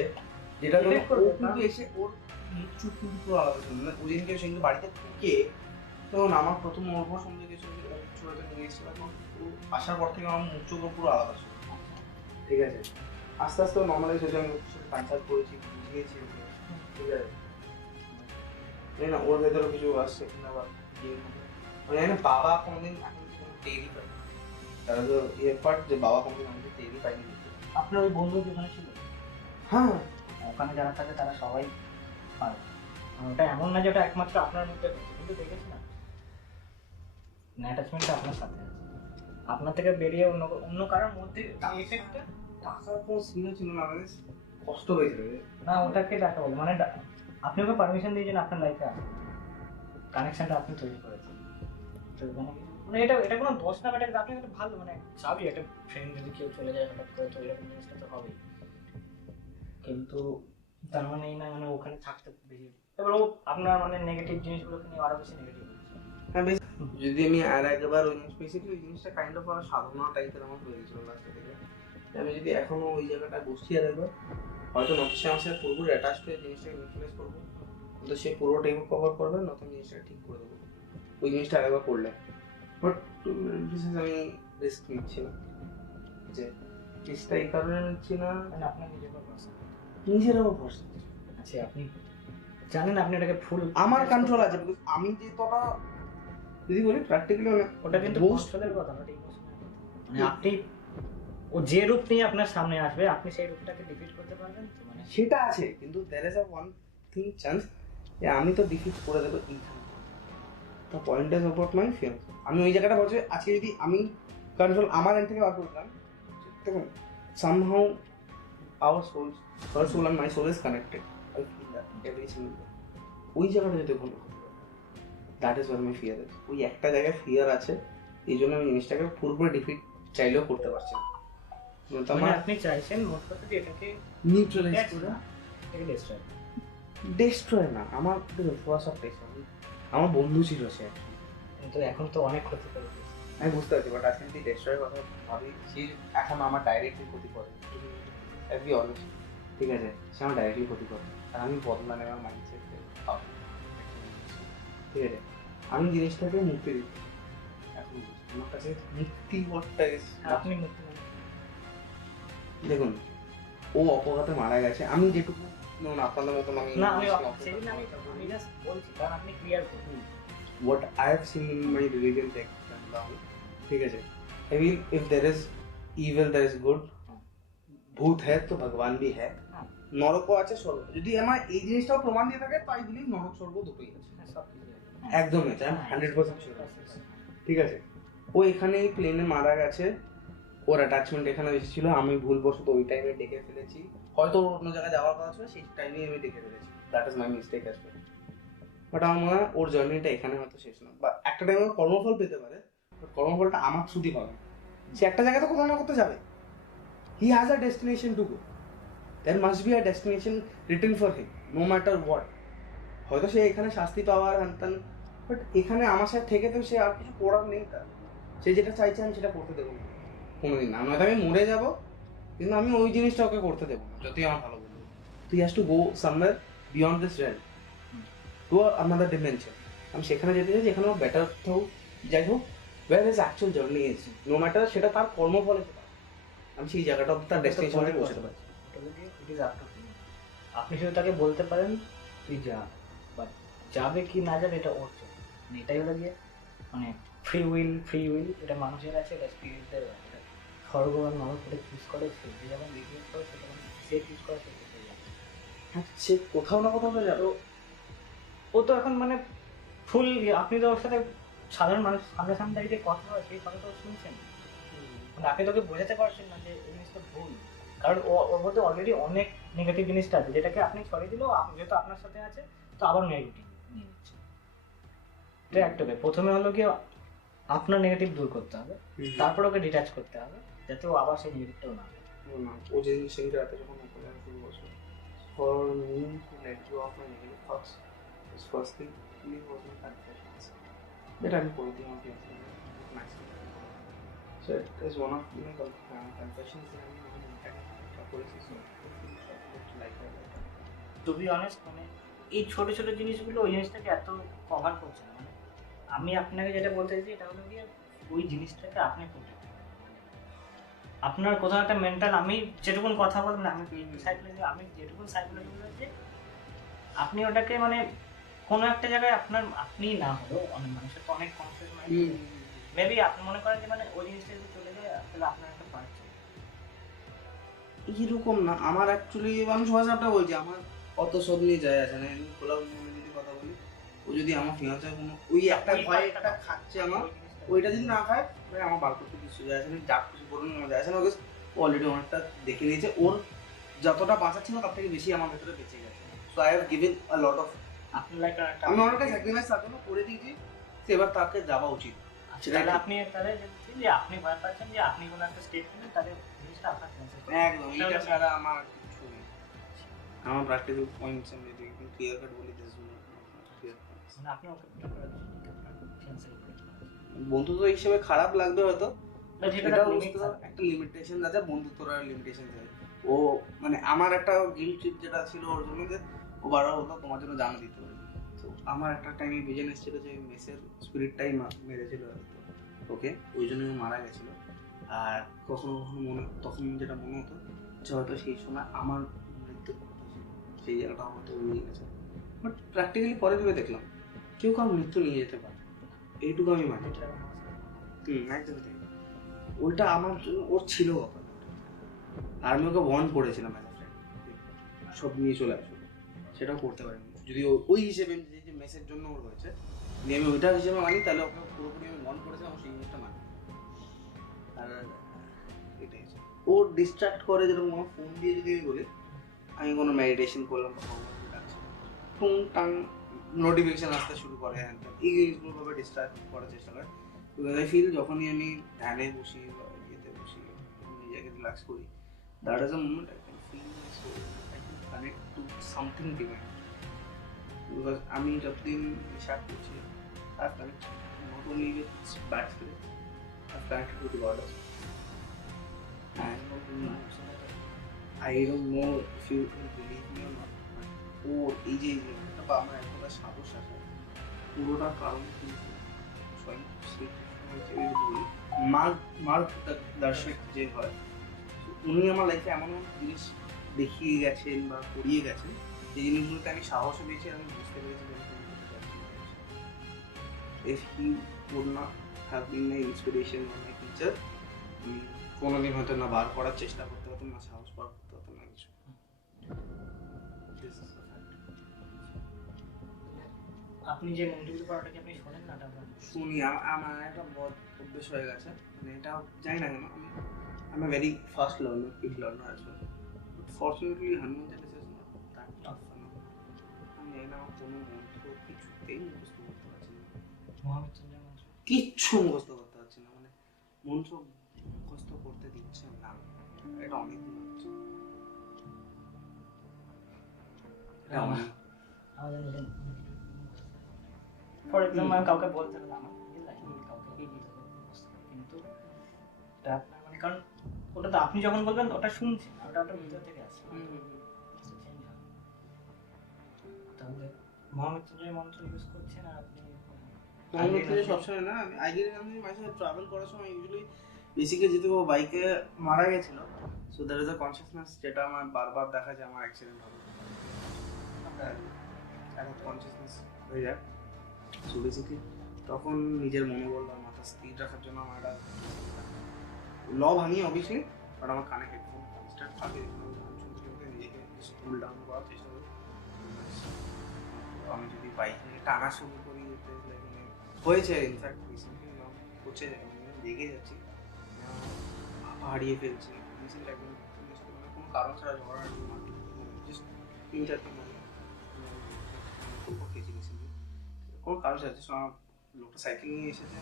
যেটা ধরো Effect করবে, ও কিন্তু এসে ওর মুখ চুপ কিন্তু পুরো আলাদা ছিল। মানে ওই দিনকে সে কিন্তু বাড়িতে ঢুকে তখন আমার প্রথম ওর উপর সন্দেহ গেছিল যে ও কিছু হয়তো নিয়ে এসেছিল। এখন ও আসার পর থেকে আমার মুখ চোখ পুরো আলাদা ছিল। ঠিক আছে, আস্তে আস্তে নর্মালাইজ হয়েছে, আমি ওর সাথে কনসাল্ট করেছি, বুঝিয়েছি ওকে। ঠিক আছে, জানি না ওর ভেতরে কিছু আসছে কিনা বা ইয়ে হবে। আমি জানি না বাবা কোনোদিন এখন কোনো টেরই পাই, তারা তো ইয়ে পার্ট যে বাবা কোনোদিন আমাকে টেরই পাইনি। আপনার ওই বন্ধু যেখানে ছিল, হ্যাঁ, ওখানে যারা থাকে তারা সবাই পারে। ওটা এমন না যে ওটা একমাত্র আপনার মধ্যে রয়েছে, কিন্তু দেখেছি না অ্যাটাচমেন্টটা আপনার সাথে আছে, আপনার থেকে বেরিয়ে অন্য কারোর মধ্যে এফেক্টটা। টাকার কোনো সিনও ছিল না, আমাদের কষ্ট হয়েছিল। না, ওটাকে ডাকা বলে মানে আপনি ওকে পারমিশন দিয়েছেন আপনার লাইফে আসতে, কানেকশনটা আপনি তৈরি করেছেন। তো মানে এটা এটা কোনো দোষ না, বাট আপনি একটা ভালো মানে চাবি একটা ফ্রেন্ড যদি কেউ চলে যায় হঠাৎ করে, তো এরকম জিনিসটা তো হবেই। কিন্তু তার মানে এই না মানে ওখানে থাকতে বেশি, এবার ও আপনার মানে নেগেটিভ জিনিসগুলোকে নিয়ে আরো বেশি নেগেটিভ হচ্ছে। হ্যাঁ, বেশ। যদি আমি আর একবার ওই জিনিস বেসিক্যালি ওই জিনিসটা কাইন্ড অফ সাধনা টাইপের আমার হয়ে গেছিল লাস্টে থেকে। আমি যদি এখনো ওই জায়গাটা বসছি আর একবার, হয়তো নতুন আমার সাথে পুরোপুরি অ্যাটাচ হয়ে জিনিসটাকে ইউটিলাইজ করবো, কিন্তু সে পুরো টাইম কভার করবে, নতুন জিনিসটা ঠিক করে দেবো ওই জিনিসটা আরেকবার করলে। বাট আমি রিস্ক নিচ্ছি না, যে রিস্কটা এই কারণে নিচ্ছি না, মানে আপনার নিজের উপর ভরসা। নিজের উপর ভরসা। আচ্ছা, আপনি জানেন আপনি এটাকে ফুল আমার কন্ট্রোল আছে, because আমি যে তোটা যদি বলি প্র্যাকটিক্যালি ওটা কিন্তু কন্ট্রোলের কথা না, ইমোশনের কথা। মানে আপনি ও যে রূপ নিয়ে আপনার সামনে আসবে আপনি সেই রূপটাকে ডিফিট করতে পারবেন তো? মানে সেটা আছে, কিন্তু there is a one thing chance যে আমি তো ডিফিট করে দেবো এইখানে। তো point is about my fear. আমি ওই জায়গাটা বলছি আজকে যদি আমি কন্ট্রোল আমার এন্ড থেকে বার করলাম, দেখুন somehow our souls, her soul and my soul is connected. I feel that every single day. ওই জায়গাটা যদি ভুল that is where my fear is. ওই একটা জায়গায় ফিয়ার আছে, এই জন্য আমি জিনিসটাকে পুরোপুরি ডিফিট চাইলেও করতে পারছি না। মানে আপনি চাইছেন মোট কথা যে এটাকে নিউট্রালাইজ করে এটাকে ডিস্ট্রয়। ডিস্ট্রয় না, আমার ফার্স্ট অফ আমার বন্ধু ছিল সে, কিন্তু এখন তো অনেক ক্ষতি করে দিয়েছে। আমি বুঝতে পারছি, বাট আজকে যদি ডিস্ট্রয়ের কথা ভাবি, সে এখন আমার ডাইরেক্টলি ক্ষতি করে, বি অনেস্ট। ঠিক আছে, সে আমার ডাইরেক্টলি ক্ষতি করে, আর আমি বদলা নেওয়ার মাইন্ডসেটে পাবো। ঠিক আছে, আমি জিনিসটাকে মুক্তি দিচ্ছি এখন। আমার কাছে মুক্তি ওয়ার্ডটা আপনি মুক্তি নেন। দেখুন, ও অপঘাতে মারা গেছে, আমি যেটুকু আপনাদের মতন আমি না, আমি সেদিন আমি জাস্ট বলছি কারণ আপনি ক্লিয়ার করুন what I have seen in my religion text and down. ঠিক আছে, I mean if there is evil there is good, ভূত है तो भगवान भी है, নরকও আছে স্বর্গ। যদি আমার এই জিনিসটাও প্রমাণ দিয়ে থাকে, তাই বিলিভ নরক স্বর্গ দুটোই আছে। একদম আছে, আমি 100% শিওর। ঠিক আছে, ও এখানেই প্লেনে মারা গেছে, ওর অ্যাটাচমেন্ট এখানে বেশি ছিল, আমি ভুলবশত ওই টাইমে ডেকে ফেলেছি, হয়তো অন্য জায়গায় যাওয়ার কথা ছিল, সেই টাইমে আমি ডেকে ফেলেছি, that is my mistake as well. But আমার মনে হয় ওর জার্নিটা এখানে হয়তো শেষ না, বা একটা টাইমে কর্মফল পেতে পারে, বাট কর্মফলটা আমার শুধু পাবে না। সে একটা জায়গায় তো কোথাও না কোথাও যাবে, he has a destination to go, there must be a destination written for him, no matter what. হয়তো সে এখানে শাস্তি পাওয়ার হ্যান, বাট এখানে আমার সাথে থেকে তো সে আর কিছু করার নেই তার। সে যেটা চাইছে আমি সেটা করতে দেবো না কোনোদিন না। নয়তো আমি মরে যাবো, কিন্তু আমি ওই জিনিসটা ওকে করতে দেবো না, যতই আমার ভালো বলবো। তুই has to go somewhere beyond this rail to another dimension. আমি সেখানে যেতে চাই যেখানে ও বেটার হোক, যাই হোক, where his actual journey is, no matter সেটা তার কর্মফলে সেটা, আমি সেই জায়গাটা তার ডেস্টিনেশনে পৌঁছতে পারছি। আপনি শুধু তাকে বলতে পারেন তুই যা, বাট যাবে কি না যাবে এটা ওর জন্য, মানে এটাই হলো গিয়ে মানে ফ্রি উইল এটা মানুষের আছে, এটা স্পিরিটদের আছে, এটা স্বর্গ আর নরক এটা চুজ করে সে, যে যখন রিভিউজ করে সে তখন সে চুজ করে সে কোথায় যাবে। হ্যাঁ, সে কোথাও না কোথাও তো যাবে। ও তো এখন মানে ফুল, আপনি তো ওর সাথে সাধারণ মানুষ সামনে দাঁড়িয়ে কথা হয় সেই কথা তো শুনছেন, মানে আপনি তোকে বোঝাতে পারছেন না যে এই জিনিসটা ভুল, কারণ ওর মধ্যে অলরেডি অনেক নেগেটিভ জিনিসটা আছে যেটাকে আপনি ছড়িয়ে দিলেও যেহেতু আপনার সাথে আছে তো আবার নেগেটিভ নিয়ে নিচ্ছে। এটা একটা প্রথমে হলো কি আপনার নেগেটিভ দূর করতে হবে, তারপর ওকে ডিটাচ করতে হবে যাতে ও আবার সেই নেগেটিভটাও না হয়। ও যে সেই রাতে যখন শুরু করছিল for me to let go of my negative thoughts, his first thing was my confessions. That I'm quoting on the myself. So it is one of my confessions that to be honest মানে এই ছোট ছোট জিনিসগুলো ওই জিনিসটাকে এত cover করছে না, মানে আমি আপনাকে যেটা বলতে চাইছি এটা হলো গিয়ে ওই জিনিসটাকে আপনি করতে, আপনার কোথাও একটা মেন্টাল, আমি যেটুকুন কথা বলবেন আমি সাইকোলজি, আমি যেটুকুন সাইকোলজি বলেছি আপনি ওটাকে মানে কোনো একটা জায়গায় আপনার আপনি না হলেও অনেক মানুষের তো অনেক কনসিয়াস মাইন্ড, মেবি আপনি মনে করেন যে মানে ওই জিনিসটা যদি চলে যায় তাহলে আপনার একটা পার্ট এরকম না। আমার অ্যাকচুয়ালি আমি সবার সাথে বলছি আমার অত সব নিয়ে যায় আছে না। আমি খোলা যদি কথা বলি, ও যদি আমার ফিয়ান্সে কোনো ওই একটা ভয় একটা খাচ্ছে আমার, ওইটা যদি না খায় আমার বার করতে কিছু যায় আছে না, যা কিছু করুন আমার যায় আছে না। অলরেডি অনেকটা দেখে নিয়েছে, ওর যতটা বাঁচা ছিল তার থেকে বেশি আমার ভেতরে বেঁচে গেছে। So I have given a lot of, আমি অনেকটা স্যাক্রিফাইস তার জন্য করে দিয়েছি, এবার তাকে যাওয়া উচিত। তাহলে আপনি তাহলে যে আপনি ভয় পাচ্ছেন যে আপনি কোনো একটা স্টেপ নেবেন তাহলে জিনিসটা আপনার একদম এটা ছাড়া আমার কিছু নেই। আমার প্র্যাকটিক্যাল পয়েন্টস আমি যদি একদম ক্লিয়ার কাট বলি, দিস মানে আপনি ওকে বন্ধুত্ব হিসেবে খারাপ লাগবে হয়তো, এটা একটা লিমিটেশন আছে, বন্ধুত্বর লিমিটেশন আছে। ও মানে আমার একটা গিল্ট ট্রিপ যেটা ছিল ওর জন্য, যে ও বারবার হতো তোমার জন্য জানা দিতে পারে। তো আমার একটা টাইমে ভিজন এসেছিল যে মেসের স্পিরিটটাই মেরেছিল ওকে, ওই জন্য মারা গেছিল। আর কখনো কখনো তখন যেটা মনে হতো যে হয়তো সেই সময় আমার মৃত্যুর কথা ছিল, সেই জায়গাটা হয়তো নিয়ে গেছে। বাট প্র্যাকটিক্যালি পরে ভেবে দেখলাম কেউ কারো মৃত্যু নিয়ে যেতে পারে, এইটুকু আমি মানি। একদম তাই, ওইটা আমার জন্য ওর ছিল কথা। আর আমি ওকে ওয়ার্ন করেছিলাম সব নিয়ে চলে আসবে, সেটাও করতে পারিনি। যদি ওই হিসেবে যে মেসের জন্য ওর হয়েছে যদি আমি ওইটা হিসেবে মানি, তাহলে ওকে পুরোপুরি আমি ওয়ার্ন করেছিলাম, সেই জিনিসটা মানি। আর এটাই ও ডিস্ট্রাক্ট করে, যেরকম আমার ফোন দিয়ে যদি আমি বলি আমি কোনো মেডিটেশন করলাম বা টুং টাং নোটিফিকেশন আসতে শুরু করে, এই জিনিসগুলোভাবে ডিস্ট্রাক্ট করার চেষ্টা করে। বিকজ আই ফিল যখনই আমি ধ্যানে বসি বা ইয়েতে বসি নিজেকে রিল্যাক্স করি, that is a moment I can feel my soul, I can connect to something divine. Because আমি যতদিন বিশ্বাস করছি I connect not only with bad spirit, I connected with God also. I don't know if you believe me or not, ও এই যে বা আমার এতটা সাহস আছে পুরোটা কারণ কিন্তু স্বয়ং মার্গ দর্শক যে হয়, উনি আমার লাইফে এমন জিনিস দেখিয়ে গেছেন বা করিয়ে গেছেন, এই জিনিসগুলোতে আমি সাহসও পেয়েছি, আমি বুঝতে পেরেছি যে if he would not have been my inspiration or my teacher, আমি কোনোদিন হয়তো না বার করার চেষ্টা করতে হতো, না সাহস বার করতে হতো, না কিছু। আপনি যে মন্ত্রগুলো পড়াটাকে আপনি শোনেন না? শুনি, আমার একটা বদ অভ্যেস হয়ে গেছে, মানে এটা জানি না কেন আমি very fast learner, quick learner as well, but fortunately Hanuman Chalisa is not that tough for me. আমি জানি না আমার কোনো মন্ত্র কিছুতেই মুখস্থ করতে পারছি না, কিচ্ছু মুখস্থ করতে পারছি না, মানে মন্ত্র মুখস্থ করতে দিচ্ছে না, এটা অনেক দিন হচ্ছে। ফর এক্সাম্পল কাউকে বলতে হবে আমার কাউকে কিন্তু মানে কারণ ওটা তো আপনি যখন বলবেন ওটা শুনছেন, ওটা ওটার ভিতর থেকে আসছে। তাহলে মহামৃত্যুঞ্জয় মন্ত্র ইউজ করছেন আর আপনি মহামৃত্যুঞ্জয় সবসময় না, আমি আগে আমি মাঝে মাঝে ট্রাভেল করার সময় ইউজুয়ালি বেসিক্যালি যেহেতু ও বাইকে মারা গেছিল, so there is a consciousness যেটা আমার বারবার দেখা যায় আমার অ্যাক্সিডেন্ট হবে, একটা কনসিয়াসনেস হয়ে যায়। সো বেসিক্যালি তখন নিজের মনোবল বা মাথা স্থির রাখার জন্য আমার একটা ল ভাঙি অবভিয়াসলি, বাট আমার কানে হেডফোন কনস্ট্যান্ট থাকে, গান শুনতে শুনতে নিজেকে কুল ডাউন করার চেষ্টা করি। আমি যদি বাইক নিয়ে টানা শুরু করি মানে হয়েছে ইনফ্যাক্ট রিসেন্টলি হচ্ছে, আমি রেগে যাচ্ছি, হারিয়ে ফেলছি রিসেন্ট একদম, মানে কোনো কারণ ছাড়া ঝগড়া জাস্ট 3-4 দিন আগে খেয়েছি রিসেন্টলি, কোনো কারণ ছাড়া জাস্ট আমার লোকটা সাইকেল নিয়ে এসেছে,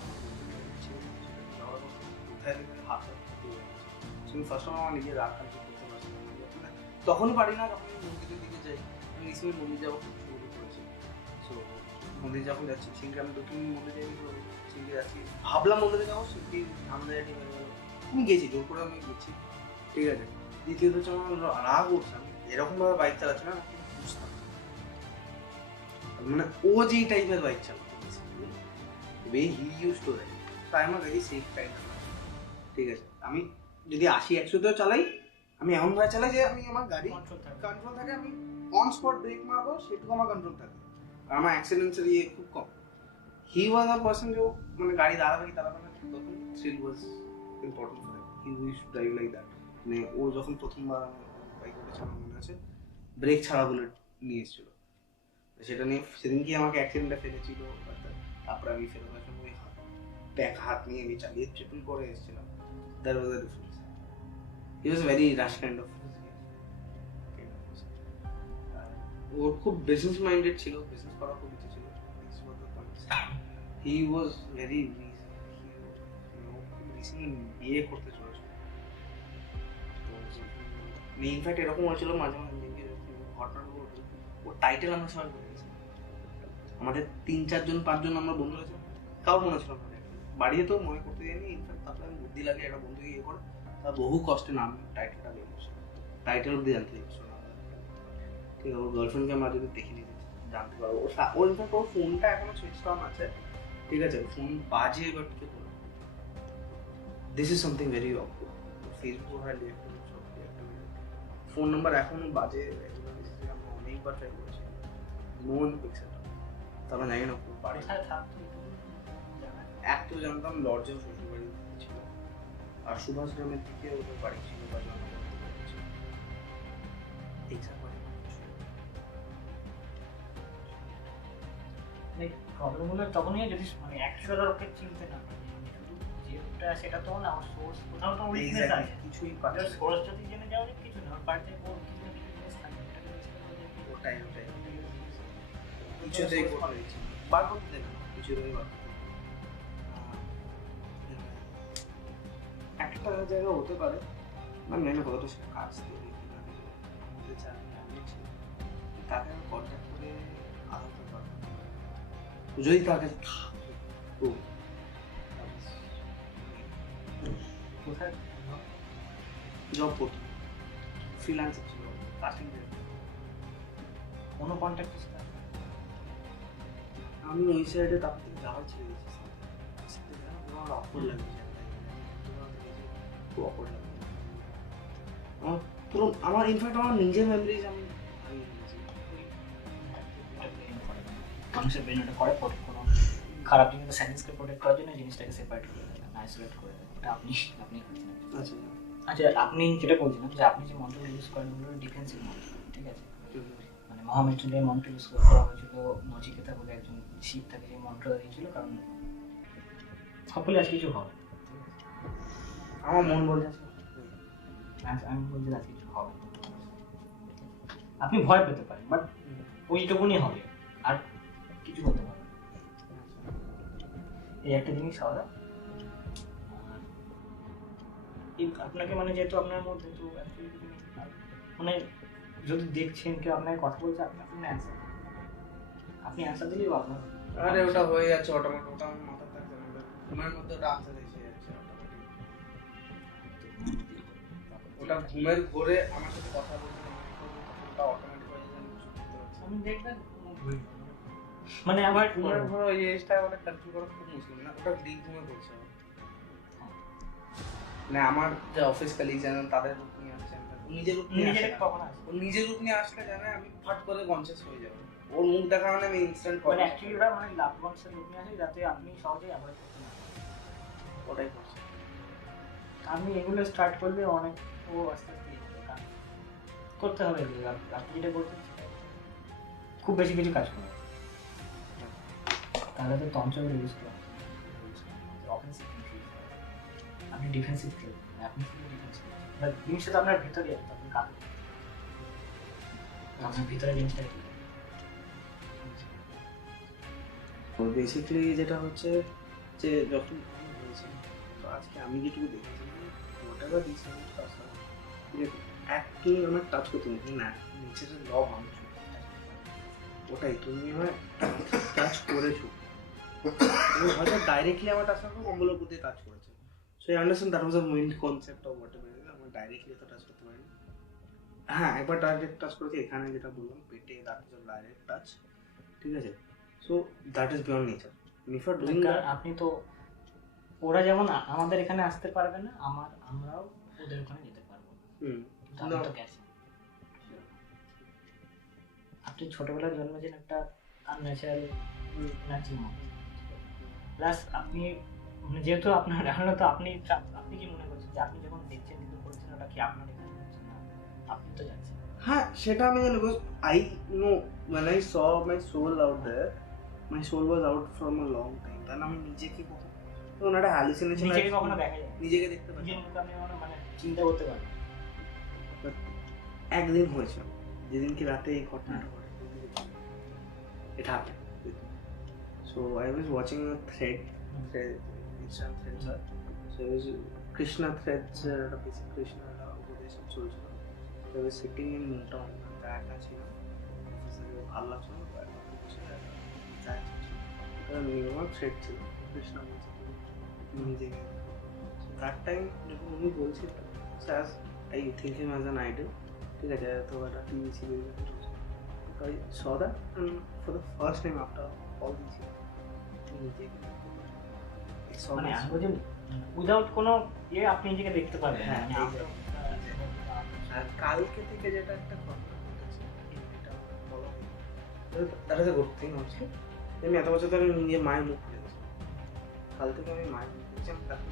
কোথায় থেকে হাত তুমি ফার্স্ট টাইম আমার নিজের রাগ কন্ট্রোল করতে পারছি না, তখনই পারি না, যখন মন্দিরের দিকে যাই। আমি রিসেন্টলি মন্দির যাওয়া খুব শুরু করেছি। সো মন্দির যখন যাচ্ছি, সেদিনকে আমি 2-3 দিন মন্দিরে যাই, তো সেদিনকে যাচ্ছি, ভাবলাম মন্দিরে যাবো, সেদিনকে আমাদের আমি গেছি, জোর করে আমি গেছি, ঠিক আছে। দ্বিতীয়ত হচ্ছে আমার রাগ উঠছে, আমি এরকমভাবে বাইক চালাচ্ছি না, বুঝতাম মানে ও যেই টাইপের বাইক চালাতো he use to ride, so I am a very safe kind of, ঠিক আছে। আমি যদি 80-100তেও চালাই, আমি এমনভাবে চালাই যে আমি আমার গাড়ি কন্ট্রোল থাকে, আমি অন স্পট ব্রেক মারবো, সেটুকু আমার কন্ট্রোল থাকে, আর আমার অ্যাক্সিডেন্টের ইয়ে খুব কম। হি ওয়াজ আ পার্সন যে মানে গাড়ি দাঁড়াবে কি দাঁড়াবে না, তখন thrill was important for he was to drive like that. মানে ও যখন প্রথমবার বাইক উঠেছে, আমার মনে আছে ব্রেক ছাড়া বলে নিয়ে এসেছিল, সেটা নিয়ে সেদিনকে আমাকে অ্যাক্সিডেন্টে ফেলেছিল, তারপরে আমি ফেরার সময় হাত নিয়ে আমি চালিয়ে ট্রিপল করে এসেছিলাম। That was the difference. He was very rash kind of, ওর খুব বিজনেস মাইন্ডেড ছিল, বিজনেস করার খুব ইচ্ছে ছিল। হি ওয়াজ ভেরি বিয়ে করতে চলেছিল, ইনফ্যাক্ট এরকম হয়েছিল মাঝে মাঝে ঘটনাগুলো, ওর টাইটেল আমরা সবাই বলেছি, আমাদের 3-4-5 আমরা বন্ধু আছে, কারোর মনে ছিল না, বাড়িতে তো মনে করতে যায়নি। ইনফ্যাক্ট তারপরে আমি বুদ্ধি লাগে একটা বন্ধুকে ইয়ে করে, তার বহু কষ্টে নাম টাইটেলটা বেরিয়েছে, টাইটেল অব্দি জানতে চাইছিল না, ঠিক আছে। ওর গার্লফ্রেন্ডকে আমরা যদি দেখিনি জানতে পারবো, ওর ইনফ্যাক্ট ওর ফোনটা এখনো সুইচ অন আছে, ঠিক আছে, ফোন বাজে, বাট কি বলবো, this is something very awkward. Facebook হয় ফোন নাম্বার এখনো বাজে, আমরা অনেকবার ট্রাই করেছি, no one picks it up. তারপরে জানি না বাড়ি এক তো জানতাম লর্জের শ্বশুরবাড়ি ছিল, আর সুভাষ গ্রামের দিকে ওদের বাড়ি ছিল, বা প্রবলেম হলো তখনই যদি মানে অ্যাকচুয়াল ওকে চিনতে না পারি, শুধু যেটা সেটা তো না, আমার সোর্স কোথাও তো উইকনেস আছে, কিছুই সোর্স যদি জেনে যাও কিছু না, বাড়িতে ওর কিছু না কিছু জিনিস থাকে, ওটাই কিছুতেই করতে দিচ্ছি বার করতে দেবে না, কিছুতেই বার করতে দেবে না। একটা জায়গা হতে পারে, মানে মেনে কতটা সেটা কাজ দেবে তাকে আমি কন্ট্যাক্ট করে আলাদা পারবো, যদি তার কাছে থাকে। কোথায় জব করতো, ফ্রিল্যান্সার ছিল, কাস্টিং, কোনো কন্ট্যাক্ট ছিল না। আমি ওই সাইডে তারপর থেকে যাওয়ার ছেড়ে দিয়েছি, আমার অকওয়ার্ড লাগে, খুব অকওয়ার্ড লাগে আমার পুরো, আমার ইনফ্যাক্ট আমার নিজের মেমোরিজ আমি মানুষের ব্রেন ওটা করে কোনো খারাপ জিনিসটা সেন্সকে প্রোটেক্ট করার জন্য জিনিসটাকে সেপারেট করে দেয়, আইসোলেট করে দেয়, এটা আপনি করছেন। আচ্ছা আচ্ছা, আপনি যেটা বলছিলেন যে আপনি যে মন্ত্র ইউজ করেন ওগুলো ডিফেন্সিভ মন্ত্র, ঠিক আছে, মানে মহামৃত্যুঞ্জয় মন্ত্র ইউজ করা হয়েছিল, নচিকেতা বলে একজন শিব তাকে সেই মন্ত্র দিয়েছিল, কারণ সকলে আজ কিছু হবে, আমার মন বলছে আমি বলছি আজ কিছু হবে, আপনি ভয় পেতে পারেন, বাট ওইটুকুনি হবে, আর কিছু হতে পারে, এই একটা জিনিস আলাদা। আপনাকে মানে যেহেতু আপনার মধ্যে তো মানে যদি দেখছেন কেউ আপনাকে কথা বলছে, আপনি অ্যান্সার দিলেও আপনার, আরে ওটা হয়ে যাচ্ছে অটোমেটিক, ওটা আমার মাথা থাকছে না, ঘুমের মধ্যে ওটা আনসার এসে যাচ্ছে অটোমেটিক, ওটা ঘুমের ঘোরে আমার সাথে কথা বলছে, ওটা অটোমেটিক হয়ে যাচ্ছে, আমি দেখবেন মানে আমার ঘুমের ঘোরে ওই জিনিসটা মানে কন্ট্রোল করা খুব মুশকিল না, ওটা ডিপ ঘুমে করছে, মানে আমার যে অফিস কলিগ জানেন তাদের রূপ নিয়ে আসছে, নিজের রূপ নিয়ে আসলে জানে আমি ফাট করে কনসিয়াস হয়ে যাবো, ওর মুখ দেখা মানে আমি ইনস্ট্যান্ট মানে অ্যাকচুয়ালি ওরা মানে লাভ ওয়ান্সের লুক নিয়ে আসে যাতে আপনি সহজে অ্যাভয়েড করতে না পারেন। ওটাই করছে। আপনি এগুলো স্টার্ট করলে অনেক ও আস্তে আস্তে এগোবে, কারণ করতে হবে এগুলো। আপনি যেটা করছেন সেটা খুব বেশি কিছু কাজ করবে, তাহলে তো তন্ত্র ইউজ করা অফেন্সিভ, আপনি ডিফেন্সিভ খেলবেন, আপনি শুধু ডিফেন্সিভ, বাট জিনিসটা তো আপনার ভিতরে আছে, আপনি কাকে আপনার ভিতরে জিনিসটা কি। তো বেসিক্যালি যেটা হচ্ছে যে যখন আমি হয়েছি, তো আজকে আমি যেটুকু দেখেছি ওটা দিচ্ছে একই আমার টাচ করতে হবে না, নিচের ল ভাঙছো ওটাই তুমি আমার টাচ করেছো, হয়তো ডাইরেক্টলি আমার টাচ করবো কম্বলের উপর দিয়ে টাচ করেছে। So I understand that was a main concept of what ever, আমার ডাইরেক্টলি তো টাচ করতে পারিনি। হ্যাঁ একবার ডাইরেক্ট টাচ করেছি এখানে, যেটা বললাম পেটে, দ্যাট ইজ ডাইরেক্ট টাচ, ঠিক আছে। So that is beyond nature. If you are doing that, আপনি তো ওরা যেমন আমাদের এখানে আসতে পারবে না, আমরাও ওদের ওখানে যেতে পারবো, কিন্তু আমি তো গেছি। আপনি ছোটবেলায় জন্মেছেন একটা আনন্যাচারাল এনার্জি মধ্যে, প্লাস আপনি মানে যেহেতু আপনার ধারণা, তো আপনি কি মনে করছেন যে আপনি যখন দেখছেন কিন্তু করছেন ওটা কি আপনার এখানে হচ্ছে না, আপনি তো যাচ্ছেন। হ্যাঁ সেটা আমি জানি, because I know when I saw my soul out there, my soul was out from a long time. তাহলে আমি নিজেকে তখন একটা হ্যালুসিনেশন, নিজেকে কখনো দেখা যায়, নিজেকে দেখতে পাচ্ছি, নিজের মুখে আপনি কখনো মানে চিন্তা করতে পারেন। একদিন হয়েছিল যেদিন কি রাতে এই ঘটনাটা ঘটে, it happened. So I was watching a thread, Instagram threads are, so it was Krishna threads, একটা basic Krishna উপদেশ চলছিল। So I was sitting in Moontown, একা ছিল, ভালো লাগছিল না, মিনিমাম থ্রেড ছিল কৃষ্ণা বলছে নিজেকে। দ্যাট টাইম যখন উনি বলছিল, sir I think him as an idol, ঠিক আছে, তো একটা TV series I saw that, and for the first time after all these years, মানে আমি বুঝিনি, উইদাউট কোনো ইয়ে আপনি নিজেকে দেখতে পারবেন। হ্যাঁ আর কালকে থেকে যেটা একটা ঘটনা ঘটেছে, এটা বলো, that is a good thing also. আমি এত বছর ধরে নিজের মায়ের মুখ দেখেছি, কাল থেকে আমি মায়ের মুখ দেখছি। আমি তাকে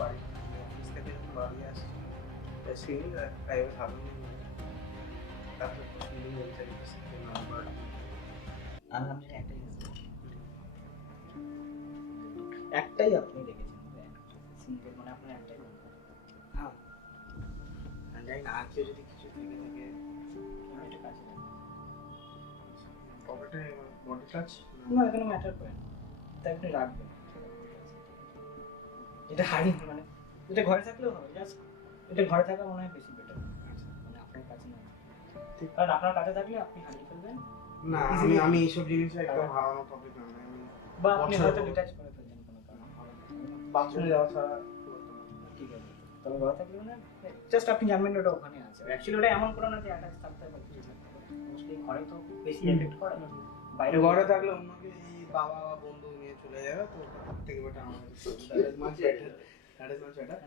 বাড়ি অফিস থেকে যখন বাড়ি আসছি, আই ওয়াজ হ্যাভিং তারপর ফিলিং বলতে নাম্বার আমি একটাই আপনি দেখেছেন সিঙ্গেল, মানে আপনার একটাই। হ্যাঁ জানি না আর কেউ যদি কিছু থেকে থাকে, আমি এটা কাছে পকেটে বডি টাচ না, এখানে ম্যাটার করে না, তাই আপনি রাখবেন। এটা হারিয়ে মানে এটা ঘরে থাকলেও হবে, জাস্ট এটা ঘরে থাকা মনে হয় বেশি বেটার, মানে আপনার কাছে না, কারণ আপনার কাছে থাকলে আপনি হারিয়ে ফেলবেন না। আমি এইসব জিনিস একদম হারানো টপিক না, আমি বা আপনি হয়তো ডিটাচ করে ফেলবেন কোনো কারণে, বাথরুমে যাওয়া ছাড়া। ঠিক আছে, তবে ঘরে থাকলে মানে জাস্ট আপনি জানবেন ওটা ওখানে আছে। অ্যাকচুয়ালি ওটা এমন কোনো না যে অ্যাটাচ থাকতে হবে, কিছু থাকতে পারে, মোস্টলি ঘরে তো বেশি এফেক্ট করে, বাইরে ঘরে থাকলে অন্যকে বাবা বা বন্ধু নিয়ে চলে যাবে, তো থেকে বেটার আমার দ্যাট ইজ মাচ বেটার।